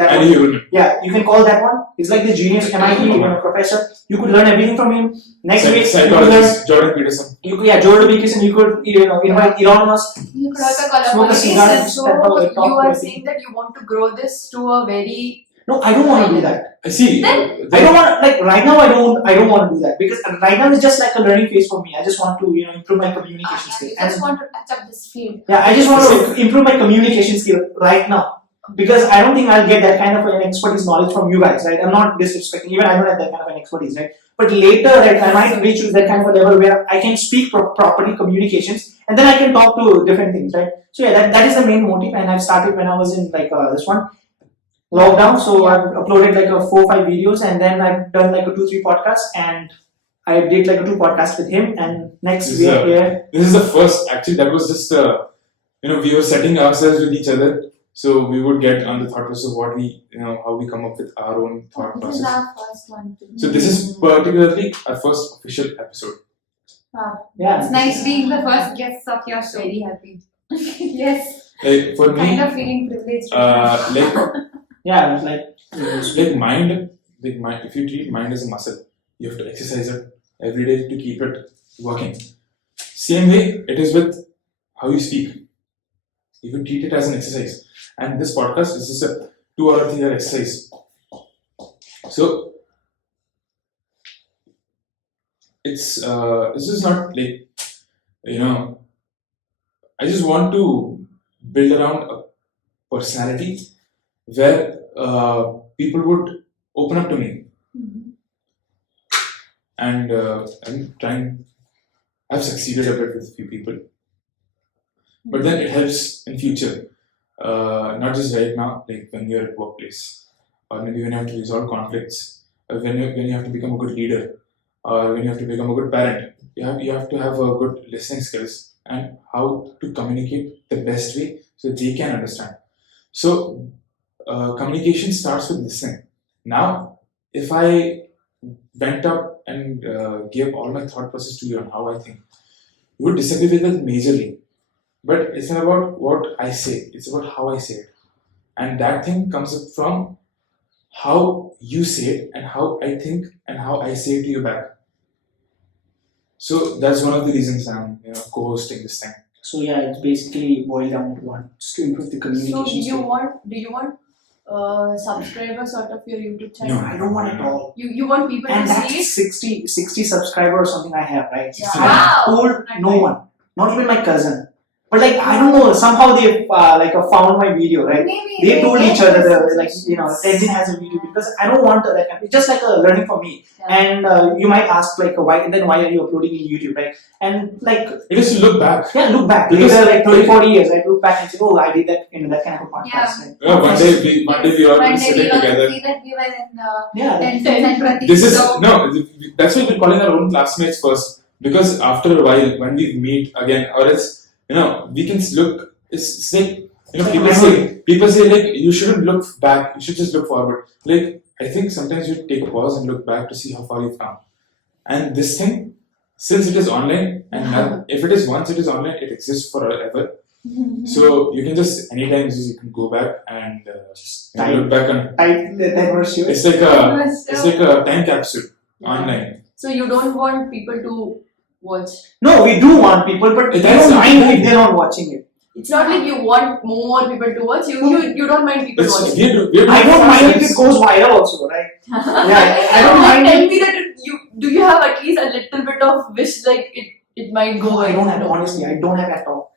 Yeah, you can call that one. It's like the genius MIT professor. You could learn everything from him. Next week, psychologist Jordan Peterson. Jordan Peterson. You could invite Elon Musk. You could also call Smoke a cigar. So you are saying that you want to grow this to a very... No, I don't want to do that. I see. I don't want right now. I don't want to do that because right now it's just like a learning phase for me. I just want to improve my communication skill. I just want to touch up this field. Yeah, I just want to improve my communication skill right now because I don't think I'll get that kind of an expertise knowledge from you guys, right? I'm not disrespecting. Even I don't have that kind of an expertise, right? But later, right, I might reach to that kind of a level where I can speak properly communications and then I can talk to different things, right? So yeah, that is the main motive, and I've started when I was in like this one. Lockdown, so I've uploaded like 4 or 5 videos, and then I've done like 2 or 3 podcasts, and I did like 2 podcasts with him. And next we are here. This is the first. Actually, that was just we were setting ourselves with each other, so we would get on the thought process of what we how we come up with our own thought process. This is our first one. So this is particularly our first official episode. Wow. Yeah, It's nice being the first guest of your show. Very happy. Yes. Like for me, Kind of feeling privileged. yeah, it's like like mind. If you treat mind as a muscle, you have to exercise it every day to keep it working. Same way it is with how you speak. You can treat it as an exercise, and this podcast is just a 2-hour thing exercise. So it's just not like I just want to build around a personality where people would open up to me, and I've succeeded a bit with a few people, but then it helps in future, not just right now, like when you're at workplace, or maybe when you have to resolve conflicts, or when you have to become a good leader, or when you have to become a good parent. You have to have a good listening skills and how to communicate the best way so they can understand. So communication starts with listening. Now, if I went up and gave all my thought process to you on how I think, you would disagree with it majorly. But it's not about what I say, it's about how I say it. And that thing comes up from how you say it and how I think and how I say it to you back. So that's one of the reasons I'm co-hosting this thing. so. Yeah, it's basically boiled down to one, just to improve the communication. So do skill. you want subscribers out of your YouTube No, channel? I don't want it all. You want people And to see that's it? 60 subscribers or something I have, right? Wow. I told no one, not even my cousin. But like I don't know, somehow they found my video, right? Maybe They told each other like Tenzin has a video because I don't want that. It's just like a learning for me. Yeah. And you might ask like why are you uploading in YouTube, right? And like It is to look back. yeah, look back Because- later, like 30-40 years, I look back and say, oh, I did that in that kind of a podcast. Right? Yeah, one day we all One will day sit we all together. see that we were in Yeah, Tenzin and Pratik. This is So, that's why we're calling our own classmates first, because after a while when we meet again, or it's we can look. It's like people say like you shouldn't look back. You should just look forward. Like I think sometimes you take a pause and look back to see how far you've come. And this thing, since it is online, and if it is once it is online, it exists forever. So you can just anytime you can go back and look back on. that was you. It's like a time capsule online. So you don't want people to watch. No, we do want people, but they That's don't mind fine. if they're not watching it. It's not like you want more people to watch. You don't mind people It's, watching. we're I don't mind if it goes viral also, right? Yeah, I don't mind. Tell me that you have at least a little bit of wish like it might go. No, I viral. don't have, honestly, I don't have at all.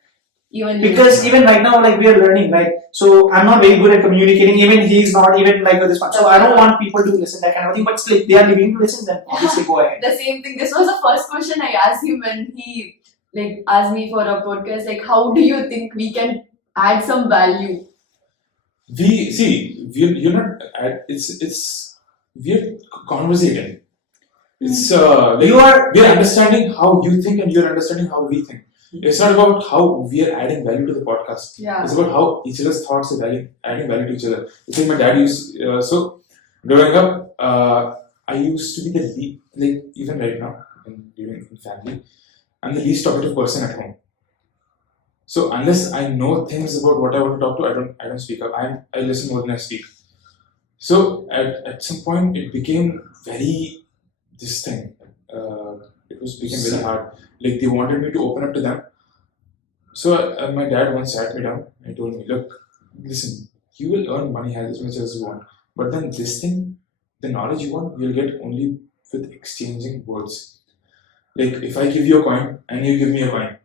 Even Because even right now, like we are learning, right? So I'm not very good at communicating. Even he's not even like this one. So I don't want people to listen that kind of thing. But still, if they are willing to listen, then obviously go ahead. the same thing. This was the first question I asked him when he like ask me for a podcast, like how do you think we can add some value? You're not. It's we're conversating. It's like we're understanding how you think and you're understanding how we think. It's not about how we are adding value to the podcast. Yeah. It's about how each other's thoughts are adding value to each other. It's like my dad used. So growing up, I used to be the like even right now in family, I'm the least talkative person at home. So unless I know things about what I want to talk to, I don't speak up. I listen more than I speak. So at some point it became very this thing. Became very hard. Like they wanted me to open up to them. So my dad once sat me down and told me, look, listen, you will earn money as much as you want, but then this thing, the knowledge you want, you'll get only with exchanging words. Like if I give you a coin and you give me a coin,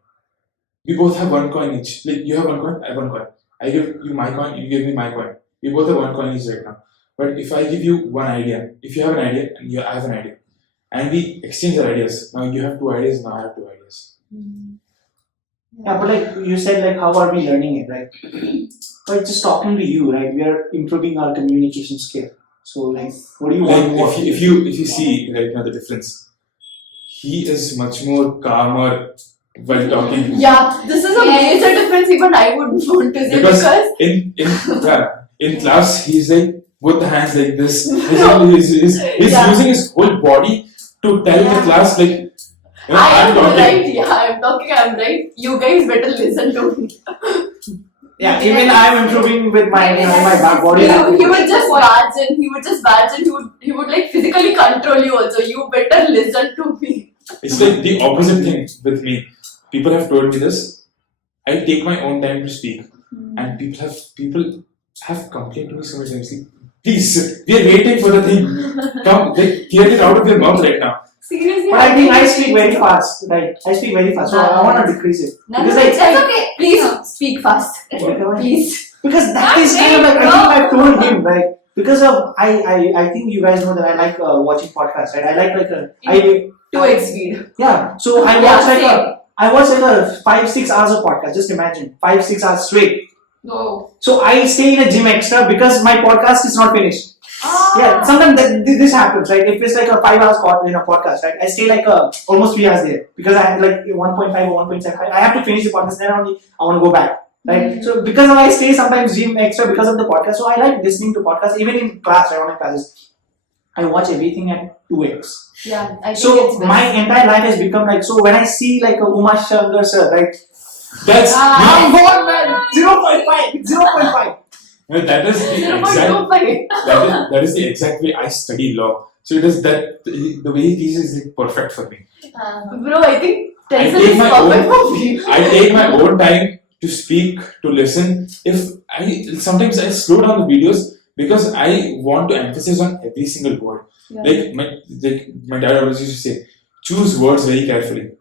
we both have one coin each. Like you have one coin, I have one coin. I give you my coin, you give me my coin. We both have one coin each right now. But if I give you one idea, if you have an idea and I have an idea, and we exchange our ideas, now you have two ideas, now I have two ideas. Yeah, but like you said, like how are we learning it, right? But just talking to you, right? We are improving our communication skill. So like, what do you want more? If you see right now the difference, he is much more calmer while talking. Yeah, this is a major difference even I would want to say Because because in class he's like both the hands like this. He's using his whole body to tell the class like. I'm talking. Right, yeah, I'm talking, I'm right. You guys better listen to me. Yeah, even I'm improving with my my back body. He would just badge and he would like physically control you also. You better listen to me. It's like the opposite thing with me. People have told me this. I take my own time to speak, and people have complained to me so many times. Please, we are waiting for the thing. Come, like, get it out of your mouth right now. Seriously, but I think I speak very fast. Right, I speak very fast, so I want to decrease it. Because it's okay. Please speak fast. Please. Because that is kind of like I think I've told him, right? Because of I think you guys know that I like watching podcasts, right? I like 2x speed. Yeah, so I watch like a 5-6 hours of podcast. Just imagine 5-6 hours straight. No. So I stay in a gym extra because my podcast is not finished. Yeah, sometimes this happens, right? If it's like a 5 hours podcast, right? I stay like almost 3 hours there because I have like 1.5 or 1.75. I have to finish the podcast, then only I want to go back, right? So because I stay sometimes gym extra because of the podcast, so I like listening to podcasts even in class, right? Online classes, I watch everything at 2x. Yeah, I think so it's best. My entire life has become like, so when I see like a Uma Shankar sir, right? That's I'm gone, man. 0.5. Well, that is the exact. That is the exact way I study law. So it is that the way he teaches is like perfect for me. Bro, I think Tencel is perfect for me. I take my own time to speak, to listen. Sometimes I slow down the videos because I want to emphasize on every single word. Yeah. Like my dad always used to say, choose words very carefully.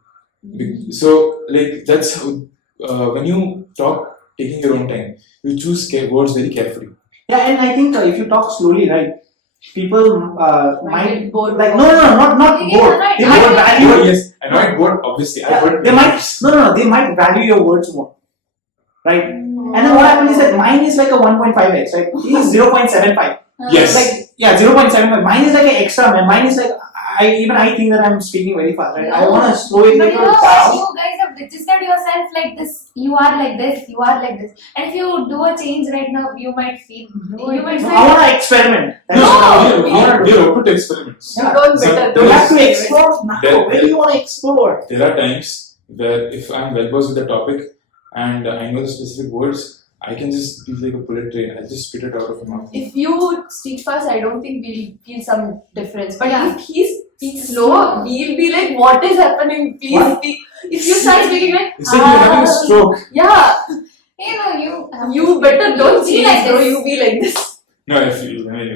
So like that's how when you talk, taking your own time, you choose words very carefully. Yeah, and I think if you talk slowly, right, people might bored. Like not bored. They might value. Yes, annoyed, bored. Obviously, They might value your words more, right? And then what happens is that mine is like a 1.5x, right? He is 0.75. Yes. Like 0.75. Mine is like an extra, man. Mine is like I think that I'm speaking very fast, right? I want to slow it But down. you guys have registered yourself like this. You are like this. You are like this. And if you do a change right now, you might feel. You might feel. I want to experiment. That's No, what I want to do. we're open to experiments. You don't So better. You have to explore now. Where do you want to explore? There are times where if I'm well versed with the topic and I know the specific words, I can just be like a bullet train. I just spit it out of my mouth. If you speak fast, I don't think we'll feel some difference. But Yeah. if he speaks slow, we'll be like, what is happening? Please What? speak. If you start speaking like, It's like you're having a stroke. yeah, You better don't be change, like bro. this. You be like this. No,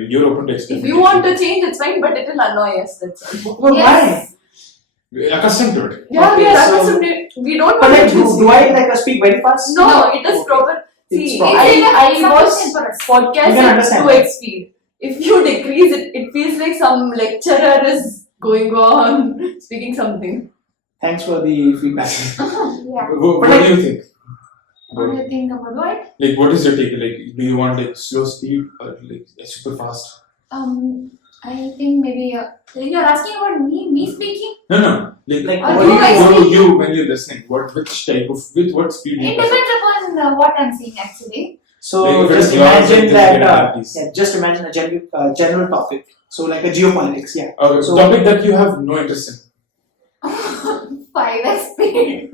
you're open to If experimentation. you want to change, it's fine, but it will annoy us. That's all. Well, Yes. We're accustomed to it. Yeah, we Okay, are so- accustomed to it. We don't But want like, to choose. do I like speak very fast? No, it is proper. It's See, proper. I watch Sufficient for us. podcasts You can at understand. 2x speed. If you decrease it, it feels like some lecturer is going on speaking something. Thanks for the feedback. Yeah. What do you think? What do you think about what? Like, what is your take? Like, do you want like slow speed or like super fast? I think maybe you're asking about me speaking. No. Like, Or what you do guys what do speaking? you when you're listening? Which type of with what speed do It you listen? depends upon what I'm saying actually. So Like, if just it's yours, imagine just that. get it at least. Just imagine a general topic. So like a geopolitics. Yeah. Okay, So- topic that you have no interest in. 5x speed.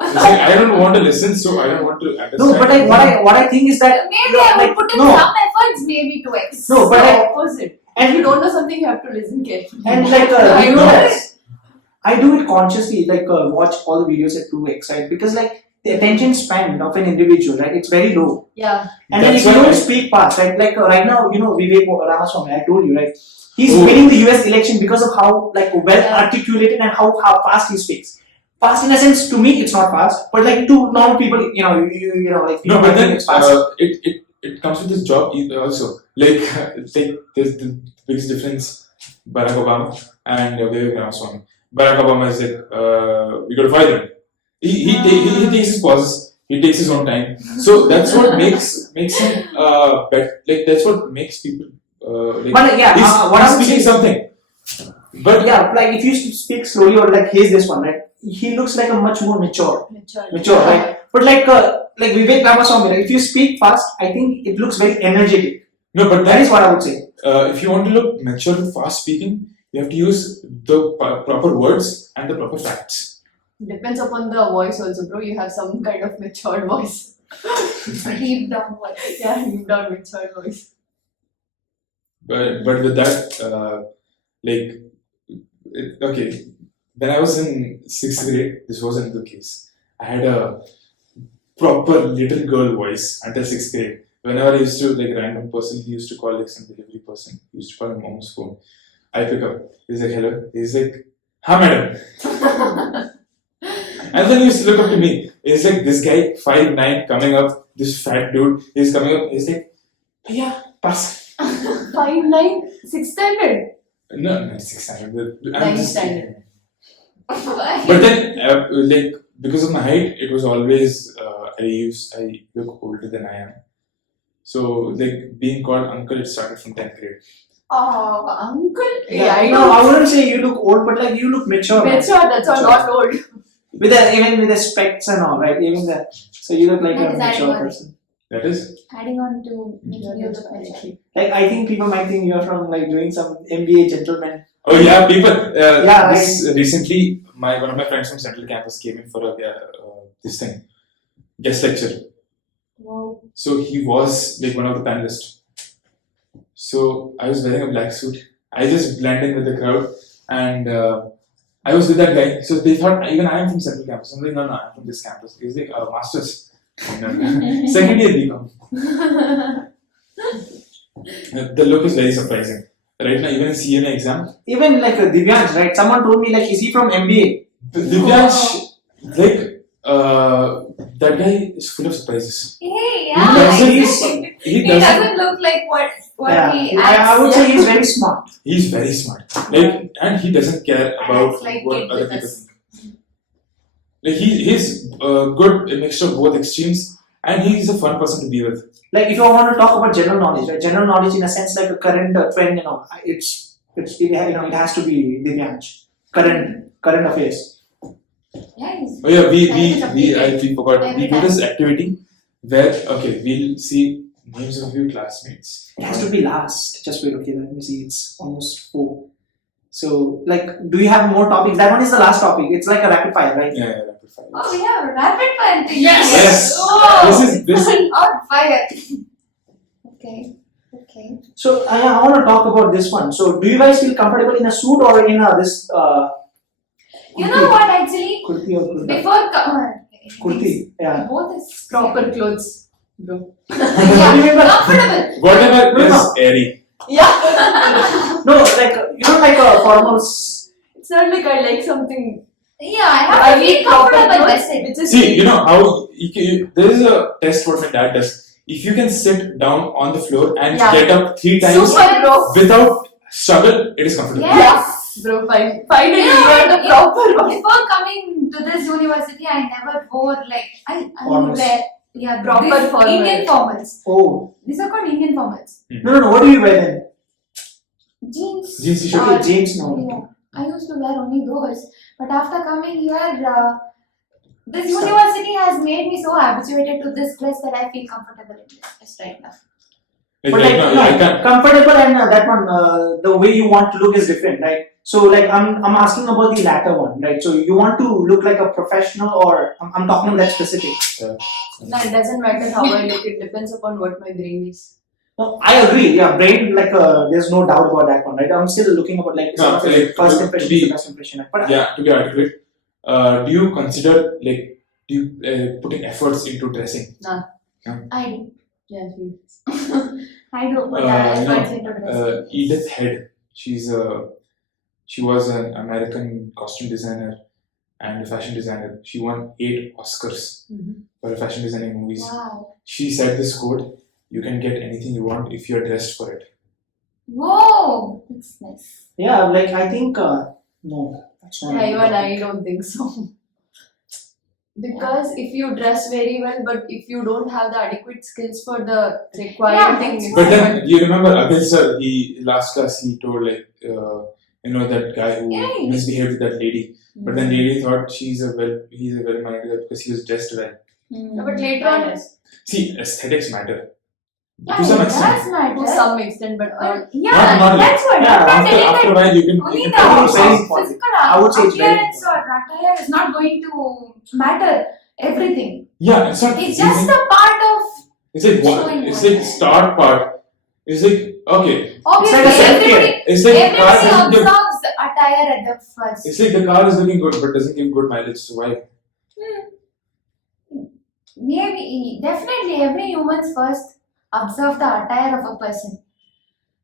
It's like, I don't want to listen, so I don't want to understand. No, but like what I think is that Maybe I would like, put in no. some efforts, maybe 2x. No, but the like, opposite. If and you don't know something, you have to listen carefully. and like I you know know that it. I do it consciously. Like watch all the videos at 2x, right? Because like the attention span of an individual, right? It's very low. Yeah. And then if That's you why don't I- speak fast, right? Like right now, you know Vivek Ramaswamy. I told you, right? He's Oh. winning the US election because of how like well Yeah. articulated and how fast he speaks. Fast in a sense, to me, it's not fast, but like to normal people, you know, you know, like No, people but might think then it's fast. it comes with this job also. Like there's the biggest difference. Barack Obama and Vivek Ramaswamy. Barack Obama is like we got to fight him. He takes his pauses. He takes his own time. So that's what makes him like that's what makes people like. But yeah, what he's I'm speaking saying, something. But yeah, like if you speak slowly or like here's this one, right? He looks like a much more mature, right? But like Vivek Ramaswamy, right? If you speak fast, I think it looks very energetic. no, but That is what I would say. if you want to look mature and fast speaking, you have to use the proper words and the proper facts. Depends upon the voice also, bro. You have some kind of matured voice. Deep down voice. Yeah, deep down matured voice. But with that, okay, when I was in 6th grade, this wasn't the case. I had a proper little girl voice until 6th grade. Whenever I used to, like, random person, he used to call, like, some delivery person, he used to call my mom's phone. I pick up, he's like, hello. He's like, ha, madam. And then he used to look up to me. It's like this guy, 5'9", coming up, this fat dude, he's coming up, he's like, yeah, pass. 5'9", 6th standard. No, not 6th standard. I'm Ninth just standard. But then, like, because of my height, it was always, I look older than I am. So, like, being called uncle, it started from 10th grade. Oh, uncle? Yeah, I no, know. I wouldn't say you look old, but like you look mature. man. Mature, that's all, not old. Even with the specs and all, right? Even that, so you look like That a is mature adding on. person. That is? Adding on to making you look mature. Like I think people might think you're from like doing some MBA gentleman. Oh, yeah, people. Yeah, Recently, one of my friends from Central Campus came in for a this thing, guest lecture. Wow. So, he was like one of the panelists. So, I was wearing a black suit. I just blended in with the crowd and I was with that guy. So, they thought even I am from Central Campus. I'm like, no, I'm from this campus. He's like, masters. Second year BCom. The look is very surprising. Right now, even in CMA exam, Even like Divyansh, right? Someone told me like, is he from MBA? Divyansh, like, that guy is full of surprises. Hey, He yeah. doesn't- exactly. He He doesn't. doesn't look like what Yeah, he I acts. would say he's very smart. He's very smart. Like, and he doesn't care about Acts like what kid other with people us. think. Like, he's good, a mixture of both extremes, and he's a fun person to be with. Like if you want to talk about general knowledge, right? General knowledge in a sense like a current trend, you know, it has to be Divyansh. Current affairs. Yeah, he's Oh yeah, we forgot. Every We do this activity where we'll see names of your classmates. It has to be last. Just wait, okay, let me see. It's almost 4. So, like, do you have more topics? That one is the last topic. It's like a rapid fire, right? Yeah, rapid fire. Oh, we have a rapid fire thing. Yes. Oh, This is on fire. Okay. So, I want to talk about this one. So, do you guys feel comfortable in a suit or in this? You know what, actually? Kurti or kurta? Before. Kurti, yeah. Both is Proper clothes, bro. What do you mean by- comfortable. whatever No, is no. airy. Yeah. No, like, you don't like formals. It's not like I like something. Yeah, I have to need feel proper comfortable clothes, with it. which is See, you know how there is a test what my dad does. If you can sit down on the floor and Yeah. get up 3 times super, bro. without struggle, it is comfortable. Yes. Bro, finally you are the Yeah, proper one. before coming to this university, I never wore like I Formals. wear Proper this formal. Indian formals. Oh. These are called Indian formals. No. What do you wear then? Jeans. Jeans t-shirt. Okay, jeans now. Yeah, I used to wear only those. But after coming here, this university has made me so habituated to this dress that I feel comfortable in this dress right now. Like, But right like, now, I can't. comfortable and that one, the way you want to look is different, right? So like, I'm asking about the latter one, right? So you want to look like a professional, or I'm talking about that specific. No, it doesn't matter how I look, it depends upon what my brain is. No, I agree. Yeah, brain, like, there's no doubt about that one, right? I'm still looking about like, No, like, first to impression, be- the best impression. But Yeah, to be articulate, do you consider, like, do you putting efforts into dressing? I do. Yeah, I do put You know, efforts into dress. Edith Head, she was an American costume designer and a fashion designer. She won 8 Oscars for her fashion designing movies. Wow. She said this quote: "You can get anything you want if you're dressed for it." Whoa, that's nice. yeah, like, I think, no, that's not. Yeah, even I don't think so. Because if you dress very well, but if you don't have the adequate skills for the required Yeah, thing, that's it's But not- then you remember Abel sir, last class he told, like, that guy who Yeah. misbehaved with that lady. But then lady thought he's a well-mannered guy because he was dressed well. No, but later on, See, aesthetics matter. Yeah, To some it extent. does matter. to some extent, but not. Yeah, Not that's what yeah, I'm not After telling a that. while, you can Only you the can it's very important. physical I would say it's very appearance or attire is not going to matter everything. Yeah, it's not. It's just a part of It's like showing It's what- like start part. It's like okay. obviously like a self-care. everybody. It's like the car Everybody doesn't give. observes attire at the first. It's like the car is looking good but doesn't give good mileage. So why? Maybe, definitely, every humans first observe the attire of a person.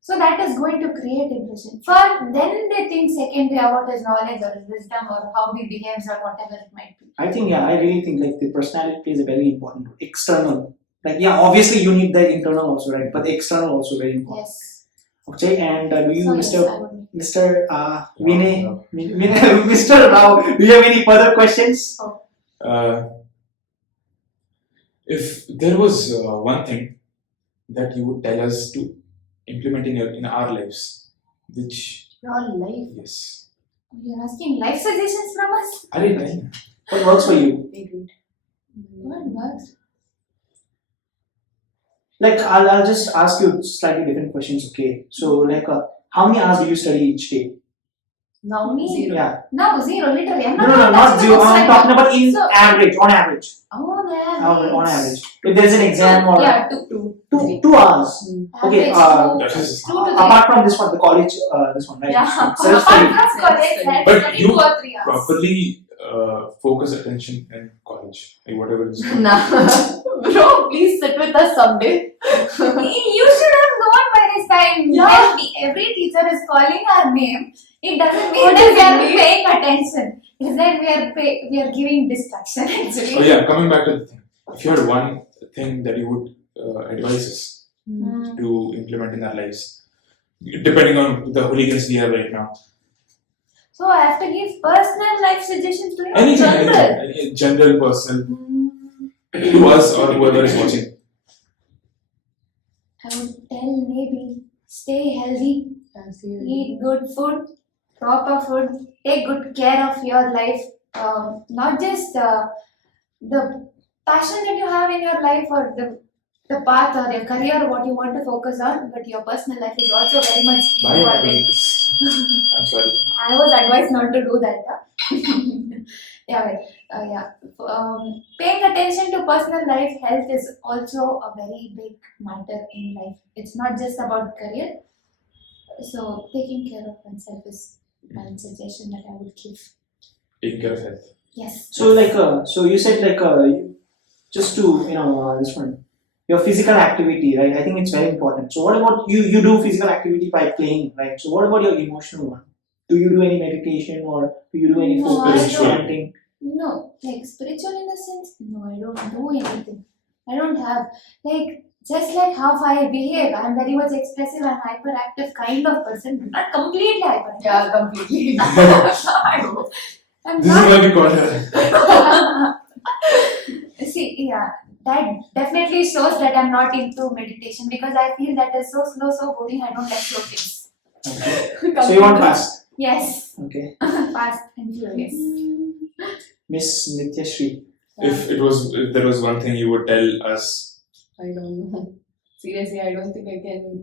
So that is going to create impression. Then they think secondly about his knowledge or his wisdom or how he behaves or whatever it might be. I think, yeah, I really think like the personality plays a very important role. External. Like, yeah, obviously you need the internal also, right? But the external also very important. Yes. Okay, and do you, So yes, Mr. I would. Mr. Vinay, Mr. Rao, do you have any further questions? If there was one thing that you would tell us to implement in our lives, which Your life. yes, You're asking life suggestions from us? are you telling? What works for you? What works? Like, I'll just ask you slightly different questions, okay? So, like, how many hours do you study each day? Now, Me? 0. Yeah. No, zero, literally. I'm No, not not touching zero. the books I'm right talking now. about in So- average, on average. On On average. If there's an exam or Yeah, 2. 2 hours. Okay, Average That is 2 to 3. apart from this one, the college, this one, right? Yeah. Self-study. Apart from college, I But study you 2 or 3 hours. properly focus attention in college, like whatever it is. Nah. Bro, please sit with us someday. You should have known by this time. Yeah. When every teacher is calling our name, it doesn't mean What that does we it are mean? paying attention. It's that we are giving distraction actually. Oh yeah, coming back to the thing. If you had one thing that you would advise us Mm. to implement in our lives, depending on the hooligans we have right now, So I have to give personal life suggestions to you. anything, general, personal, to us or whoever is watching. I would tell maybe stay healthy, eat good food, proper food, take good care of your life. Not just the passion that you have in your life or the path or your career, what you want to focus on, but your personal life is also very much Why am I important. doing this? I'm sorry. I was advised not to do that. Paying attention to personal life, health is also a very big matter in life. It's not just about career. So taking care of oneself is one suggestion that I would give. Taking care of health. Yes. So, like, so you said, like, just to, this one, your physical activity, right? I think it's very important. So, what about you? You do physical activity by playing, right? So, what about your emotional one? Do you do any meditation or do you do any No, focus I don't. chanting? No, like spiritual in the sense, no, I don't do anything. I don't have, like, just like how I behave, I'm very much expressive and hyperactive kind of person. Not completely hyperactive. Yeah, completely. I'm This is not. why we call her. See, yeah, that definitely shows that I'm not into meditation because I feel that is so slow, so boring. I don't like slow things. Okay. So you want fast? Yes, Okay. fast and furious. Miss Nithyashree. If there was one thing you would tell us, I don't know. Seriously, I don't think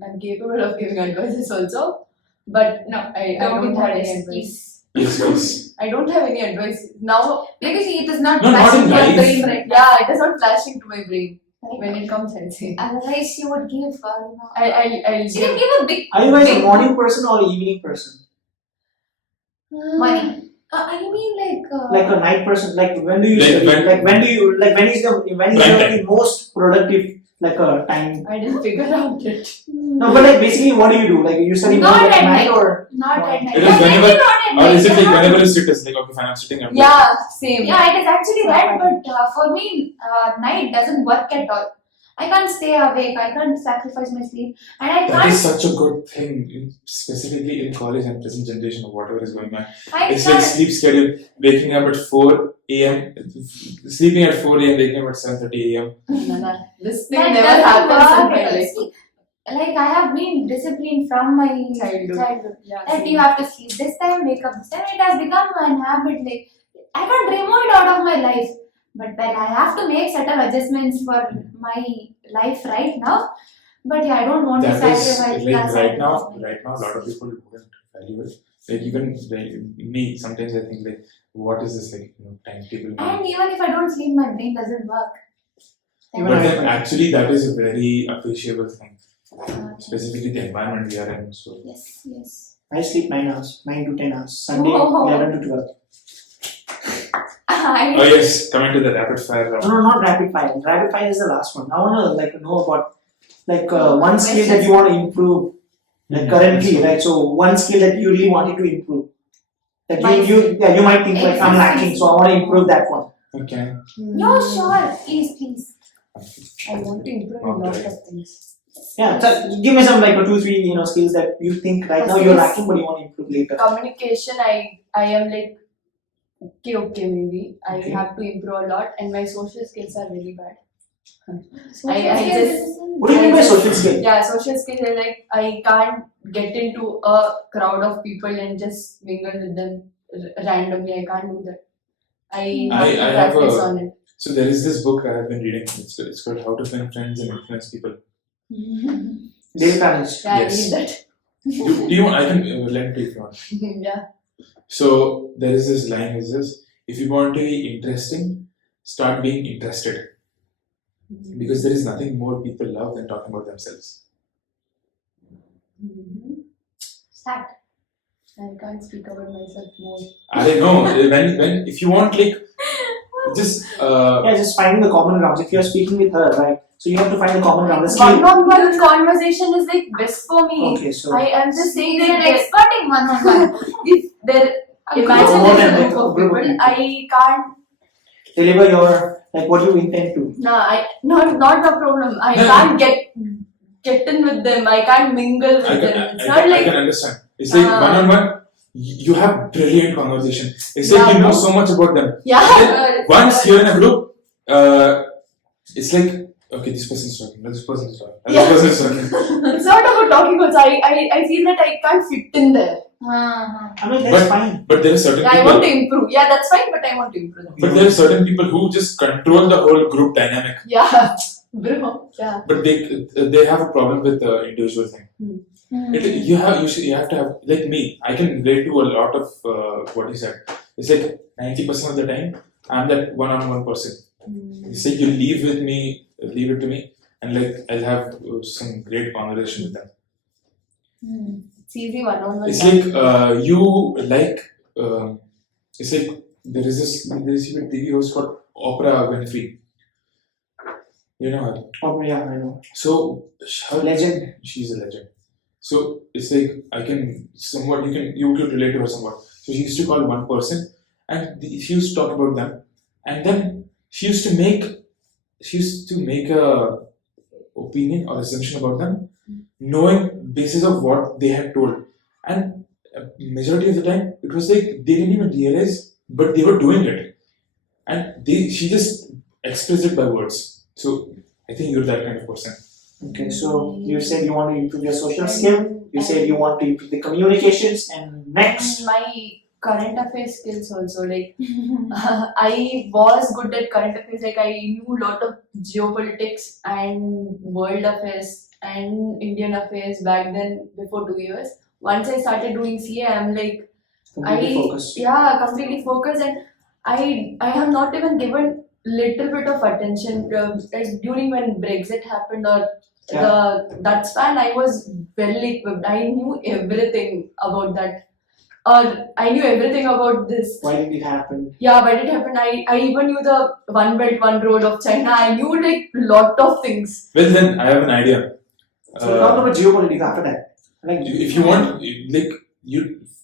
I'm capable of giving advices also. But No, I don't don't give have advice, any advice. please. yes, please. I don't have any advice now. Because it is not No, not flashing in to your life. brain right now. Yeah, it is not flashing to my brain. Right? When it comes, I'll say. Otherwise, she would give. I'll She can give. give a big Are you guys a big morning person or evening person? money. I mean, Like a night person? Like when do you Like study? when- Like when is Prime the most productive time? I didn't figure out it. No, but like basically what do you do? Like you study more Not at at night night. or not at night. It is Definitely whenever- not at or night. is it like Yeah. whenever you sit, it's like okay, fine, I'm sitting. I'm Yeah, same. Yeah, it is actually So that, fine. but for me, night doesn't work at all. I can't stay awake. I can't sacrifice my sleep, and I That is can't. such a good thing, specifically in college and present generation of whatever is going on. I It's like can't. sleep schedule, waking up at 4 a.m., sleeping at 4 a.m., waking up at 7:30 a.m. Nah. This thing That never doesn't happens in work my at all. life. See, like I have been disciplined from my childhood. Yeah, That same. you have to sleep this time, wake up this time. It has become an habit. Like I can't remove it out of my life. But when I have to make certain adjustments for my life right now, but yeah, I don't want to That is sacrifice. like that right now, sacrifice. a lot of people wouldn't value it. Like even me, sometimes I think like, what is this timetable? And even if I don't sleep, my brain doesn't work. Even But I- then actually, that is a very appreciable thing, Okay. specifically the environment we are in. So Yes. I sleep 9 hours, 9 to 10 hours. Sunday Oh. 11 to 12. oh yes, coming to the rapid fire round. No, not rapid fire. Rapid fire is the last one. I wanna know about one skill that Questions. you want to improve. Like Mhm. currently, right? So one skill that you really wanted to improve. That My you might think like I'm existing lacking, so I want to improve that one. Okay. No, sure. Please. I want to improve a lot of things. Yeah, so give me some like 2-3 skills that you think right now you're lacking, but you want to improve later. Communication, I am like okay maybe. Okay. I have to improve a lot, and my social skills are really bad. Social I skills just- is- What do you mean by social skill? Yeah, social skills are like I can't get into a crowd of people and just mingle with them randomly. I can't do that. I have I to have practice a- on it. So there is this book I have been reading. It's called How to Win Friends and Influence People. Dave Carnage. Yeah, Yes. I need that. Do you want? I can lend it if you want. Yeah. So there is this line. Is this if you want to be interesting, start being interested. Because there is nothing more people love than talking about themselves. Start. I can't speak about myself more. I don't know when if you want just Yeah, just finding the common ground. If you're speaking with her, right? So you have to find the common ground. The skill. One-on-one conversation is like best for me. Okay, so I am just saying He's that an expert in one-on-one. if there imagine More there's than a group of group of people, people. I can't. deliver your what you intend to. Not the problem. I can't get in with them. I can't mingle with them. It's not I like can understand. It's like one-on-one. You have brilliant conversation. It's like Yeah, you know no. so much about them. yeah. Once you're in a group, it's like okay, this person's talking. This person's talking. Yeah. This person's talking. It's not about talking also. I feel that I can't fit in there. I mean that's fine. But there are certain Yeah, I people. want to improve. Yeah, that's fine, but I want to improve. But there are certain people who just control the whole group dynamic. Yeah, bro. Yeah. But they have a problem with the individual thing. You have to have like me. I can relate to a lot of what you said. It's like 90% of the time I'm that one-on-one person. It's like you leave it to me, and like I'll have some great conversation with them. It's easy one-on-one. It's like you like. It's like there is even TV host called Oprah Winfrey. You know her. Oh yeah, I know. So her Legend. She's a legend. So it's like you could relate to her somewhat. So she used to call one person, and she used to talk about them, and then she used to make a opinion or assumption about them, knowing basis of what they had told. And majority of the time, it was like they didn't even realize, but they were doing it, and she just expressed it by words. So I think you're that kind of person. Okay, so you said you want to improve your social skill. You said you want to improve the communications, and next. My current affairs skills also, like I was good at current affairs, like I knew a lot of geopolitics and world affairs and Indian affairs back then before 2 years. Once I started doing CA, I'm like Completely focused. completely focused, and I have not even given little bit of attention like during when Brexit happened or that span. I was well equipped. I knew everything about that. Or I knew everything about this. Why did it happen? Yeah, why did it happen? I even knew the One Belt One Road of China. I knew like lot of things. Well, then I have an idea. So talk about geopolitics after that. Like, If you want, like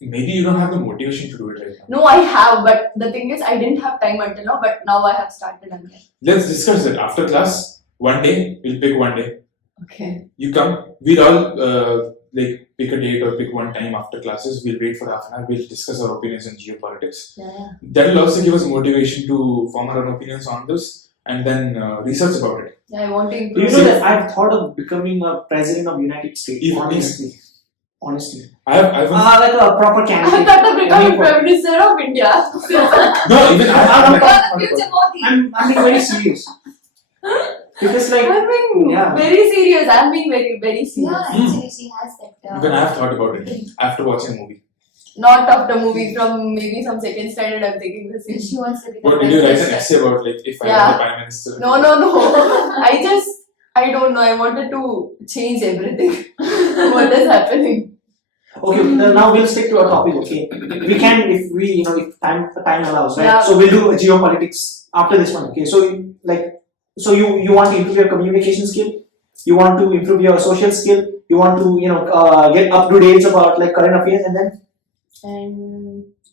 maybe you don't have the motivation to do it right now. No, I have, but the thing is, I didn't have time until now. But now I have started again. Let's discuss it after class. One day we'll pick one day. Okay. You come. We'll all like pick a date or pick one time after classes. We'll wait for half an hour. We'll discuss our opinions on geopolitics. Yeah. That will also give us motivation to form our own opinions on this and then research about it. Yeah, I want to you improve. know that I've thought of becoming a president of United States. If- Honestly. I've Like a proper I candidate. thought of becoming Only for- Prime Minister of India. no even I'm being very serious. Because like I'm being Yeah. very serious. I'm being very, very serious. Yeah, actually, she has that. even I've thought about it after watching a movie. Not of the movie, from maybe some second standard. I'm thinking the same. She wants to become What did you write an minister. essay about, like if I Yeah. were the prime minister? No. I don't know. I wanted to change everything. What is happening? okay, now we'll stick to our topic. Okay, we can if we if time allows, right? Yeah. So we'll do a geopolitics after this one. Okay, so you want to improve your communication skill, you want to improve your social skill, you want to get up to date about like current affairs, and then And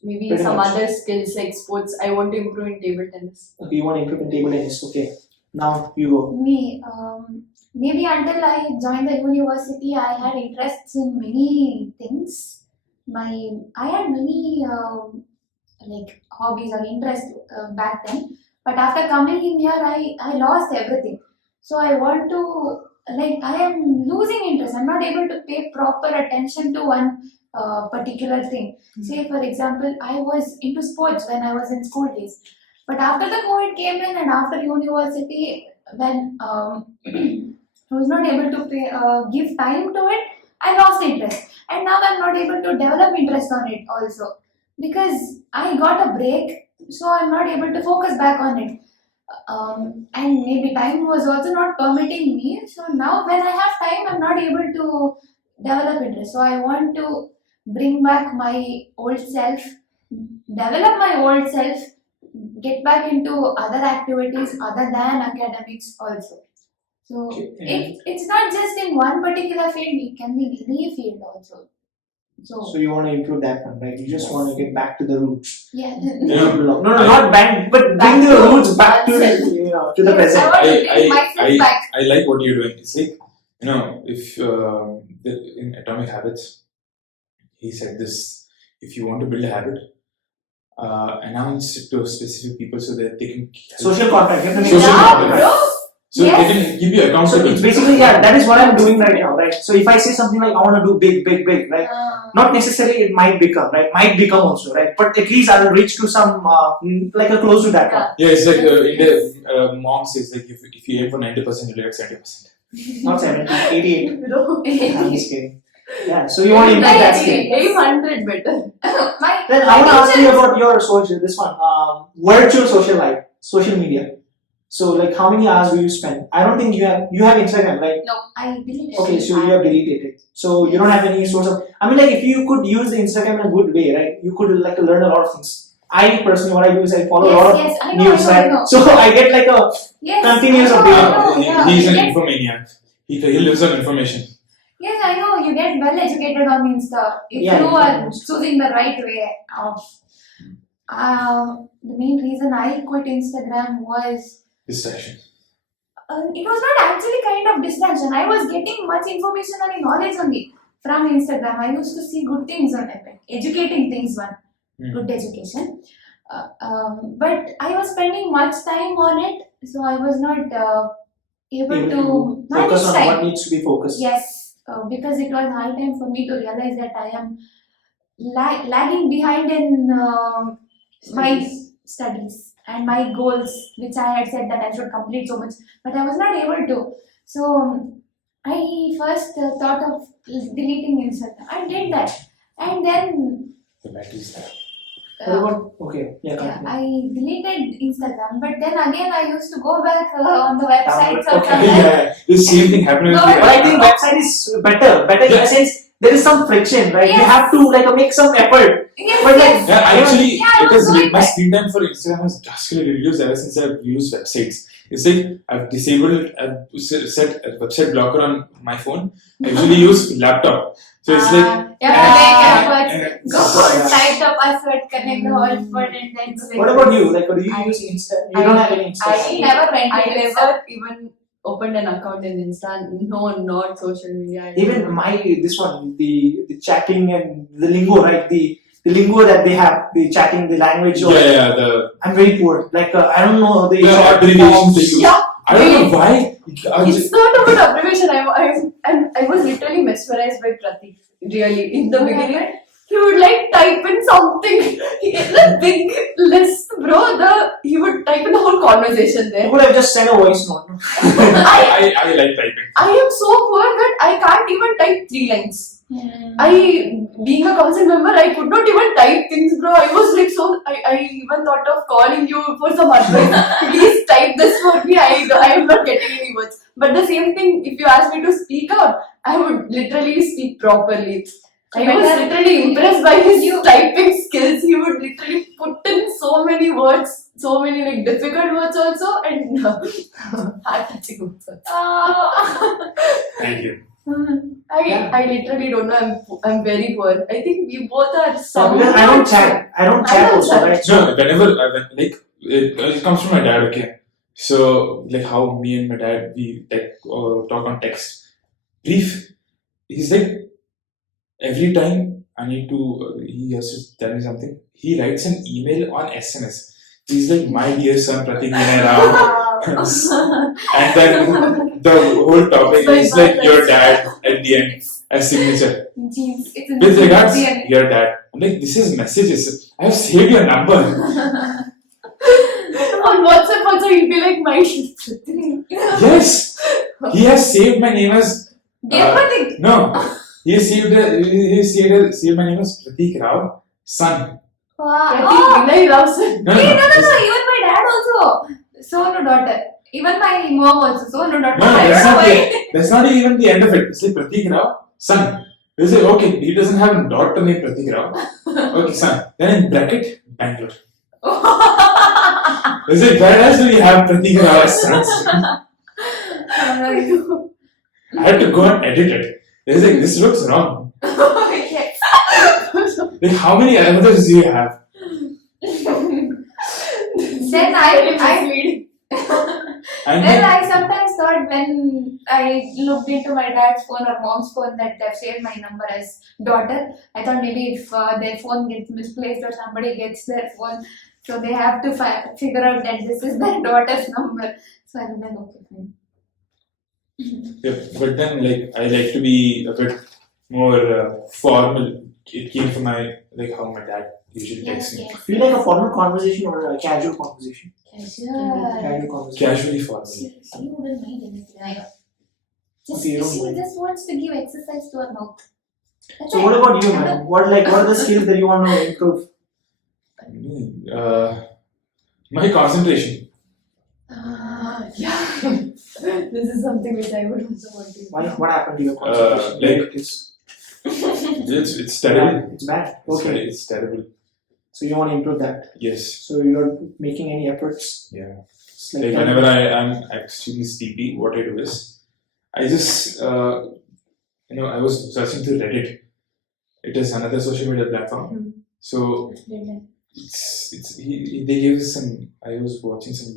maybe Pretty some much. other skills like sports. I want to improve in table tennis. okay, you want to improve in table tennis. Okay, now you go. Me, maybe until I joined the university, I had interests in many things. I had many like hobbies or interests back then. But after coming in here, I lost everything. So I want to I am losing interest. I'm not able to pay proper attention to one particular thing. Say for example, I was into sports when I was in school days. But after the COVID came in and after university, when I was not able to give time to it, I lost interest. And now I'm not able to develop interest on it also. Because I got a break, so I'm not able to focus back on it. And maybe time was also not permitting me. So now when I have time, I'm not able to develop interest. So I want to bring back my old self, develop my old self, get back into other activities other than academics also. So Okay. it's not just in one particular field, it can be in any field also. So you want to improve that one, right? You just want to get back to the roots. Yeah. Yeah. No, not back, but Back bring the to roots back to oneself. to the Yes, present. I want to bring myself back. I like what you're doing. It's like, if in Atomic Habits, he said this: if you want to build a habit, announce it to specific people so that they can Social contract. You have to make Social social contract. contract. bro. so Yes. they can give you So accountable. it's basically that is what I'm doing right now, right? So if I say something like I want to do big, right? Not necessarily it might become, right? Might become also, right? But at least I will reach to some like a close to that one. Yeah, it's like in the mom says like if you aim for 90%, you'll get 70%. Not 70, 88. I'm just kidding. Yeah. So you Aim want to improve that skill. 100 better. My Then I want to ask you about your social, this one, virtual social life, social media. So like how many hours do you spend? I don't think you have Instagram, right? No, I deleted Okay, it. so you have deleted it. So you don't have any source of. I mean, like if you could use the Instagram in a good way, right? You could like learn a lot of things. I personally, what I do is I follow a lot of Yes, I know, news, I right? know. So I get like a Yes, continuous I know, update. I know, yeah. He's an Yes, infomaniac. He lives on information. yes, I know. You get well educated on Insta if Yeah, you you are can. choosing the right way of. The main reason I quit Instagram was Distraction. it was not actually kind of distraction. I was getting much information and knowledge only from Instagram. I used to see good things on it, educating things, good education. But I was spending much time on it, so I was not able to manage focus on time. what needs to be focused. Yes, because it was high time for me to realize that I am lagging behind in my studies and my goals, which I had said that I should complete so much, but I was not able to. So I first thought of deleting Instagram. I did that, and then The battery's there. What about, okay, yeah, yeah, continue. I deleted Instagram. But then again, I used to go back on the websites or Okay. something. Yeah, the same thing happened with No, me. But I think website is better in the sense there is some friction, right? You Yes. have to like make some effort. Yes, But like, yes. Yeah, I actually, Yeah, I was because doing my that. screen time for Instagram has drastically reduced ever since I've used websites. It's like I've set a website blocker on my phone. I usually use laptop. So it's like, Make efforts. Go Yeah. type the password, connect the hotspot, and then do it. What about you? Like, do you I- use Insta? You don't have any Insta. I never went I to Insta. never even opened an account in Insta. No, not social media. I Even don't- this one, the chatting and the lingo, right? The lingo that they have, the chatting, the language. the I'm very poor. Like, I don't know the abbreviations they use. Yeah, I don't know why. it's not about abbreviation. I was literally mesmerized by Pratik. Really, in the beginning, he would like type in something in a big list, bro. He would type in the whole conversation You there. could have just sent a voice note. No? I like typing. I am so poor that I can't even type 3 lines. Being a council member, I could not even type things, bro. I was like I even thought of calling you for some advice. Please type this for me. I am not getting any words. But the same thing, if you ask me to speak out, I would literally speak properly. I was literally impressed by his typing skills. He would literally put in so many words, so many like difficult words also, and heart-touching words also. Thank you. I literally don't know. I'm very poor. I think we both are some. Because I don't chat. I don't chat also, chat. right? No, whenever it comes from my dad. Okay, so like how me and my dad we talk on text. Brief. He's like every time I need to. He has to tell me something. He writes an email on SMS. He's like, my dear son Pratik Vinay and then the whole topic is like your dad at the end as signature. Jeans. It's in With regards, the your dad. I'm like, this is messages. I have saved your number. On WhatsApp also, he'll be like, my Pratik. Yes, he has saved my name as. Dear Pratik. No, he has saved my name as Pratik Rao, son. Pratik Oh. Vinay Rawson. No, Hey, no. Even my dad also. Son or daughter. Even my mom also. Son or daughter. No, I that's don't know not why. That's not even the end of it. It's like Pratik Rao, son. They say, okay, he doesn't have a daughter named Pratik Rao. Okay, son. Then in bracket, Bangalore. They say, where else do we have Pratik Rao as sons? I had to go and edit it. They say, this looks wrong. Yes. Like, how many elements do you have? Then And Then then, I sometimes thought when I looked into my dad's phone or mom's phone that they've saved my number as daughter, I thought maybe if their phone gets misplaced or somebody gets their phone, so they have to figure out that this is their daughter's number. So I was like, okay, fine. yeah, but then, like, I like to be a bit more formal. It came from how my dad usually texts me. Do you like a formal conversation or a casual conversation? Casual. Casual conversation. Casually formal. She wouldn't mind anything. Okay, you don't She mind. just wants to give exercise to her mouth. That's So it. what about you, man? What are the skills that you want to improve? My concentration. Yeah. This is something which I would also want to. Why? What happened to your concentration? It's terrible. It's bad. Okay. It's terrible. So you want to improve that. Yes. So you're making any efforts? Yeah. It's Like whenever I am extremely sleepy, what I do is, I just I was searching through Reddit. It is another social media platform. So they gave us some. I was watching some.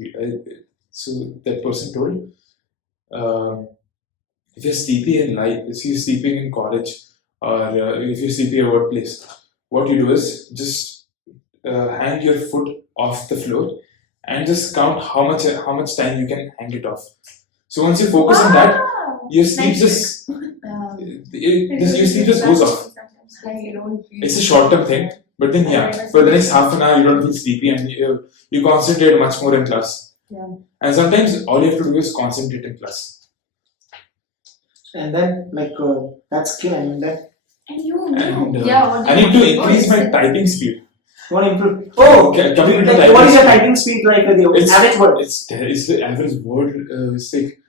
So that person told if you're sleepy in life, if you're sleeping in college, or if you're sleepy at workplace, what you do is just hang your foot off the floor and just count how much time you can hang it off. So once you focus on that, your sleep just your sleep just goes off. I don't feel It's a short term thing, but then for the next half an hour you don't feel sleepy and you concentrate much more in class. Yeah. And sometimes all you have to do is concentrate in class. And then that's skill. I mean that And you And what do I you need to want? increase my typing speed. you want to improve. Oh, okay. Coming into Like, typing what is your speed. typing speed like? The average word. It's the average word. It's like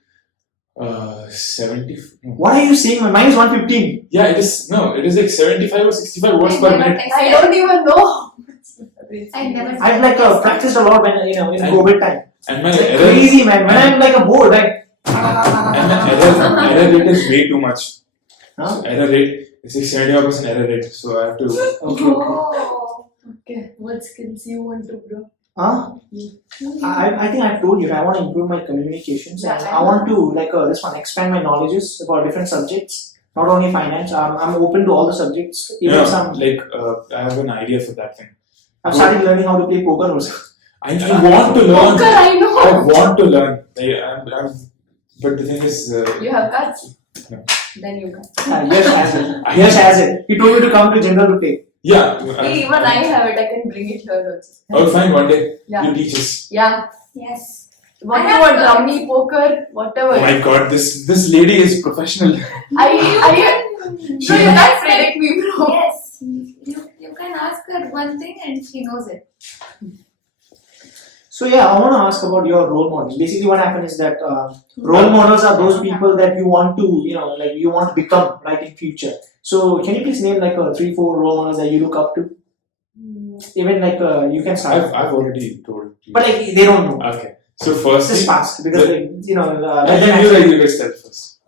70. What are you saying? Mine is 115. Yeah, it is. No, it is like 75 or 65 words per minute. I don't even know. I never. I've practiced a lot when in COVID time. And my It's like error, crazy, man. When I'm like a bored, right? and my error rate is way too much. Huh? So error rate is like 75% error rate. So I have to. Okay. Oh. Okay, what skills you want to grow? Huh? I think I've told you I want to improve my communications and Yeah, I want to expand my knowledges about different subjects, not only finance. I'm open to all the subjects. Even some I have an idea for that thing. I've started learning how to play poker also. I want to learn. Poker, I know. I want to learn. But the thing is, You have cards? No. Then you can. Yash has it. Yash has it. He told me to come to General to play. yeah. Even I have it. I can bring it here also. I'll find one day. Yeah. You teach us. Yeah. Yes. What I do you have want? cards. Rummy, poker, whatever. Oh my god, this lady is professional. So you can't predict me, bro. Yes. You can ask her one thing and she knows it. So yeah, I want to ask about your role models. Basically, what happened is that role models are those people that you want to, you want to become right in future. So can you please name 3-4 role models that you look up to? Even you can start, I've already told you. but they don't know. Okay. So firstly, Just fast because and then you guys tell first.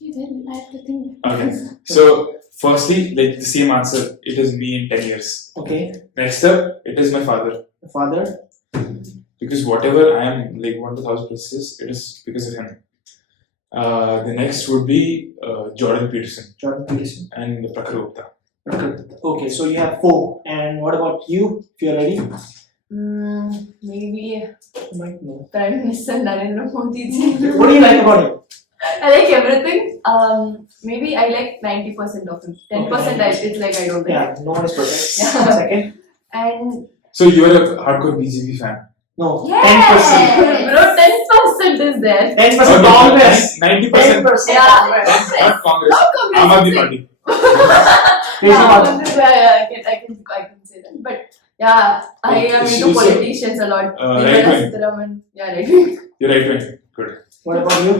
You didn't. I have to think. Okay. So firstly, the same answer. It is me in 10 years. Okay, Next up, it is my father. father. Because whatever I am, 1 to 1,000 places, it is because of him. The next would be Jordan Peterson Jordan Peterson. and Prakhar Gupta. Okay, so you have 4. And what about you? If you're ready, Maybe you might know. Prime Minister Narendra Modi ji. What do you like about him? I like everything. Maybe I like 90% of him. 10% it's like I don't like. Yeah, no one is perfect. Yeah. Second, And So you are a hardcore BJP fan. no, Yes. 10%. bro, 10% is there. 10% Congress. 90%. 10%. Yeah. Not Congress. Not Congress. Aam Aadmi Party. I can say that. But yeah, I am Okay, into so- politicians a lot. right Nirmala wing. Sitharaman. Yeah, right wing. You're right, man. Good. What about you?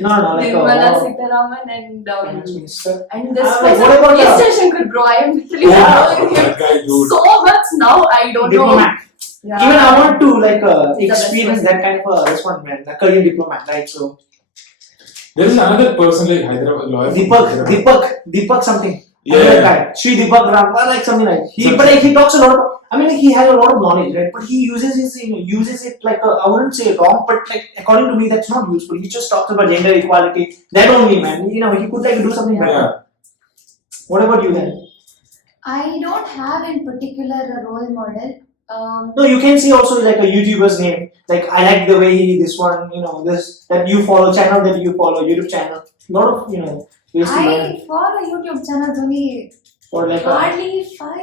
No, Nirmala Sitharaman and Finance Minister. and this what person, about Yes Shankar, bro. I am literally Yeah. following him That guy, dude. so much now. I don't know. Diplomat. Yeah. Even I want to best experience that kind of this one, man, a career diplomat, right? So There is another person like Hyderabad lawyer. from Deepak something. Yeah, Another yeah. guy. Sri Deepak Ram, like something like. He talks a lot about. I mean, he has a lot of knowledge, right? But he uses it I wouldn't say wrong, but according to me, that's not useful. He just talks about gender equality. That only, man. He could do something better. Yeah. What about you then? I don't have in particular a role model. No, you can say also a YouTuber's name. Like I like the way this one, this that you follow, channel that you follow, YouTube channel. Lot of ways to learn. I follow YouTube channels only Or hardly 5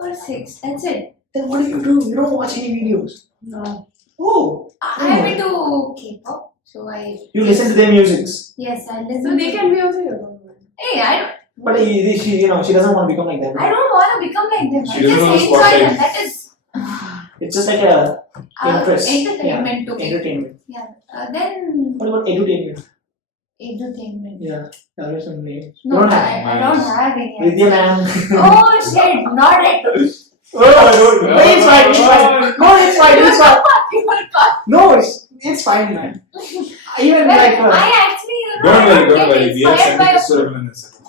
or 6. That's it. then what do? You don't watch any videos. No. Oh, I'm into K-pop, so I. you listen to their musics. Yes, I listen. So they to- can be also your role model. Hey, But she doesn't want to become like them. I don't want to become like them. She I doesn't just want to enjoy spotlight. them. That is It's just like a interest. entertainment to me. Entertainment. Yeah. Then What about edutainment? entertainment. Yeah, there are some names. No, You don't have. I don't have any. Vidya ma'am. Oh shit! Not it. No, it's fine. It's fine. No, it's fine. It's fine. No, it's fine, man. Even Well, I actually, Don't worry, don't get worry. We are inspired by sending a- this to Raghunandan in a second.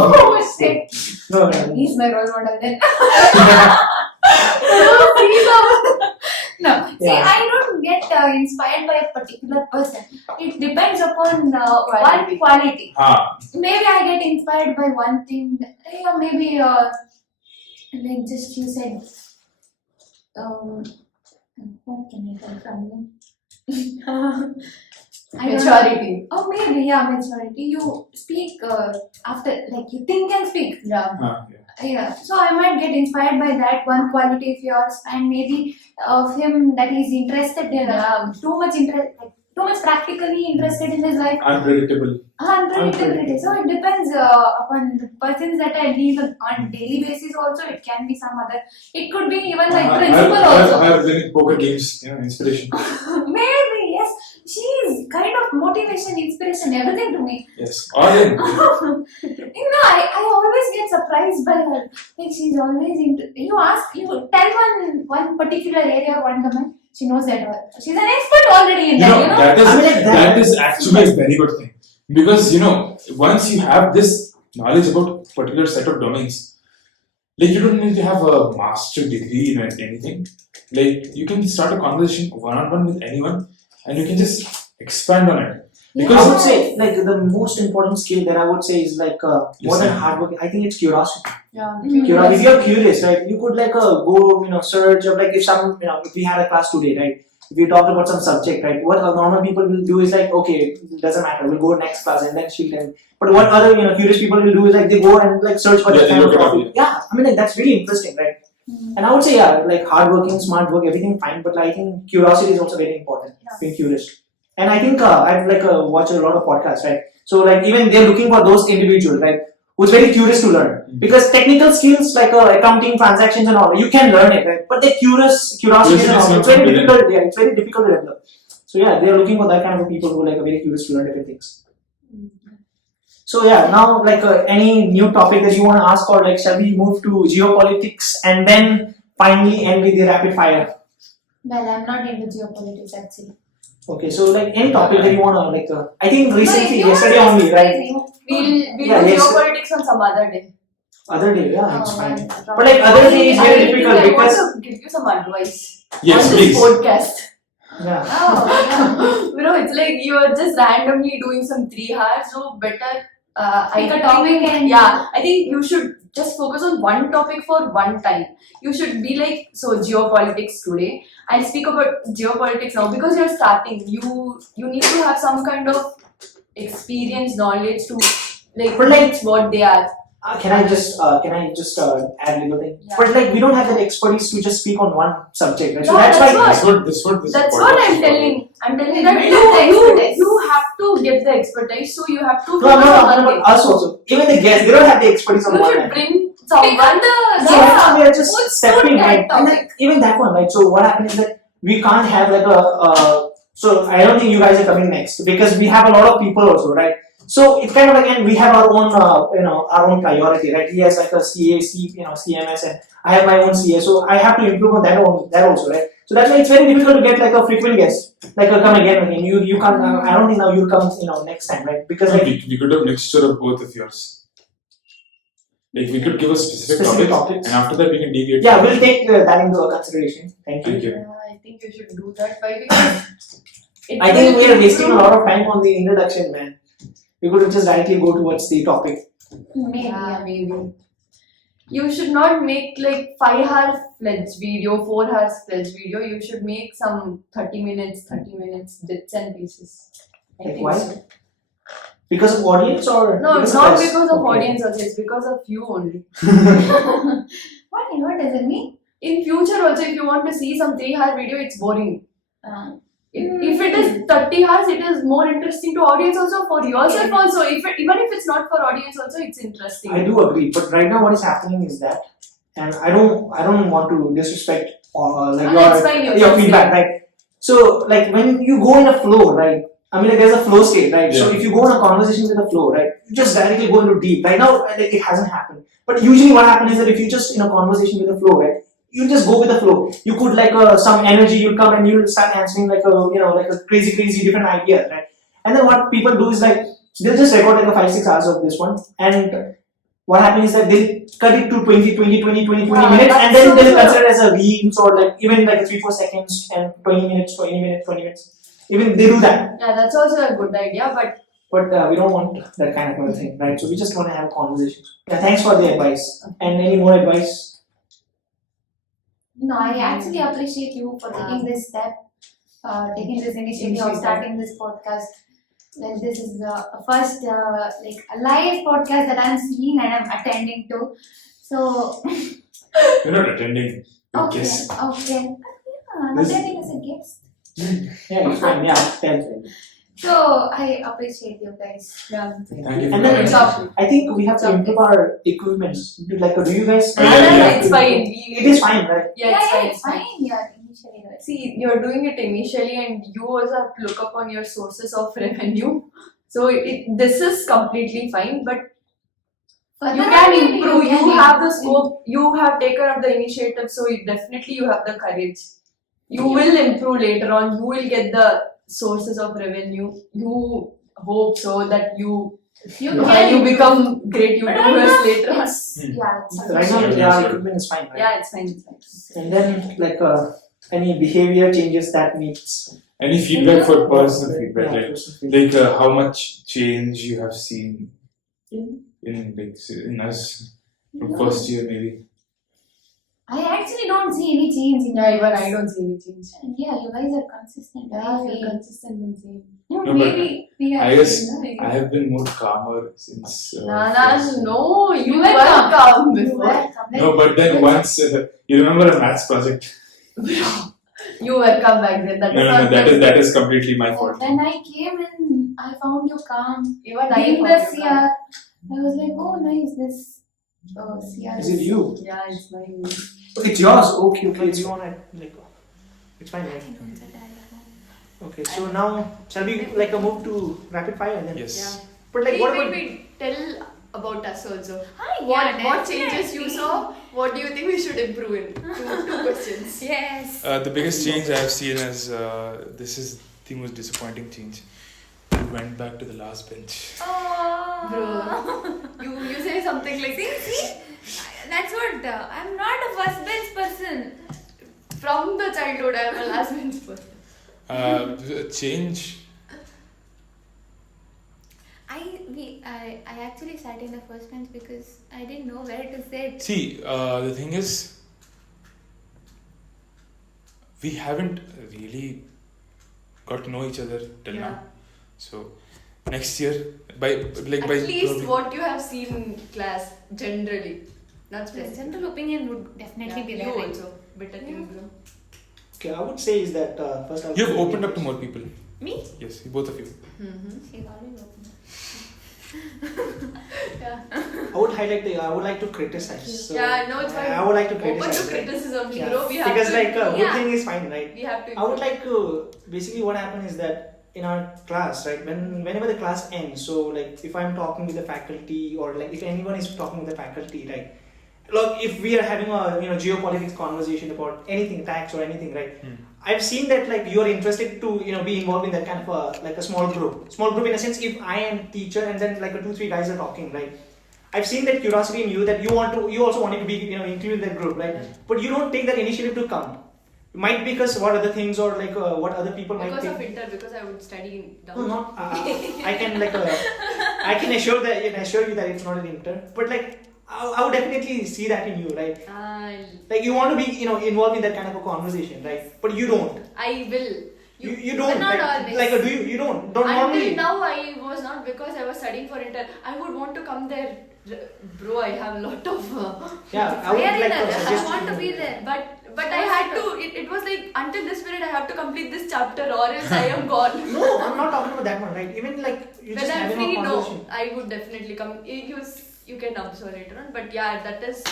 Oh shit! no. He's my role model then. No, see, Yeah. I don't get inspired by a particular person. It depends upon one Quality. quality. Ah, Maybe I get inspired by one thing, or maybe like just you said, what can I tell from you? I don't know. Maturity. Oh, maybe, yeah, maturity. You speak after, like, you think and speak. Yeah. yeah. Yeah, so I might get inspired by that one quality of yours, and maybe of him that he's interested in too much interest, like too much practically interested in his life. Unpredictable. Unpredictability. So it depends upon the persons that I deal with on daily basis. Also, it can be some other. It could be even like principal also. I have winning poker games, inspiration. Maybe yes, she is kind of motivation, inspiration, everything to me. Yes, all in. I always get surprised by her. Like she's always into. You tell one particular area or one domain. She knows that. She's an expert already in that. That is I mean, like that is actually a very good thing, because once you have this knowledge about particular set of domains, like you don't need to have a master degree in anything. Like you can start a conversation one-on-one with anyone, and you can just expand on it. I would say like the most important skill that I would say is like more than hard work. I think it's curiosity. Yeah. If you're curious, right, you could like go search of like if if we had a class today, right, if we talked about some subject, right, what normal people will do is like, okay, it doesn't matter, we'll go next class and then she'll tell. But what other curious people will do is like they go and like search for that kind of topic. Yeah, I mean like that's really interesting, right? And I would say like hard working, smart work, everything fine, but I think curiosity is also very important. Being curious. And I think I've like watched a lot of podcasts, right? So like even they're looking for those individuals, right, who's very curious to learn. Because technical skills like accounting, transactions and all, you can learn it, right? But the curiosity and all, it's very difficult. Yeah, it's very difficult to develop. So yeah, they're looking for that kind of people who are like very curious to learn different things. So yeah, now like any new topic that you want to ask, or like shall we move to geopolitics and then finally end with the rapid fire? Well, I'm not into geopolitics actually. Okay, so like any topic that you want to like, I think recently, No, if you yesterday want to only, right? We'll Yeah, do yes. geopolitics on some other day. Other day, yeah, it's fine. But But like other day is very difficult I because want to give you some advice Yes, on please. this podcast. yeah, It's like you're just randomly doing some 3 hours, so better. Pick a topic and I think you should just focus on one topic for one time. You should be like, so geopolitics today. I'll speak about geopolitics now because you're starting. You need to have some kind of experience, knowledge to like But like- reach what they are. can I just add little thing? Yeah. But like we don't have that expertise to just speak on one subject, right? So Yeah, that's that's why. what- This That's podcast what I'm is for. telling. I'm telling You that build the expertise. you have to get the expertise, so you have to No, I'm focus not on talking one about us also. Even the guests, they don't have the expertise on thing. You one. should Right? bring pick someone. up the So yeah. we are just Who's stepping, good at right? And topic? like, even that one, right? So what happens is that we can't have like a. So I don't think you guys are coming next because we have a lot of people also, right? So it's kind of again we have our own our own priority, right? He has like a CMS, and I have my own CA, so I have to improve on that also, right? So that's why it's very difficult to get like a frequent guest, like a come again. You can't. I don't think now you'll come next time, right? Because like We could have a mixture of both of yours. Like we could give a specific Specific topic, topics. and after that we can deviate. yeah, we'll take that into consideration. Thank you. Thank you. I think you should do that because I think we are wasting a lot of time on the introduction, man. We could just directly go towards the topic. Maybe. Yeah, maybe. You should not make like 5 hours pledge video, 4 hours pledge video. You should make some 30 minutes, bits and pieces. I Like think why? so. Because of audience or No, because it's not us? because of Okay. audience also, it's because of you only. What does it mean? In future also, if you want to see some 3-hour video, it's boring. If it is 30 hours, it is more interesting to audience also, for yourself also. Even if it's not for audience also, it's interesting. I do agree, but right now what is happening is that, and I don't want to disrespect like That's fine, you your can feedback, right? So like when you go in a flow, right? I mean, like, there's a flow state, right? So Yeah. if you go in a conversation with a flow, right, you just directly go into deep. Right now, like, it hasn't happened. But usually, what happens is that if you just in a conversation with a flow, right, you just go with the flow. You could like some energy, you'll come and you'll start answering like a crazy different ideas, right? And then what people do is like they'll just record like a 5-6 hours of this one, and what happens is that they'll cut it to 20 minutes, that's and then so they'll true. consider it as a reels or like even like 3-4 seconds and 20 minutes, 20 minutes. Even they do that. Yeah, that's also a good idea, but We don't want that kind of a thing, right? So we just want to have a conversation. Yeah, thanks for the advice. And any more advice? No, I actually appreciate you for taking this step, taking this initiative of starting this podcast. Well, this is the first like a live podcast that I'm seeing and I'm attending to. So You're not attending. You're okay, guest. okay, yeah, I'm This- attending as a guest. Yeah, it's fine. Yeah, thanks. So I appreciate you guys. yeah. Thank you for And then coming. I think we have to improve our equipment. Do you guys? Oh, yeah. It's fine. It is fine, right? Yeah, it's fine. It's fine. Yeah, initially. Right. See, you're doing it initially, and you also have to look upon your sources of revenue. So this is completely fine, but you can improve. You have the scope. You have taken up the initiative, so definitely you have the courage. You will improve later on. You will get the sources of revenue. You hope so that you become great YouTubers later on. Yeah, it's Right now, fine. yeah, our equipment is fine, right? Yeah, it's fine. It's fine. And then like any behavior changes that needs. Any feedback for personal feedback, Yeah, like personal feedback. how much change you have seen in like say, in us from first year maybe. I actually don't see any change in Yeah, you even guys. I don't see any change. And yeah, you guys are consistent. I Yeah, feel. you're consistent and same. No, No, maybe we are. I guess Maybe. I have been more calmer since. Nana, first year. no, you You were were calm You before. were come No, but then once you remember a maths project. You were calm back then. That is No, not that is completely my fault. When I came in, I found you calm. Even I Being found the you CR, calm. I was like, oh nice, this CR Is it you? Yeah, it's mine. Oh, it's yours. Okay, it's you on it. Like, it's fine, right? Okay, so now shall we like move to rapid fire and then? Yes. But like, what about? wait. Tell about us also. Hi, What changes you saw? What do you think we should improve in? Two questions. Yes. The biggest change I have seen is this is the most disappointing change. We went back to the last bench. Oh. Bro, you say something like See, that's what I'm not a first bench person. from the childhood I am a last bench person. Change. I actually sat in the first bench because I didn't know where to sit. See, the thing is, we haven't really got to know each other till Yeah. now. So next year, by At least probably- what you have seen in class generally, not The specific. general opinion would definitely be You there. right? also better things, bro. Okay, I would say is that first. I would you've say- opened up to more people. Me? Yes, both of you. She's always open. Yeah. I would highlight the. I would like to criticize. So Yeah, no, it's fine. I would like to Open criticize. to right? criticism, Yeah. bro. We have Because to like improve. good thing is fine, right? We have to. I would like to basically what happened is that in our class, right? Whenever the class ends, so like if I'm talking with the faculty or like if anyone is talking with the faculty, right? Look, if we are having a geopolitics conversation about anything, tax or anything, right? I've seen that like you are interested to be involved in that kind of like a small group in a sense. If I am teacher and then like 2-3 guys are talking, right? I've seen that curiosity in you that you also wanted to be included in that group, right? But you don't take that initiative to come. Might because what other things or like what other people might Because think. of inter, because I would study down. No, not. I can like I can assure you that it's not an inter. But like I would definitely see that in you, right? Like you want to be involved in that kind of a conversation, right? But you don't. I will. You don't. But not like, always. Like do you don't normally. Until now, I was not because I was studying for inter. I would want to come there, bro. I have a lot of. Yeah, I would Where like in to that? I suggest. want to be there. But I had to. It was like until this period I have to complete this chapter or else I am gone. No, I'm not talking about that one, right? Even like you When just I'm having a free, no, conversation. I would definitely come. You can observe later on, but yeah, that is.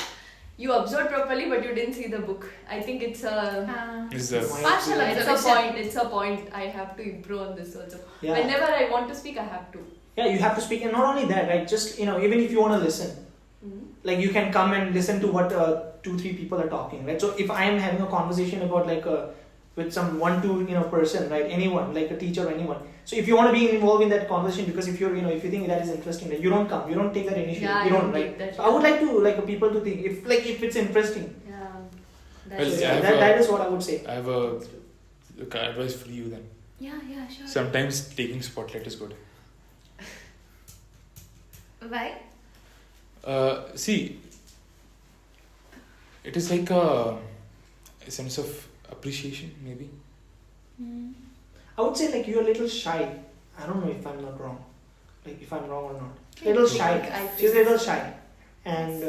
You observed properly, but you didn't see the book. I think it's a. Is the Partial It's a observation. point. It's a point. I have to improve on this also. Yeah. Whenever I want to speak, I have to. Yeah, you have to speak, and not only that, right? Just even if you want to listen, like you can come and listen to what 2-3 people are talking, right? So if I am having a conversation about like with some one-two person, right? Anyone, like a teacher or anyone. So if you want to be involved in that conversation, because if you're if you think that is interesting, then you don't come, you don't take that initiative, Yeah, you I don't, don't right? take that. So I would like to people to think if it's interesting. Yeah. Well, So, yeah, that is what I would say. I have a advice for you then. Yeah, sure. Sometimes taking spotlight is good. Why? See, it is like a sense of appreciation, maybe. I would say like you're a little shy. I don't know if I'm not wrong. Like if I'm wrong or not. Little shy. She's a little shy, and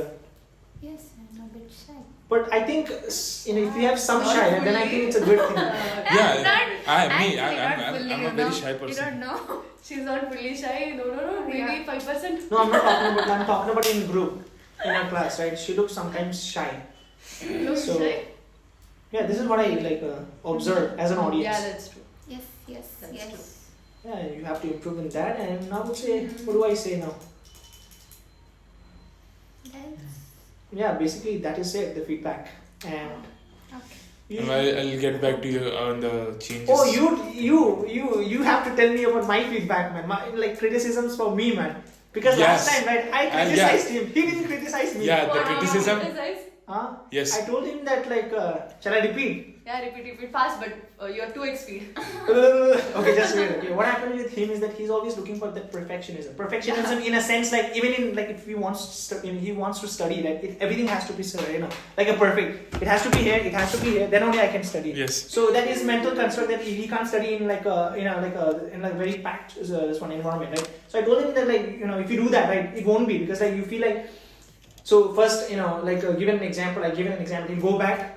Yes, I'm a bit shy. but I think if you have some Not shy, then I fully. think it's a good thing. Yeah, Actually, I'm a very shy You person. don't know. She's not fully shy. No. Maybe Yeah. 5%. No, I'm not talking about. I'm talking about in group, in our class, right? She looks sometimes shy. No, So- shy. Yeah, this is what I observe as an audience. Yeah, that's true. Yes. That's true. Yeah, you have to improve in that. And I would say, what do I say now? Yeah, basically that is it. The feedback and. Okay. You- I'll get back to you on the changes. Oh, you have to tell me about my feedback, man. Like criticisms for me, man. Because Yes. last time, right, I criticized him. He didn't criticize me. Yeah, the What did you criticism. criticize? Huh? Yes. I told him that shall I repeat? Yeah, repeat fast, but you're 2x speed. Okay, just wait. Okay, what happened with him is that he's always looking for that perfectionism. Perfectionism, in a sense, like even in if he wants to study, like everything has to be like a perfect. It has to be here. It has to be here. Then only I can study. Yes. So that is mental construct that he can't study in in a very packed this one environment, right? So I told him that if you do that, right, it won't be because you feel like. So first, given an example, he'll go back.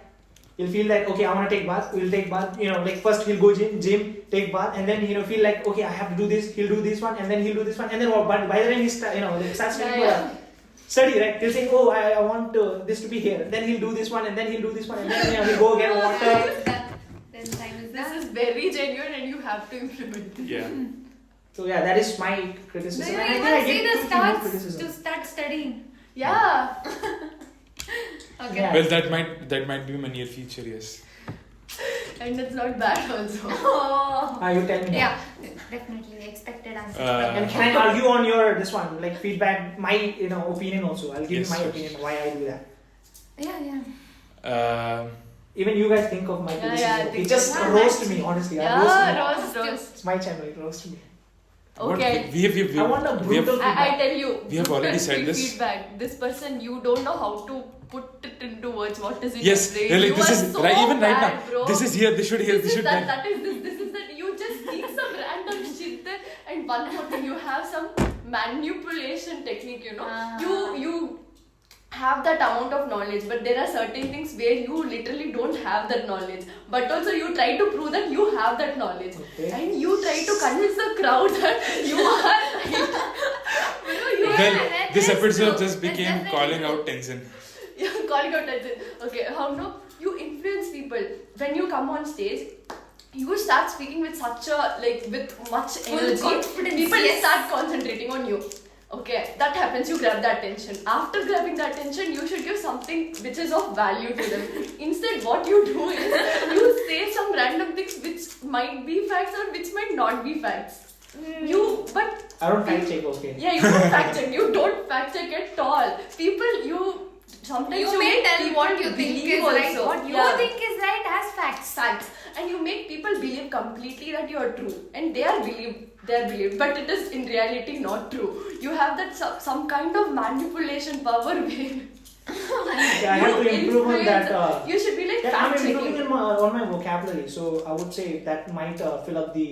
He'll feel like, okay, I want to take bath. We'll take bath. First he'll go gym, take bath, and then feel like, okay, I have to do this. He'll do this one, and then he'll do this one, and then but by the time he starts study, right? He'll say, oh, I want this to be here. Then he'll do this one, and then he'll do this one, and then he'll go get water. Then time is This done. is very genuine and you have to implement it. Yeah. So yeah, that is my Do criticism. you And I even think I see get the too much starts criticism. to start studying? Yeah. Okay. Yeah. Well, that might be my near future. Yes. And it's not bad also. Oh. You tell me. now. Yeah, definitely expected answer. And can I argue on your this one, like feedback, my opinion also? I'll give Yes, you my yes. opinion why I do that. Yeah. Even you guys think of my Yeah, criticism. I It think just so. roast me, honestly. Yeah, Roast me. roast. It's my channel. It roast me. Okay. We I want a we have, brutal I tell you. We have already said this. Feedback. This person, you don't know how to put it into words. What is it? Yes, Brain? really, You this are is so right. Even right bad, now, bro. this is here. This should here. This should that. there. That is this. This is that. You just speak some random shit there, and one more thing. You have some manipulation technique. You have that amount of knowledge, but there are certain things where you literally don't have that knowledge, but also you try to prove that you have that knowledge. Okay. And you try to convince the crowd that you are right. You Well, that this is episode true. just That's became definitely calling true. out Tenzin. You're calling out attention. Okay, how no? You influence people. When you come on stage, you start speaking with such a with much Full energy. confidence, People yes. start concentrating on you. Okay, that happens. You grab the attention. After grabbing the attention, you should give something which is of value to them. Instead, what you do is you say some random things which might be facts or which might not be facts. But I don't fact check, okay. yeah, you don't fact check. You don't fact check at all. People, sometimes You may make tell people what you think believe is right. also. What you Yeah. think is right as facts. And you make people believe completely that you are true, and they are believed, but it is in reality not true. You have that some kind of manipulation power where Yeah, I have to improve on that. you should be like Yeah, I'm fact improving checking. on my vocabulary, so I would say that might fill up the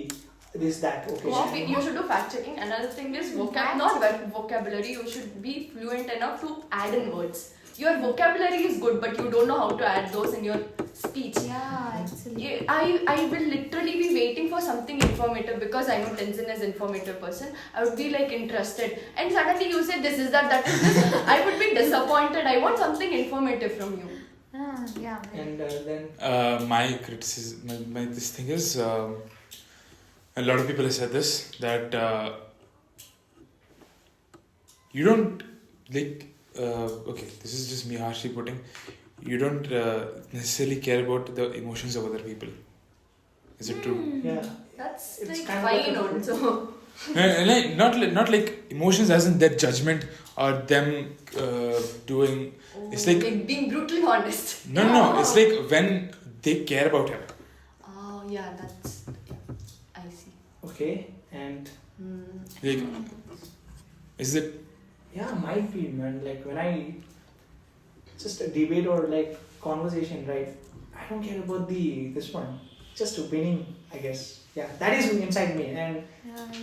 that okay. You should do fact checking. Another thing is vocabulary. You should be fluent enough to add in words. Your vocabulary is good, but you don't know how to add those in your speech. Yeah, actually. I will literally be waiting for something informative because I know Tenzin is informative person. I would be interested, and suddenly you say this is that is this. I would be disappointed. I want something informative from you. Yeah. And then My criticism, my this thing is, a lot of people have said this that you don't okay, this is just me harshly putting. You don't necessarily care about the emotions of other people. Is it true? Yeah. That's It's like kind of like fine a- also. Not like emotions as in their judgment or them doing. It's like being brutally honest. no. It's like when they care about him. Oh yeah, I see. Okay, and Like, is it? yeah, might be, man. Like when I just a debate or like conversation, right? I don't care about this one. Just winning, I guess. Yeah, that is inside me, and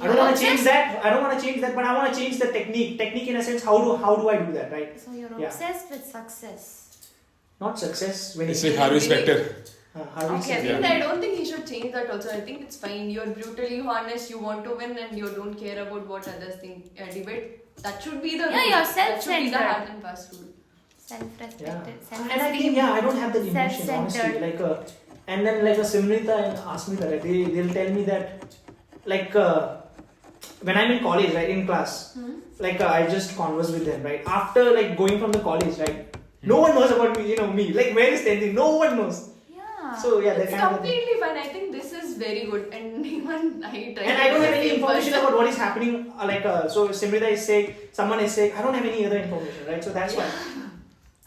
I don't want to change that. But I want to change the technique. Technique in a sense, how do I do that, right? So you're Yeah. obsessed with success. Not success. Winning. It's like Harvey Specter. Harvey Okay, Specter. Yeah. I don't think he should change that also. I think it's fine. You're brutally honest, you want to win, and you don't care about what others think. Debate. That should be the Yeah, rule. you're That should be the self-centered. hard and fast rule. Self-respected, Yeah. And I self-esteem. think I don't have that emotion honestly. Self-centered. Like and then like a Simrita and Asmita, right? They'll tell me that like when I'm in college, right, in class, like I just converse with them, right? After like going from the college, right? No one knows about me, me. Like where is Tenzin? No one knows. Yeah. So yeah, that It's kind of thing. completely fine. I think this is very good. And even I try And to I don't be have the any same information person. about what is happening. So Simrita is saying, someone is saying, I don't have any other information, right? So that's why.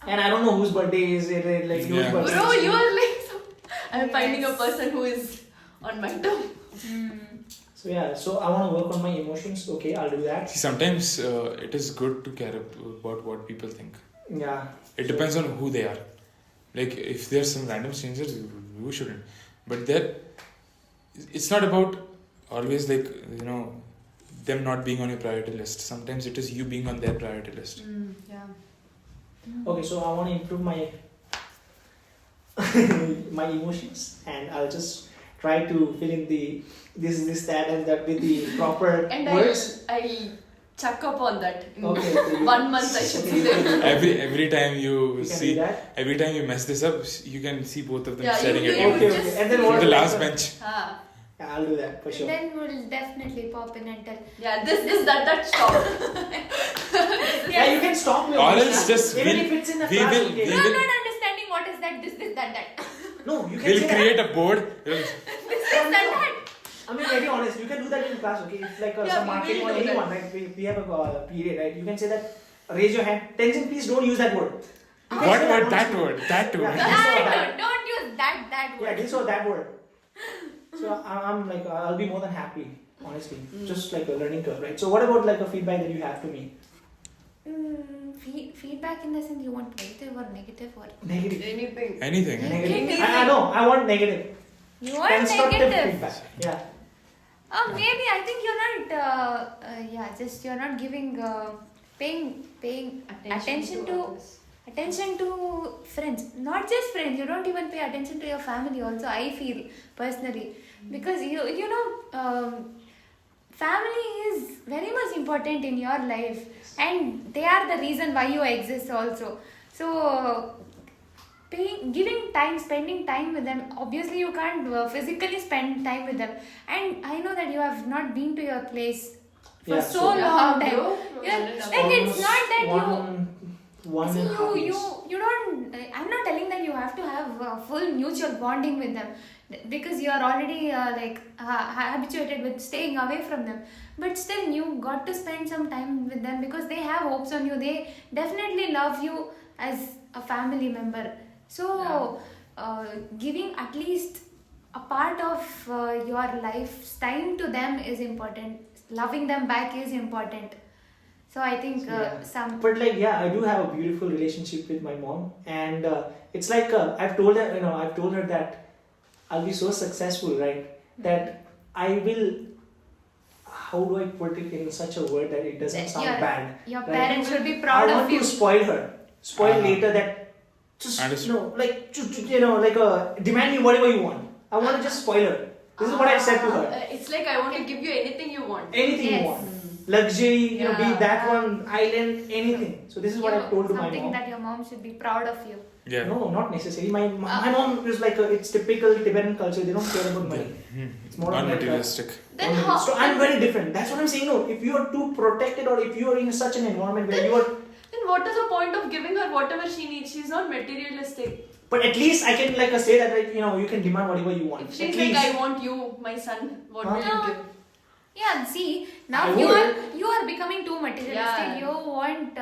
And I don't know whose birthday is it, like whose Yeah. birthday. Bro, is it. you are like I'm finding a Yes. person who is on my term. So yeah, so I want to work on my emotions. Okay, I'll do that. See, sometimes it is good to care about what people think. Yeah. It depends on who they are. Like if there's some random strangers, you shouldn't. But it's not about always like them not being on your priority list. Sometimes it is you being on their priority list. Yeah. Okay, so I want to improve my my emotions, and I'll just try to fill in the this, that, and that with the proper And words. I'll chuck up on that. In Okay, so you- 1 month I should Okay, see you them. can do that. Every time you You can see, do that. every time you mess this up, you can see both of them Yeah, staring you- at you you Okay, just- okay. And then from what? the last bench. Ah. Yeah, I'll do that for sure. Then we'll definitely pop in and tell. Yeah, this, that, stop. Yeah, you can stop me. Or also. else just even we'll- if it's in a we class. will- Okay. we You are will- not understanding what is that, this, that. No, you can We'll say create that. a board. This, that. I mean, very honest. You can do that in class. Okay, if like Yeah, some we marketing will or do anyone, that. right? We have a period, right? You can say that. Raise your hand. Tenzin, please don't use that word. You can What say word? That honestly. word. That Yeah. word. That, don't use that Yeah, word. this or that word. So I'm like I'll be more than happy, honestly. Just like a learning curve, right? So what about like a feedback that you have to me? Feedback in the sense you want positive or negative or Negative. Anything. Anything. Negative. I know. I want negative. you want Constructive negative. feedback. Yeah. Maybe I think you're not. You're not giving paying attention to friends. Not just friends. You don't even pay attention to your family. Also, I feel personally because family is very much important in your life, and they are the reason why you exist. Also, so. Spending time with them. Obviously, you can't physically spend time with them. And I know that you have not been to your place for Yeah, so so- long Yeah, time. bro. Yeah, Almost like it's not that one See, and a half years. you don't. I'm not telling that you have to have full mutual bonding with them because you are already habituated with staying away from them. But still, you got to spend some time with them because they have hopes on you. They definitely love you as a family member. So, giving at least a part of your life's time to them is important. Loving them back is important. So I think Yeah. some. But like I do have a beautiful relationship with my mom, and it's like I've told her that I'll be so successful, right? That I will. How do I put it in such a word that it doesn't sound bad? Your right? parents should be proud I of want you. to spoil her, later that. Just Understood. demand me whatever you want. I want to just spoil her. This is what I said to her. It's like I want to give you anything you want. Anything Yes. you want. Luxury, be Yeah. that one, island, anything. So this is what I told to my Something mom. that your mom should be proud of you. Yeah. No, not necessarily. My mom is like it's typical Tibetan culture. They don't care about money. It's more of like Non-materialistic. Then how? So I'm very different. That's what I'm saying. No, if you are too protected or if you are in such an environment where you are, Then what is the point of giving her whatever she needs? She's not materialistic. But at least I can like say that like, you can demand whatever you want. If she's At like, least. I want you, my son, what will you give? Yeah, see, now I you would. are becoming too materialistic. Yeah. You want,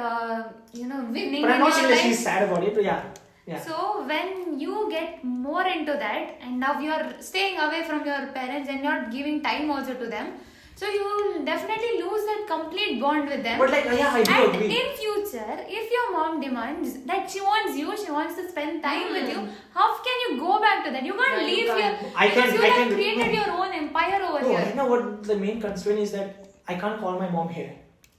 winning But I'm in not your saying that life. she's sad about it. But yeah. So when you get more into that, and now you're staying away from your parents and you're giving time also to them, so you will definitely lose that complete bond with them. But like, yeah, I do And agree. in future, if your mom demands that she wants to spend time with you, how can you go back to that? You can't Yeah, you leave can't. here I because can- you I have can- created no. your own empire over No, here. right now what the main constraint is that I can't call my mom here.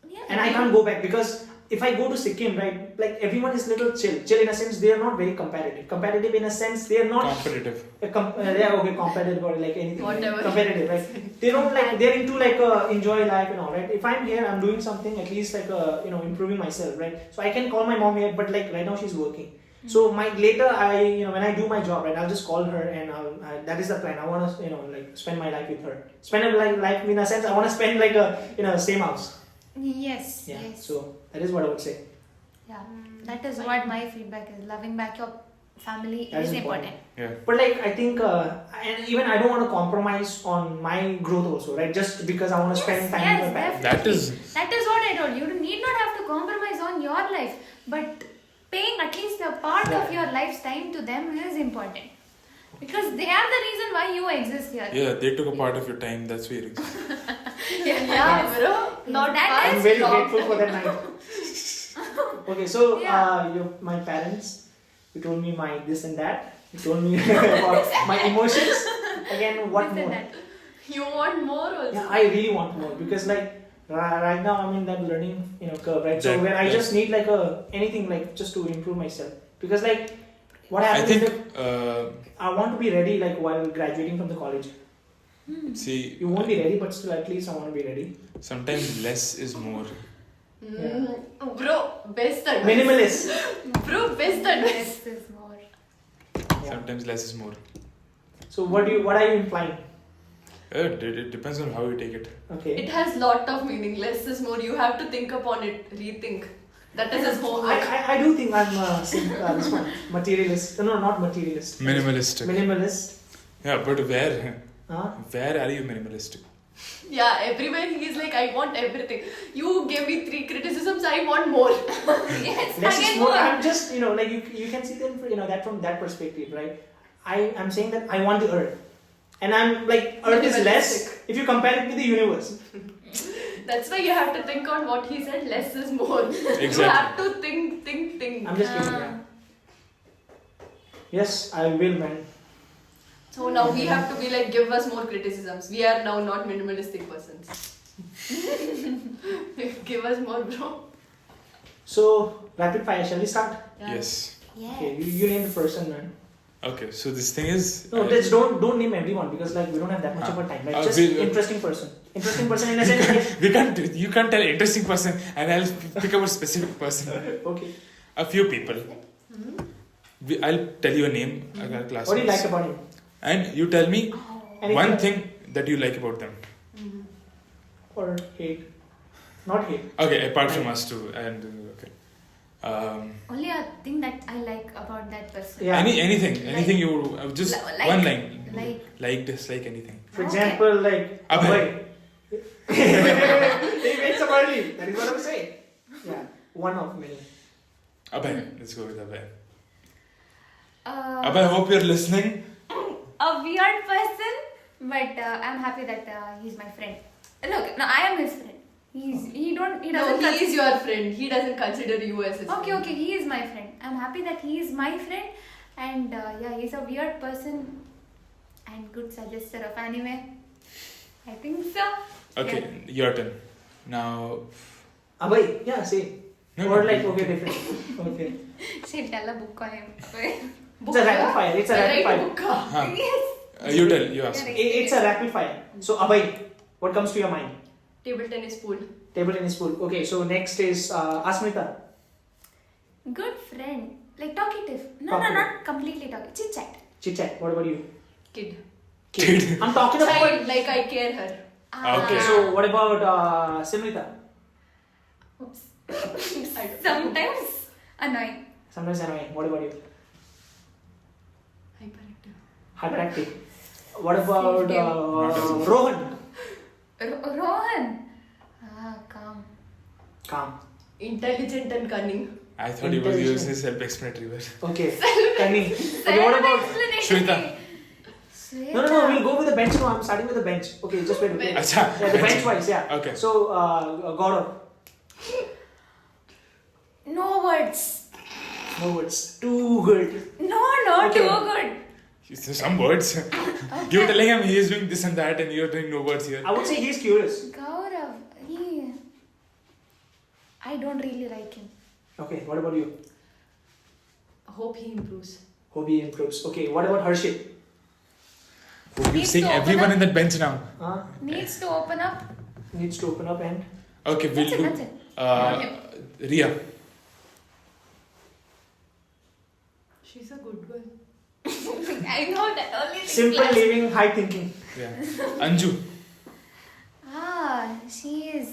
Yeah. And I can't go back because if I go to Sikkim, right, like everyone is little chill. Chill in a sense, they are not very competitive. Competitive in a sense, they are not Competitive. competitive or like anything. Whatever. Competitive, right? They don't like, they're into like enjoy life and all, right? If I'm here, I'm doing something at least like improving myself, right? So I can call my mom here, but like right now she's working. So later when I do my job, right, I'll just call her and that is the plan. I want to like spend my life with her. Spend a life in a sense. I want to spend like same house. Yes. Yeah. Yes. So that is what I would say. Yeah, that is what my feedback is. Loving back your family That is is important. Yeah. But like I think, and even I don't want to compromise on my growth also, right? Just because I want to spend time with my parents. Definitely. That is- That is what I told you. You need not have to compromise on your life, but paying at least a part of your life's time to them is important. Because they are the reason why you exist here. Yeah, they took a part of your time. That's where you exist. Yeah, bro. Not That bad. I'm very grateful for that night. Okay, so Yeah. my parents, you told me my this and that. You told me about my emotions. Again, what This and more? that. You want more also. Yeah, I really want more because like right now I'm in that learning curve, right? So That- where I yeah. just need like anything like just to improve myself because like what I happens is think, that I want to be ready like while graduating from the college. see, You won't be ready, but still at least I want to be ready. sometimes less is more. Bro, best advice. Minimalist. Bro, best advice. Less is more. Yeah. Sometimes less is more. So what are you implying? It depends on how you take it. Okay. It has lot of meaning. Less is more. You have to think upon it. Rethink. That is his homework. I do think I'm this one materialist. No, not materialist. Minimalistic. Minimalist. Yeah, but where? Huh? Where are you minimalistic? Yeah, everywhere he is like, I want everything. You gave me 3 criticisms, I want more. Yes, Less is again more. more. I'm just like you can see them that from that perspective, right? I'm saying that I want the earth, and I'm like earth is less if you compare it to the universe. That's why you have to think on what he said, less is more. You Exactly. have to think. I'm just kidding. Yeah. Yes, I will, man. So now we have to be like, give us more criticisms. We are now not minimalistic persons. Give us more, bro. So rapid fire. Shall we start? Yeah. Yes. Okay, you name the person, man. Okay, so this thing is. No, let's don't name everyone because like we don't have that much of a time. Like just interesting person. Interesting person in a sense like we can't. You can't tell interesting person, and I'll pick up a specific person. okay. A few people. I'll tell you a name. A classmate. What do you like about him? And you tell me Anything one else? thing that you like about them. Or hate? Not hate. Okay, apart from us two, and okay. Only a thing that I like about that person. Yeah. Anything you just Like- one line. like- Dislike anything. For Okay. example, like Abhay. he wakes up early. That is what I'm saying. Yeah, one of many. Abhay, let's go with Abhay. Uh, Abhay, hope you're listening. a weird person, but I'm happy that he's my friend. Look, no, I am his friend. He No, doesn't. he is your friend. He doesn't consider you as his friend. Okay, he is my friend. I'm happy that he is my friend, and he's a weird person and good suggester of anime. I think so. Okay, your turn. Now. Abhay, yeah, say. No, Or no, like no. okay, different. Okay. She'll tell a book on him. It's a rapid fire. It's a rapid fire. Huh. Yes. You tell. You ask. It's a rapid fire. So Abhay, what comes to your mind? Table tennis pool. Table tennis pool. Okay, so next is Asmita. Good friend. Like talkative. No, Talkative. not completely talkative. Chit chat. Chit chat. What about you? Kid. Kid. I'm talking about. Child, like I care her. Okay, so what about Simrita? I don't know. Sometimes annoying. Sometimes annoying. What about you? Hyperactive. Hyperactive. What about Sensitive. Rohan? Rohan. Calm. Calm. Intelligent and cunning. I thought he was using self-explanatory word. Okay. Cunning. Okay, what about Shweta. No, we'll go with the bench. No, I'm starting with the bench. Okay, just wait. Okay. Acha. Yeah, the bench wise, yeah. Okay. So, Gaurav. No words. No words. Too good. No, not Okay. too good. Some words. You're telling him he is doing this and that, and you're doing no words here. I would say he's curious. Gaurav, I don't really like him. Okay, what about you? Hope he improves. Hope he improves. Okay, what about Harshit? You're Needs seeing to open everyone up. in that bench now. Needs to open up. Needs to open up and Okay, we'll That's do. it. Ria. She's a good girl. I know that only thing simple class. living, high thinking. Yeah. Anju. She is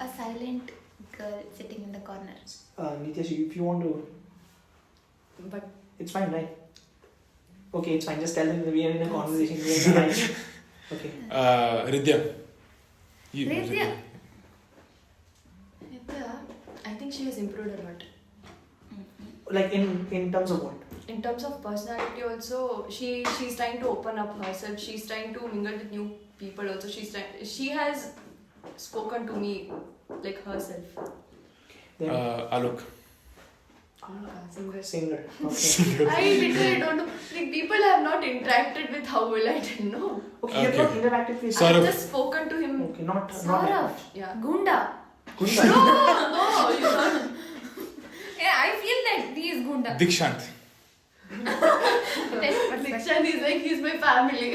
a silent girl sitting in the corner. Nithyashree, if you want to, But it's fine, right? Okay, it's fine. Just tell them that we are in a conversation. We are in a line. Okay. Ridya. You- Ridya. I think she has improved a lot. Like in terms of what? In terms of personality also, she's trying to open up herself. She's trying to mingle with new people also. She has spoken to me like herself. Then Alok. singer. Okay. I literally don't know. Like people have not interacted with how well I didn't know. Okay, you have not interacted with. Saurabh. I've just spoken to him. Okay, not Saurabh. that. Yeah. Gunda. Gunda. No, you don't. Yeah, I feel that he is Gunda. Dikshant. Dikshan is like he's my family.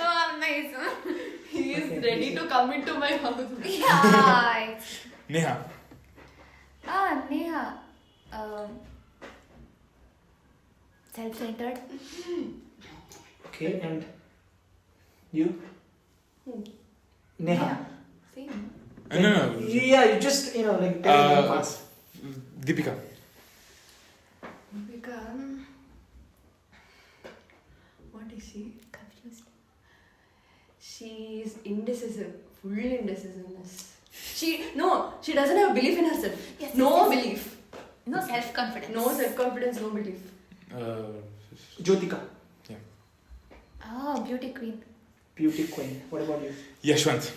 Oh, nice. He is Okay. ready to come into my house. Yeah. Neha. Neha. Self-centered. Okay, and you? Who? Neha. Same. No. Yeah, you just like tell me fast. Deepika. What is she? Confused. She is indecisive. Full indecisiveness. She doesn't have belief in herself. Yes, No yes, belief. No self-confidence. No self-confidence, no belief. Jyotika. Oh, beauty queen. Beauty queen. What about you? Yashwant.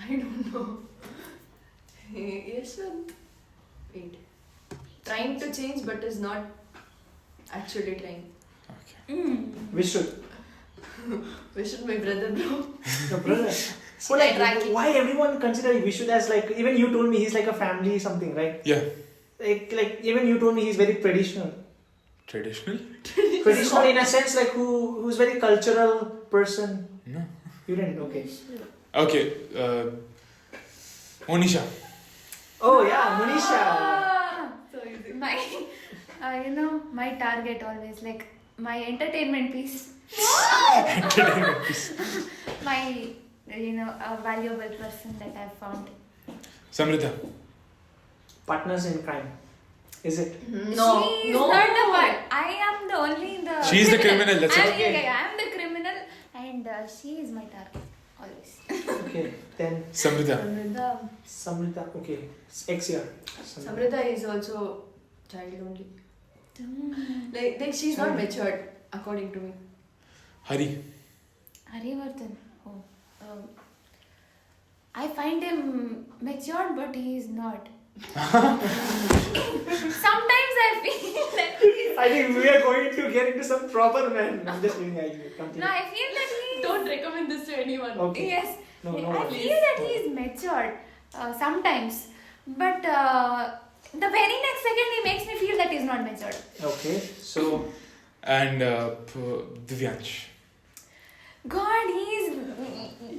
I don't know. Yashwant. Wait. Trying to change but is not actually trying. Vishnu. Vishnu, my brother, bro. Your brother. So Right, right. why everyone consider Vishnu as like, even you told me he's like a family something, right? Yeah. Like even you told me he's very traditional. Traditional? Traditional in a sense, like who's very cultural person. No. You didn't, okay. Okay. Monisha. Oh yeah, Monisha. So easy. My target always, like my entertainment piece. Entertainment piece. My, a valuable person that I've found. Samrita. Partners in crime. Is it? No. She's no. not the part. I am the only the. She's the criminal, that's I'm, it. I'm the criminal, and she is my target always. Okay, then Samrita. Samrita. Okay, X year. Samrita is also child only. Like she's not matured, according to me. Hari. Harivardhan. I find him matured, but he is not. Sometimes I feel that he's. I think we are going to get into some proper man. I'm just kidding. Continue. No, I feel that he. Don't recommend this to anyone. Okay. Yes. No, I worries. feel that he is matured sometimes, but the very next second he makes me feel that he's not matured. Okay, so And Divyansh. God,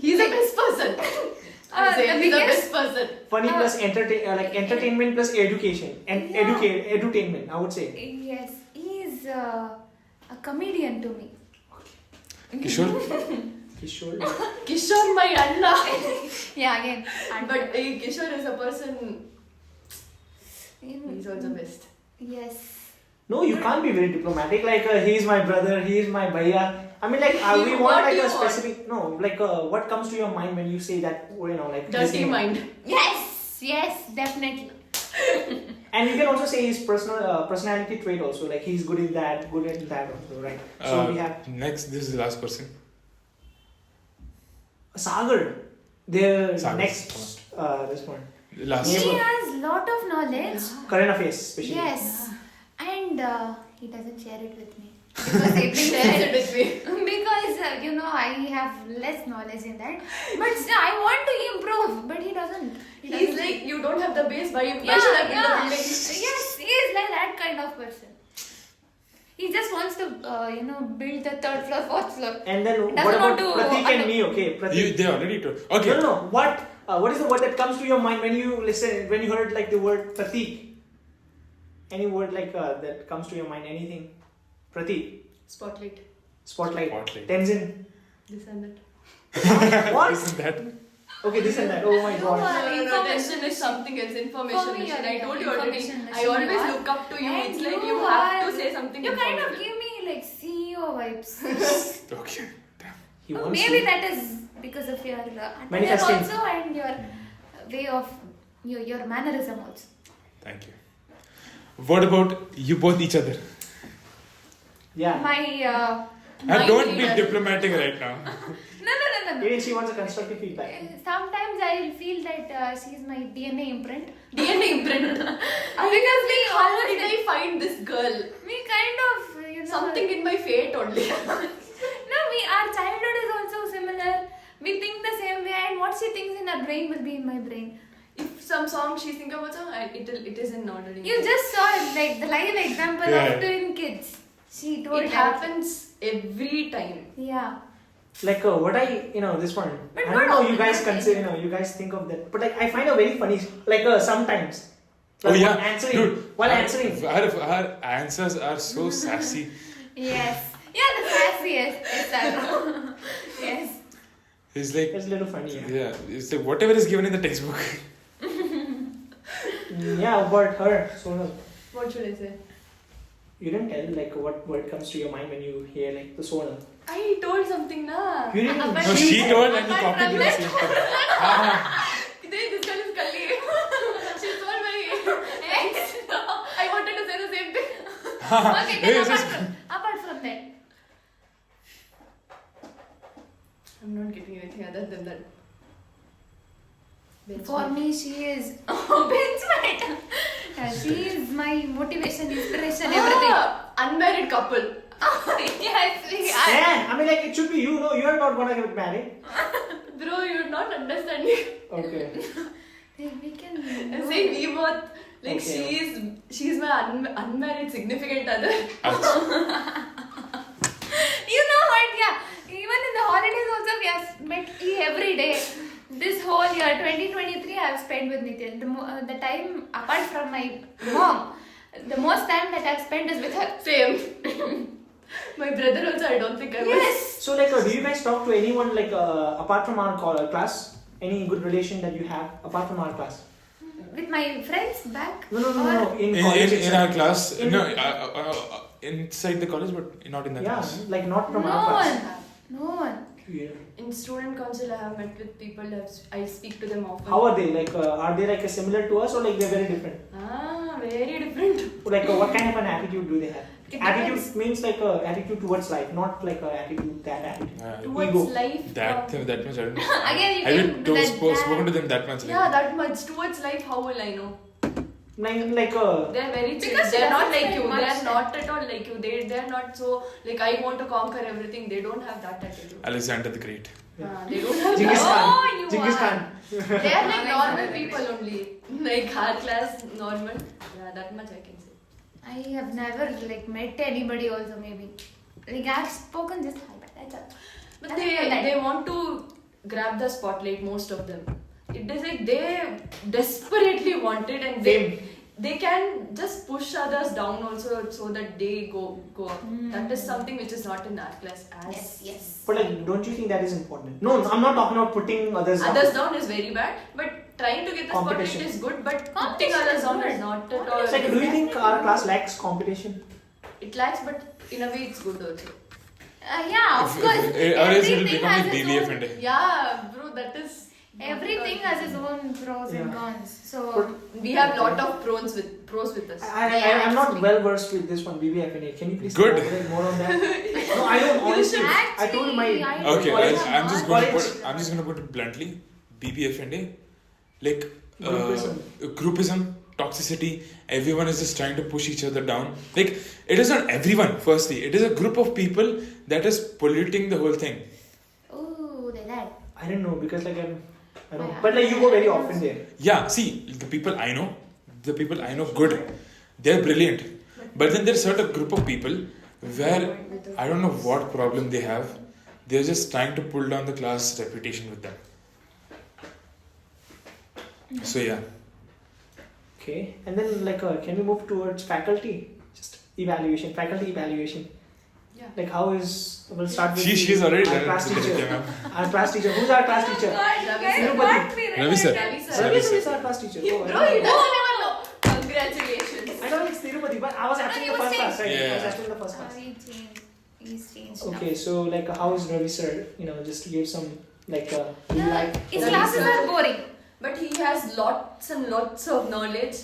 He's the best person. the He's the biggest- best person. funny plus entertainment plus education and Yeah. edutainment. I would say. Yes, he is a comedian to me. Kishore. Kishore. Kishore, my Anna. Yeah, again. But Kishore is a person. He's also best. Yes. No, you can't be very diplomatic. Like he's my brother, he's my bhaiya. I mean, like we want What like do a you want? specific. No, like what comes to your mind when you say that? Like this Dirty name. mind. Yes, definitely. And you can also say his personality trait also. Like he's good in that, good in that also, right? So we have Next, this is the last person. Sagar. The Sagar, next this one. The last. He Neighbor. has lot of knowledge. Current affairs, especially. Yes. And he doesn't share it with me. Because he thinks Shares it that with me. because I have less knowledge in that. But still, I want to improve, but he doesn't. He's like, you don't have the base, why should I build the yeah. building? Yes, he is like that kind of person. He just wants to, build the third floor, fourth floor. And then Doesn't what about want to Pratik and me? Okay, Pratik. They already told. Okay. No. What is the word that comes to your mind when you listen? When you heard like the word Pratik? Any word like that comes to your mind? Anything? Pratik. Spotlight. Spotlight. Spotlight. Tenzin. This and that. What? Isn't that? Okay, this and that. Oh my god. No, Information attention is something else. Information For me, machine. you're I told you already. information I machine, always you are. look up to you. And It's like you you have are- to say something You kind of informative. give me like CEO vibes. Okay. Damn. He wants Maybe to- that is because of your attitude Manifesting. also and your way of your mannerism also. Thank you. What about you both each other? Yeah. My Don't be leader. diplomatic right now. no. Even she wants a constructive feedback. Sometimes I feel that she's my DNA imprint. DNA imprint. Because we How always did I find this girl? we kind of Something in my fate only. No, our childhood is also similar. We think the same way, and what she thinks in her brain will be in my brain. If some song she's thinking about, it is in order. You just saw it, like the live example Yeah. of twin kids. She told It happens every time. Yeah. Like what this one. But I what don't know. You of- guys consider. You guys think of that. But like I find it very funny. Like sometimes. Oh Like, yeah, while answering. dude. While answering. Her answers are so sassy. Yes. Yeah, the sassiest. Is that? Yes. It's like, It's a little funny. yeah, it's like whatever is given in the textbook. Yeah, about her. Sonal. What should I say? You didn't tell like what word comes to your mind when you hear like the Sonal. I told something na. You didn't. No, she told and you Apart copied from the that- same thing. This girl is Kalli. She told my ex. I wanted to say the same thing. Okay, Hey, then it's just- apart from that. I'm not getting anything other than that. For me, she is benchmate. She is my motivation, inspiration, everything. Unmarried couple. Yes, we are. Yeah, I mean like it should be you. No, you are not gonna get married. Bro, you're not understanding. Okay. We can. I'm saying we both. Like Okay. she's my unmarried significant other. You know what? Yeah. Even in the holidays also, we have met every day. This whole year, 2023, I have spent with Nitya. The time apart from my mom, the most time that I've spent is with her. Same. My brother also, I don't think I was. Yes. So like, do you guys talk to anyone like apart from our class? Any good relation that you have apart from our class? With my friends back. No. Or- In college In itself. our class, In- no, inside the college, but not in the Yeah, class. like not No from our class. one. No one. Yeah. In student council, I have met with people. I speak to them often. How are they? Like, are they like similar to us or like they're very different? Very different. Like, what kind of an attitude do they have? It Attitude depends. means like attitude towards life, not like attitude that attitude. Towards Ego. life. That much I don't know. Again, you I haven't can- that- spoken to them that much. Yeah, that much. Towards life, how will I know? Like They're very chill. Because They're not doesn't like spend you. much They're time. not at all like you. They're not so like I want to conquer everything. They don't have that attitude. Alexander the Great. They don't have Genghis that. Khan. Oh, you Genghis are. Khan. They are like normal Alexander the people only. Like our class, normal. Yeah, that much I can say. I have never like met anybody also maybe. Like I've spoken just hi, but that's all. But Other than that- they want to grab the spotlight. Most of them. It is like they desperately want it and they. Fame. they can just push others down also so that they go up. That is something which is not in our class as Yes. But like, don't you think that is important? No, I'm not talking about putting others down. others down is very bad, but trying to get the spotlight Competition. is good, but putting Competition others is down good. is not at all. It's like, do you think our class lacks competition? It lacks, but in a way it's good also. Yeah, of course. Otherwise it will Everything become has like its BBF own- and Yeah, bro, that is. Everything has its own pros and Yeah. cons. So We have lot of pros with us. I'm not well versed with this one, BBFNA. Can you please Good. elaborate more on that? No, I don't honestly. I told my. Actually, Okay, college- I'm just going to college- put. I'm just going to put it bluntly. BBFNA, like Groupism. groupism, toxicity. Everyone is just trying to push each other down. Like it is not everyone. Firstly, it is a group of people that is polluting the whole thing. oh, they're that. I don't know because like I don't. But like you go very often there. Yeah, see, the people I know good, they're brilliant. But then there's a certain group of people where I don't know what problem they have. They're just trying to pull down the class reputation with them. So yeah. Okay, and then like can we move towards faculty? Just evaluation, faculty evaluation. Yeah. Like how is? We'll start with. She's already our done class it. teacher. Yeah, ma'am. Our class teacher. Who's our class teacher? Tirupati. Ravi sir. Ravi sir. Ravi sir is our class teacher. Oh, I Bro, don't you know. don't even know. Congratulations. I know it's Tirupati, but I was absent in the he was first class, right? changed. I was Yeah. absent in the first class. He's changed. Okay, so like how is Ravi sir? You know, just to give some like do you like His Ravi classes sir. are boring. But he has lots and lots of knowledge.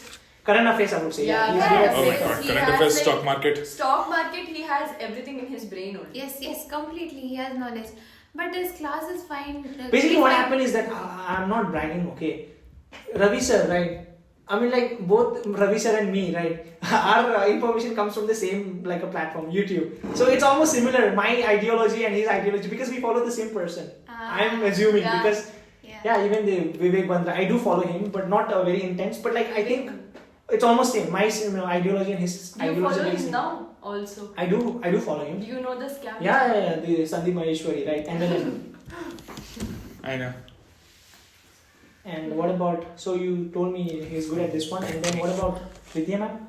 current affairs? I would say. Yeah, He's current good at Oh my both. god, He current has, affairs, like- stock market. Stock market, he has everything in his brain only. Yes, completely. He has knowledge. But his class is fine. Basically, what happened is that I'm not bragging. Okay, Ravi sir, right? I mean, like both Ravi sir and me, right? Our information comes from the same like a platform, YouTube. So it's almost similar. My ideology and his ideology because we follow the same person. I'm assuming yeah. because yeah, even the Vivek Bandra, I do follow him, but not very intense. But like I think it's almost same. My ideology and his Do you ideology. follow are him same. now also? I do follow him. Do you know the scam? Yeah, the Sandeep Maheshwari, right? And then I know. and what about? So you told me he's good at this one, and then what about Vidya ma'am?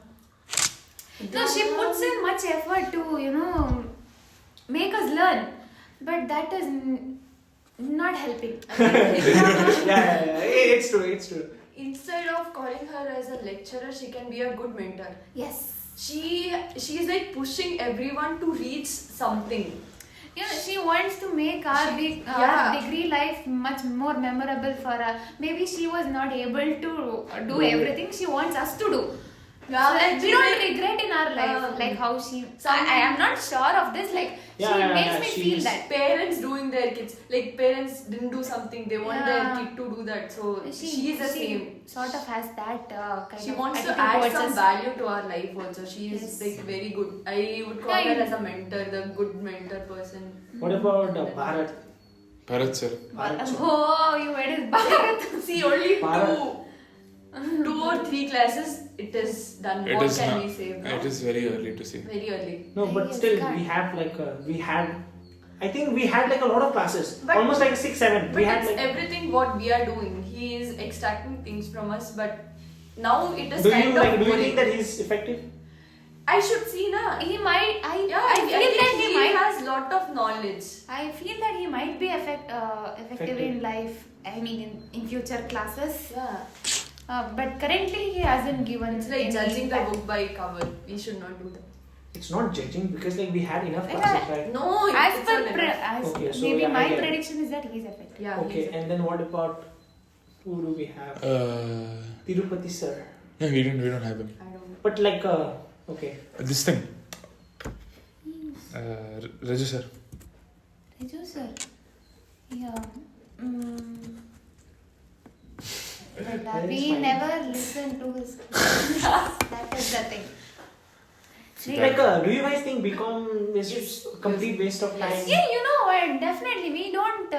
No, she puts in much effort to, make us learn. But that is not helping. Yeah, it's true. Instead of calling her as a lecturer, she can be a good mentor. Yes. She is like pushing everyone to reach something. She wants to make our yeah. degree life much more memorable for her. Maybe she was not able to do everything she wants us to do. Yeah, So that we she's don't like- regret in our life, like how she. Some- I am not sure of this. Like Yeah, she yeah, makes yeah, me she feel is- that. Parents doing their kids, like parents didn't do something, they want their Yeah. kid to do that. So she is the same. Sort of has that kind She of wants to attitude add towards some us. value to our life also. She is Yes. like very good. I would call Yeah, her as a mentor, the good mentor person. What about Bharat? Bharat sir. Bharat sir. Oh, you made it Bharat. See, only Bharat. two or three classes, it is done. It What is can not- we say? No? It is very early to say. Very early. No, but Yes, still God. we have like I think we had like a lot of classes, But- almost like 6, 7. But We had it's like. everything what we are doing. He is extracting things from us, but now it is Do kind you of like? Do you boring. think that he's effective? I should see na. He might. I I feel think that he he might. has lot of knowledge. I feel that he might be effective in life. I mean, in future classes. Yeah. But currently he hasn't given. It's like any judging the impact. book by cover. We should not do that. It's not judging because like we had enough Yeah. classes, right? No, As it's per not enough. Okay, so maybe yeah, I my get it. prediction is that he's effective. Yeah. Okay, and then what about who do we have? Tirupati sir. No, we don't have him. I don't know. But like okay. This thing. Raju sir. Raju sir. Yeah. But That is we fine. never listen to his. That is the thing. Like do you guys think BCom is just a complete waste of time? Yeah, definitely we don't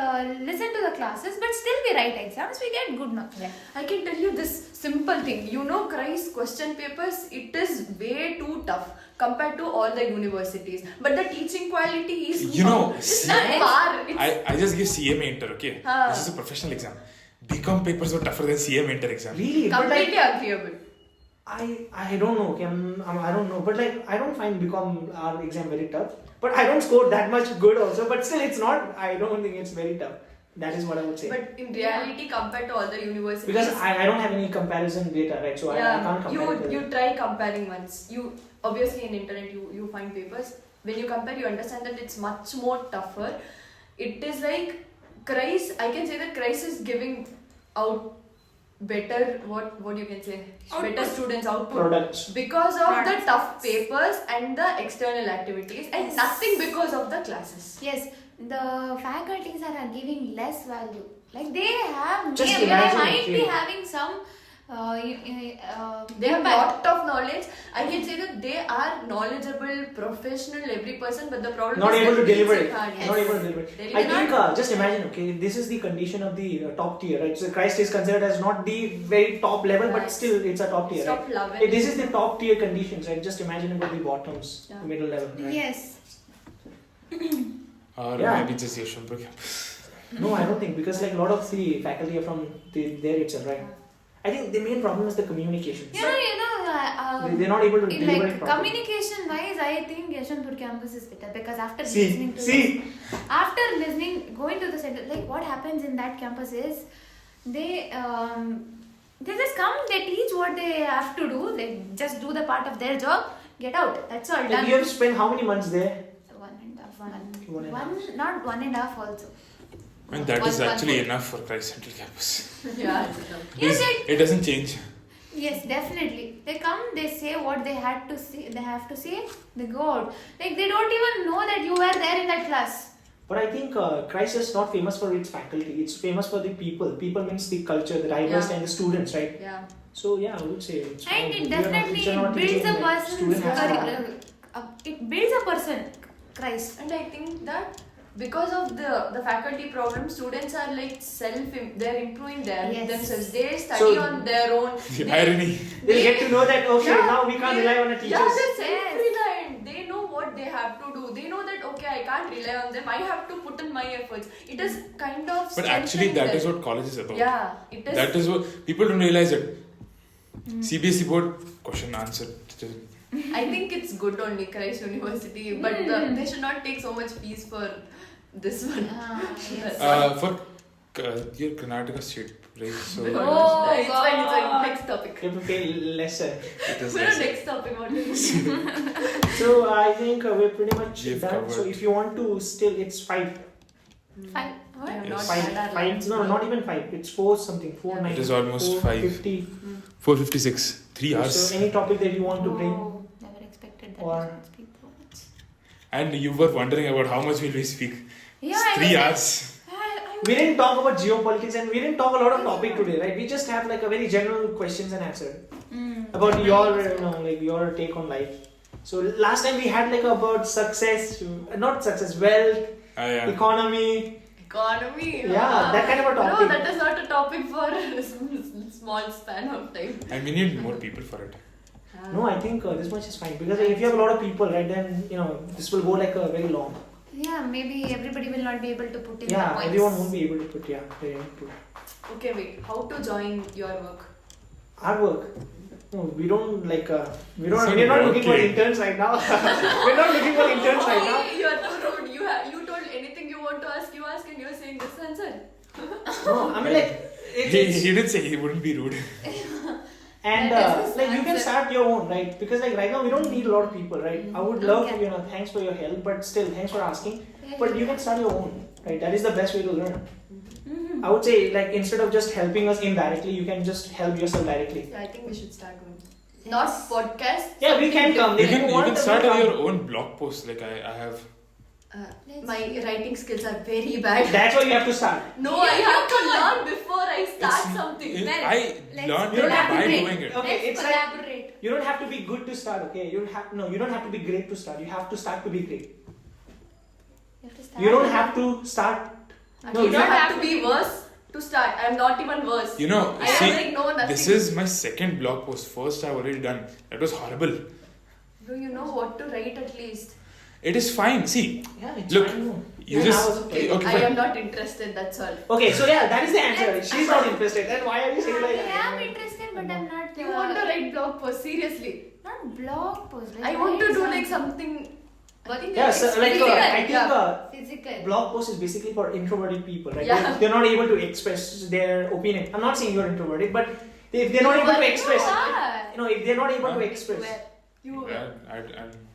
listen to the classes, but still we write exams. We get good marks. Yeah. I can tell you this simple thing. Christ question papers, it is way too tough compared to all the universities. But the teaching quality is it's not far. I just give CMA inter, okay? Huh. This is a professional exam. BCom papers were tougher than CMA inter exam. Really? But like, Completely agreeable. I don't know. Okay, I don't know, but like I don't find BCom our exam very tough. But I don't score that much good also. But still, it's not. I don't think it's very tough. That is what I would say. But in reality, compared to other universities, Because I don't have any comparison data, right? So I can't compare. it. you try comparing once. You obviously in internet you find papers. When you compare, you understand that it's much more tougher. It is like Christ. I can say that Christ is giving out better what you can say better students output Products. because of Products. the tough papers and the external activities and Yes. nothing because of the classes. Yes, the faculties are giving less value. Like they have, Just they imagine, might be okay. having some. They have lot of knowledge. I can say that they are knowledgeable, professional, every person, but the problem Not is able that to deliver it's it. hard. Not able to deliver it. They I cannot- think just imagine. Okay, this is the condition of the top tier, right? So Christ is considered as not the very top level, but Right. still it's a top tier. Stop Right? loving. This is the top tier conditions, right? Just imagine about the bottoms, Yeah. the middle level. Right? Yes. Or Yeah. maybe just Yeshwanthpur campus. No, I don't think because like a lot of the faculty are from there itself, right? I think the main problem is the communication. They're not able to in deliver like it properly. communication wise, I think Yeshwanthpur campus is better because after See, listening to see. after listening, going to the center, like what happens in that campus is they just come, they teach what they have to do, they just do the part of their job, get out. That's all Like done. you have spent how many months there? 1.5 One month. and a One, not 1.5 also. And that One is month actually more. enough for Christ Central Campus. Yeah. Yes, It doesn't change. Yes, definitely. They come, they say what they had to say, they have to say, they go out. Like they don't even know that you were there in that class. But I think Christ is not famous for its faculty. It's famous for the people. People means the culture, the diverse, Yeah. and the students, right? Yeah. So yeah, I would say. It's fine. And it We are not- definitely we are not builds teaching, a like, person's student has to learn. career. It builds a person. Christ. And I think that because of the faculty problem, students are like they're improving Yes. themselves. They study So- on their own. The irony. They'll get to know that okay, Yeah, now we can't rely on the Yeah, teachers. they're self-reliant. They know what they have to do. They know that okay, I can't rely on them. I have to put in my efforts. It is kind of. But actually, strengthening that is them. what college is about. Yeah, it is. That is what people don't realize it. CBSE board question answer. I think it's good only Christ University, but they should not take so much fees for this one. Yes. For your Karnataka state, right? So Oh, it's fine. It's fine. Next topic. They have to pay lesser. it is We're on lesser. next topic. What is it? So I think we're pretty much We've done. covered. So if you want to still, it's 5. Fine. What? Yeah, Yes. not Five, bad. five, no, not even 5. It's 4 something. 490. It is almost 5. 50. 4:56. 3 hours. So any topic that you want to bring? Oh, never expected that. Or- we should speak so much. And you were wondering about how much will we speak. Yeah, It's I 3 was like- hours. We didn't talk about geopolitics and we didn't talk a lot of topic today, right? We just have like a very general questions and answer about your, like your take on life. So last time we had like about success, not success, wealth, Yeah. economy. Economy. Yeah, that kind of a topic. No, that is not a topic for a small span of time. And we need more people for it. No, I think this much is fine because if you have a lot of people, right, then this will go like a very long. Yeah, maybe everybody will not be able to put in the Yeah, points. everyone won't be able to put. Yeah, very true. Okay, wait. How to join your work? Our work. No, we don't like. We're not looking for Okay. interns right now. We're not looking for interns right now. You are too rude. You told anything you want to ask, you ask, and you're saying this answer. No, I mean like. He did say he wouldn't be rude. And That is his like you can answer. start your own, right? Because like right now we don't need a lot of people, right? I would love, Okay. thanks for your help, but still, thanks for asking. Yeah, But yeah. you can start your own, right? That is the best way to learn. I would say like instead of just helping us indirectly, you can just help yourself directly. Yeah, I think we should start one. Not podcast. Yeah, we can come. You If can want, start then we your come. own blog post. Like I have. My writing skills are very bad. That's why you have to start. No, I have to learn before I start something. I let's learned You don't it have to by break. doing it. Okay, Let's it's like collaborate. you don't have to be good to start. Okay, you don't have to be great to start. You have to start to be great. You have to start. You don't have to start. You don't have to be worse to start. I'm not even worse. You know, I am like no nothing. this is my second blog post. First I've already done. That was horrible. Do you know what to write at least? It is fine. See, Yeah, it's look, fine, no. you Yeah, just I was okay. okay. I fine. am not interested, that's all. Okay, so yeah, that is the answer. She's not interested. Then why are you saying like I am interested, but I'm not. You want to write blog posts, seriously. Not blog post. I want to do like something. Yeah, so like I think physical. blog post is basically for introverted people, right? Yeah. They're not able to express their opinion. I'm not saying you're introverted, but if they're not able to express, if they're not able to express. You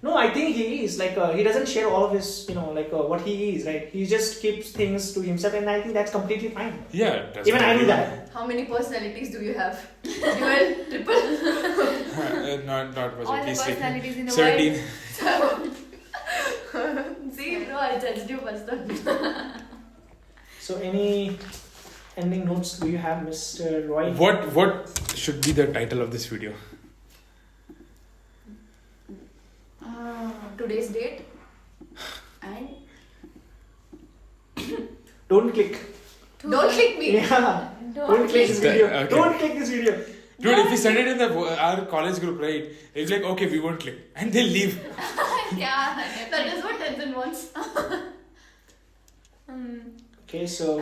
No, I think he is like he doesn't share all of his, what he is, right? He just keeps things to himself, and I think that's completely fine. Yeah. Even I do that. How many personalities do you have? Dual, triple? Not much. All At the least like personalities in the 17. See, bro, I judged you first time. So, any ending notes do you have, Mr. Roy? What should be the title of this video? Today's date and Don't click. don't click me. Yeah. Don't click this video. Okay. Don't click this video. Dude, if we send it in our college group, right? It's like, okay, we won't click. And they'll leave. Yeah. That is what Tenzin wants. Okay, so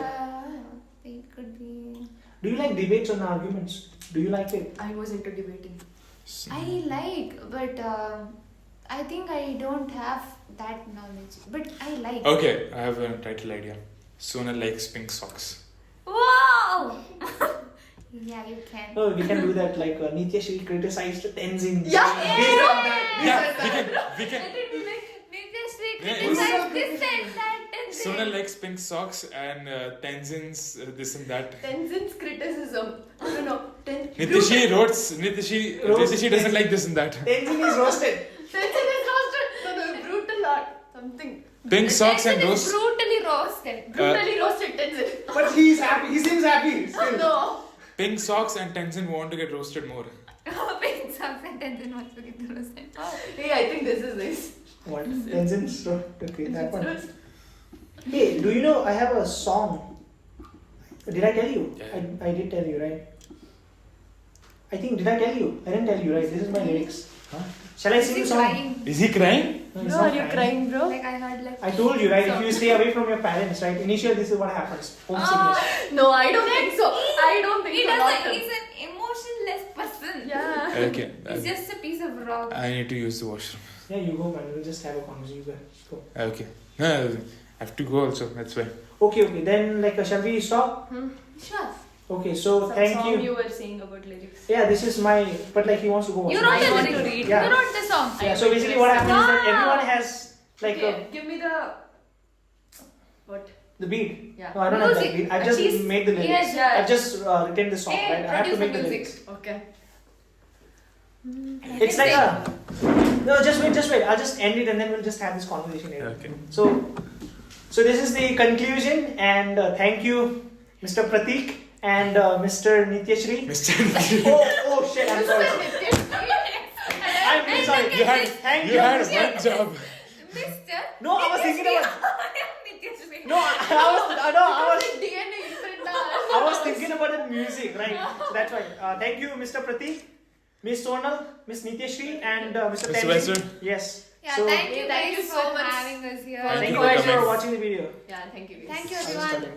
It could be. do you like debates and arguments? Do you like it? I was into debating. I like, but I think I don't have that knowledge. But I like. Okay, I have a title idea. Sonal likes pink socks. Wow! Yeah, you can. No, we can do that. Like Nithyashree criticized Tenzin. Yeah. Based on that. Yeah, we can. Nithyashree Yeah, criticized this and that and Sonal likes pink socks and Tenzin's this and that. Tenzin's criticism. No. Nithyashree doesn't like this and that. Tenzin is roasted. Tenzin is roasted. No, brutal art. Something. Pink socks and Tenzin is roast. brutally roasted. Brutally roasted Tenzin. But he's happy. He seems happy. Still. No. Pink socks and Tenzin want to get roasted more. Pink socks and Tenzin wants to get roasted. Hey, I think this is nice. What? Tenzin's okay, that one. Hey, do you know I have a song? Did I tell you? Yeah. I did tell you, right? I think, did I tell you? I didn't tell you, right? This is my lyrics. Huh? Shall I sing the He's song? crying. Is he crying? No, he's No, not are you crying, bro? Like I heard like. I told you, right? If you stay away from your parents, right? Initially, this is what happens. Homesickness. No, I don't think so. I don't think He so. doesn't. Not He's an emotionless person. Yeah. Okay. He's just a piece of rock. I need to use the washroom. Yeah, you go, man. We'll just have a conversation. Just go. Okay. No, I have to go also. That's why. Okay. Then, shall we stop? Sure. Okay, so Some thank song you. were saying about lyrics. Yeah, this is my. But he wants to go. You watch wrote it. the want to lyrics. read. Yeah. You wrote the song. Yeah. So basically, what happens is that everyone has Okay, give me the what? the beat. Yeah. No, I don't have that Music. beat. I've At just least made the lyrics. he has- Yeah. I've just written the song. Hey, Right? I have to produce the make the music. lyrics. Okay. It's like a. No, just wait. I'll just end it and then we'll just have this conversation later. Okay. So this is the conclusion, and thank you, Mr. Pratik and Mr. Nithyashree. Mr. Oh shit! I'm sorry. I'm really sorry. You had Thank you had you. one job. Mr. No, I was thinking about. Nithyashree. No, I DNA imprint. was thinking about the music, right? So that's why. Thank you, Mr. Pratik, Miss Sonal, Miss Nithyashree, and Mr. Mr. Tenzin. Western. Yes. Yeah, So thank you Thank guys you so for much having us here. Thank thank you you for guys for coming. watching the video. Yeah, thank you. Thank you I'll just everyone. start it.